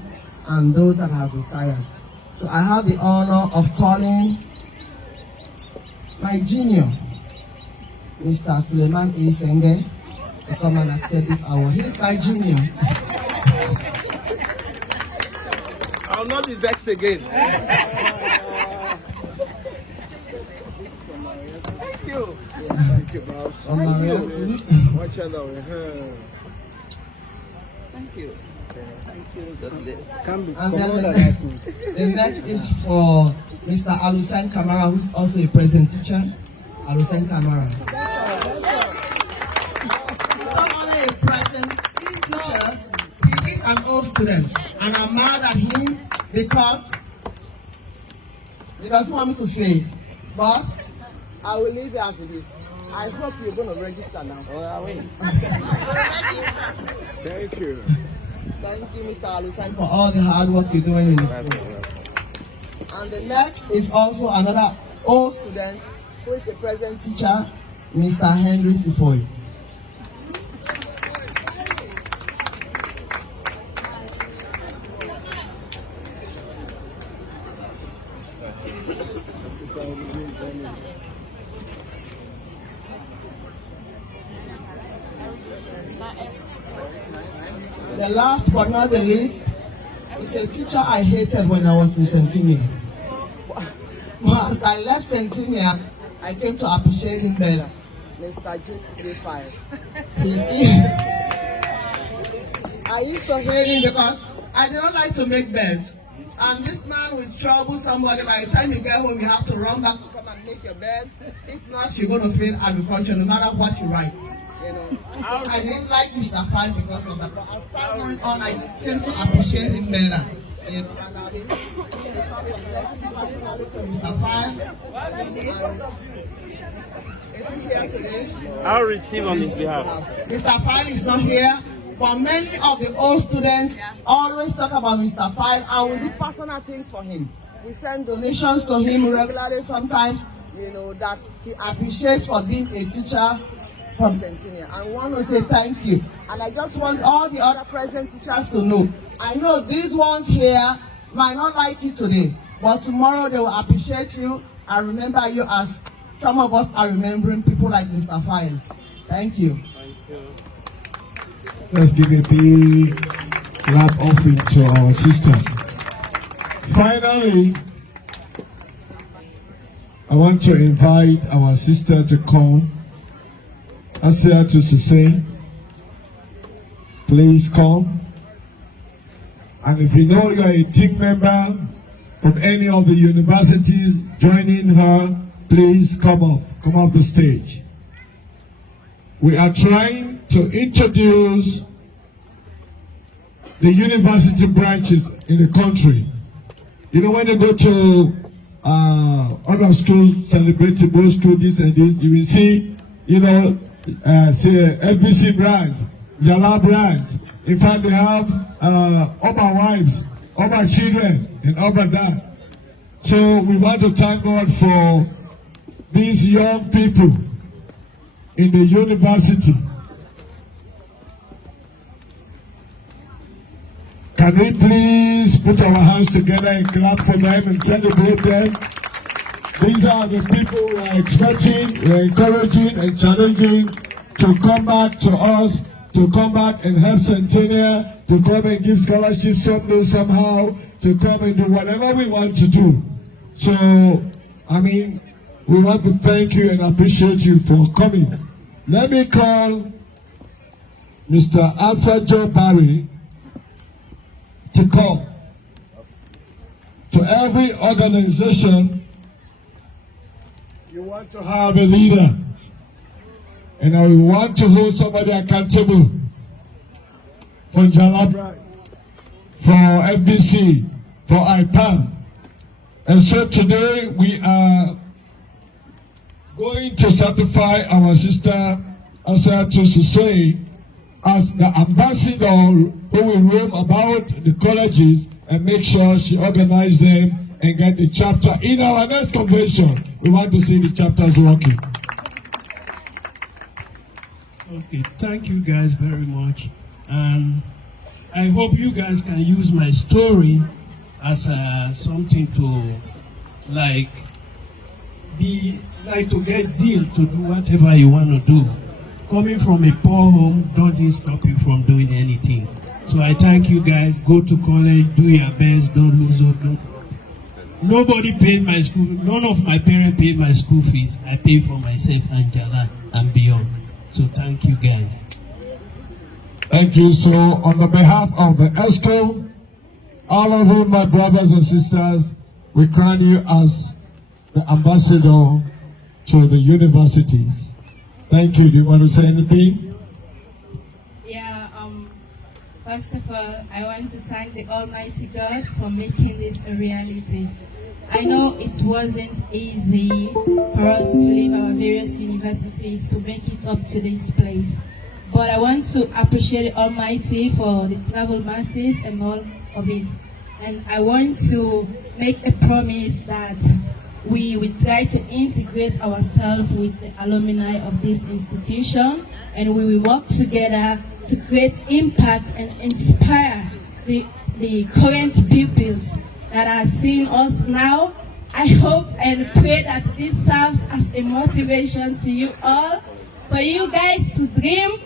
and those that have retired. So I have the honor of calling my junior, Mr. Suleiman A. Senge, to come and accept this award. He's my junior. I'll not be vexed again. Thank you. Thank you, boss. Thank Thank you. Thank you. And then the next is for Mr. Alusan Kamara, who is also a present teacher. Alusan Kamara. He's not only a present teacher, he is an old student. And I'm mad at him because he doesn't want me to say. But I will leave it as it is. I hope you're going to register now. Oh, I will. Thank you. Thank you, Mr. Alusan, for all the hard work you're doing in the school. And the next is also another old student who is a present teacher, Mr. Henry Sifoy. The last but not the least is a teacher I hated when I was in Centennial. Once I left Centennial, I came to appreciate him better. Mr. J5. I used to hate him because I did not like to make beds. And this man will trouble somebody. By the time you get home, you have to run back to come and make your beds. If not, you're going to fail agriculture no matter what you write. You know, I didn't like Mr. Fine because of that. But as time went on, I came to appreciate him better. You know, Mr. Fine. Is he here today? I'll receive on his behalf. Mr. Fine is not here. But many of the old students always talk about Mr. Fine, and we do personal things for him. We send donations to him regularly sometimes, you know, that he appreciates for being a teacher from Centennial. I want to say thank you. And I just want all the other present teachers to know. I know these ones here might not like you today, but tomorrow they will appreciate you and remember you as some of us are remembering people like Mr. Fine. Thank you. Let's give a big clap offering to our sister. Finally, I want to invite our sister to come. Asia to say, please come. And if you know you are a team member from any of the universities joining her, please come up the stage. We are trying to introduce the university branches in the country. You know, when you go to other schools celebrating both school this and this, you will see, you know, say FBC branch, Jala branch. In fact, they have Oba wives, Oba children, and Oba dad. So we want to thank God for these young people in the university. Can we please put our hands together and clap for them and celebrate them? These are the people we are expecting, we are encouraging and challenging to come back to us, to come back and help Centennial, to come and give scholarships somehow, to come and do whatever we want to do. So, I mean, we want to thank you and appreciate you for coming. Let me call Mr. Alfred Joe Barry to come. To every organization, you want to have a leader. And I want to hold somebody accountable for Jalabra, for FBC, for IPAM. And so today we are going to certify our sister Asatu Susei as the ambassador who will roam about the colleges and make sure she organizes them and get the chapter. In our next convention, we want to see the chapters working. Okay, thank you guys very much. I hope you guys can use my story as something to to get zeal to do whatever you want to do. Coming from a poor home doesn't stop you from doing anything. So I thank you guys. Go to college, do your best, don't lose hope. Nobody paid my school. None of my parents paid my school fees. I paid for myself and Jala and beyond. So thank you guys. Thank you. So, on the behalf of the ESCO, all of you, my brothers and sisters, we crown you as the ambassador to the universities. Thank you. Do you want to say anything? Yeah, first of all, I want to thank the Almighty God for making this a reality. I know it wasn't easy for us to leave our various universities to make it up to this place. But I want to appreciate the Almighty for the travel masses and all of it. And I want to make a promise that we will try to integrate ourselves with the alumni of this institution, and we will work together to create impact and inspire the current pupils that are seeing us now. I hope and pray that this serves as a motivation to you all, for you guys to dream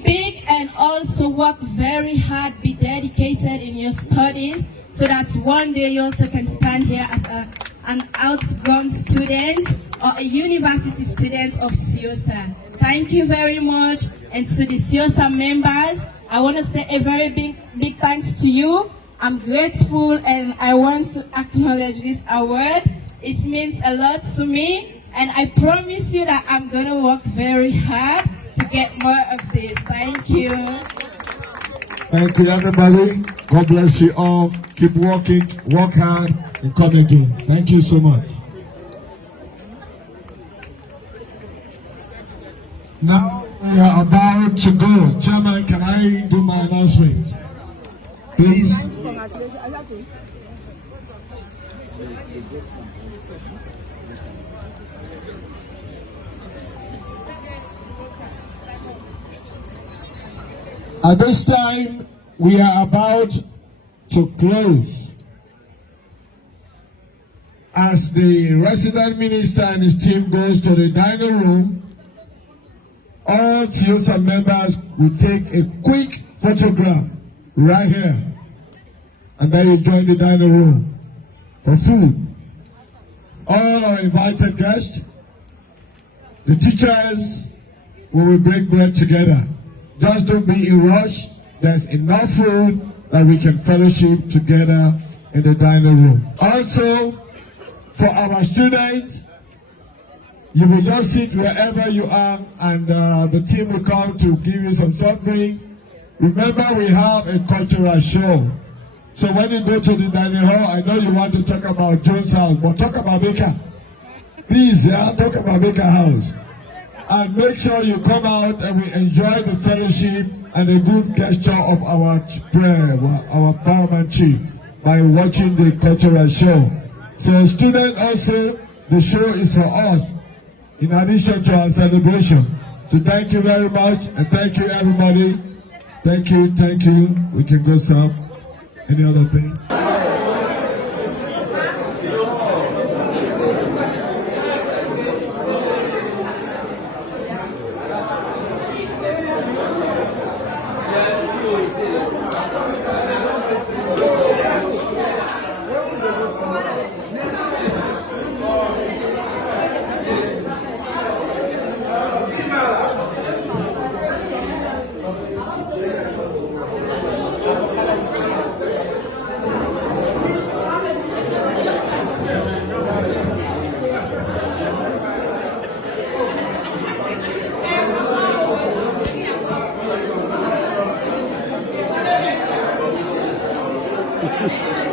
big and also work very hard, be dedicated in your studies, so that one day you also can stand here as an outgrown student or a university student of CIOSA. Thank you very much. And to the CIOSA members, I want to say a very big thanks to you. I'm grateful and I want to acknowledge this award. It means a lot to me, and I promise you that I'm going to work very hard to get more of this. Thank you. Thank you, everybody. God bless you all. Keep working, work hard, and come again. Thank you so much. Now we are about to go. Chairman, can I do my announcement? Please. At this time, we are about to close. As the resident minister and his team goes to the dining room, all CIOSA members will take a quick photograph right here, and then you join the dining room for food. All our invited guests, the teachers, we will break bread together. Just don't be in rush. There's enough food that we can fellowship together in the dining room. Also, for our students, you will just sit wherever you are, and the team will come to give you some soft drinks. Remember, we have a cultural show. So when you go to the dining hall, I know you want to talk about Jones House, but talk about Baker. Please, talk about Baker House. And make sure you come out and we enjoy the fellowship and a good gesture of our prayer, our paramount chief, by watching the cultural show. So students also, the show is for us, in addition to our celebration. So thank you very much, and thank you everybody. Thank you. We can go serve. Any other thing? Thank you.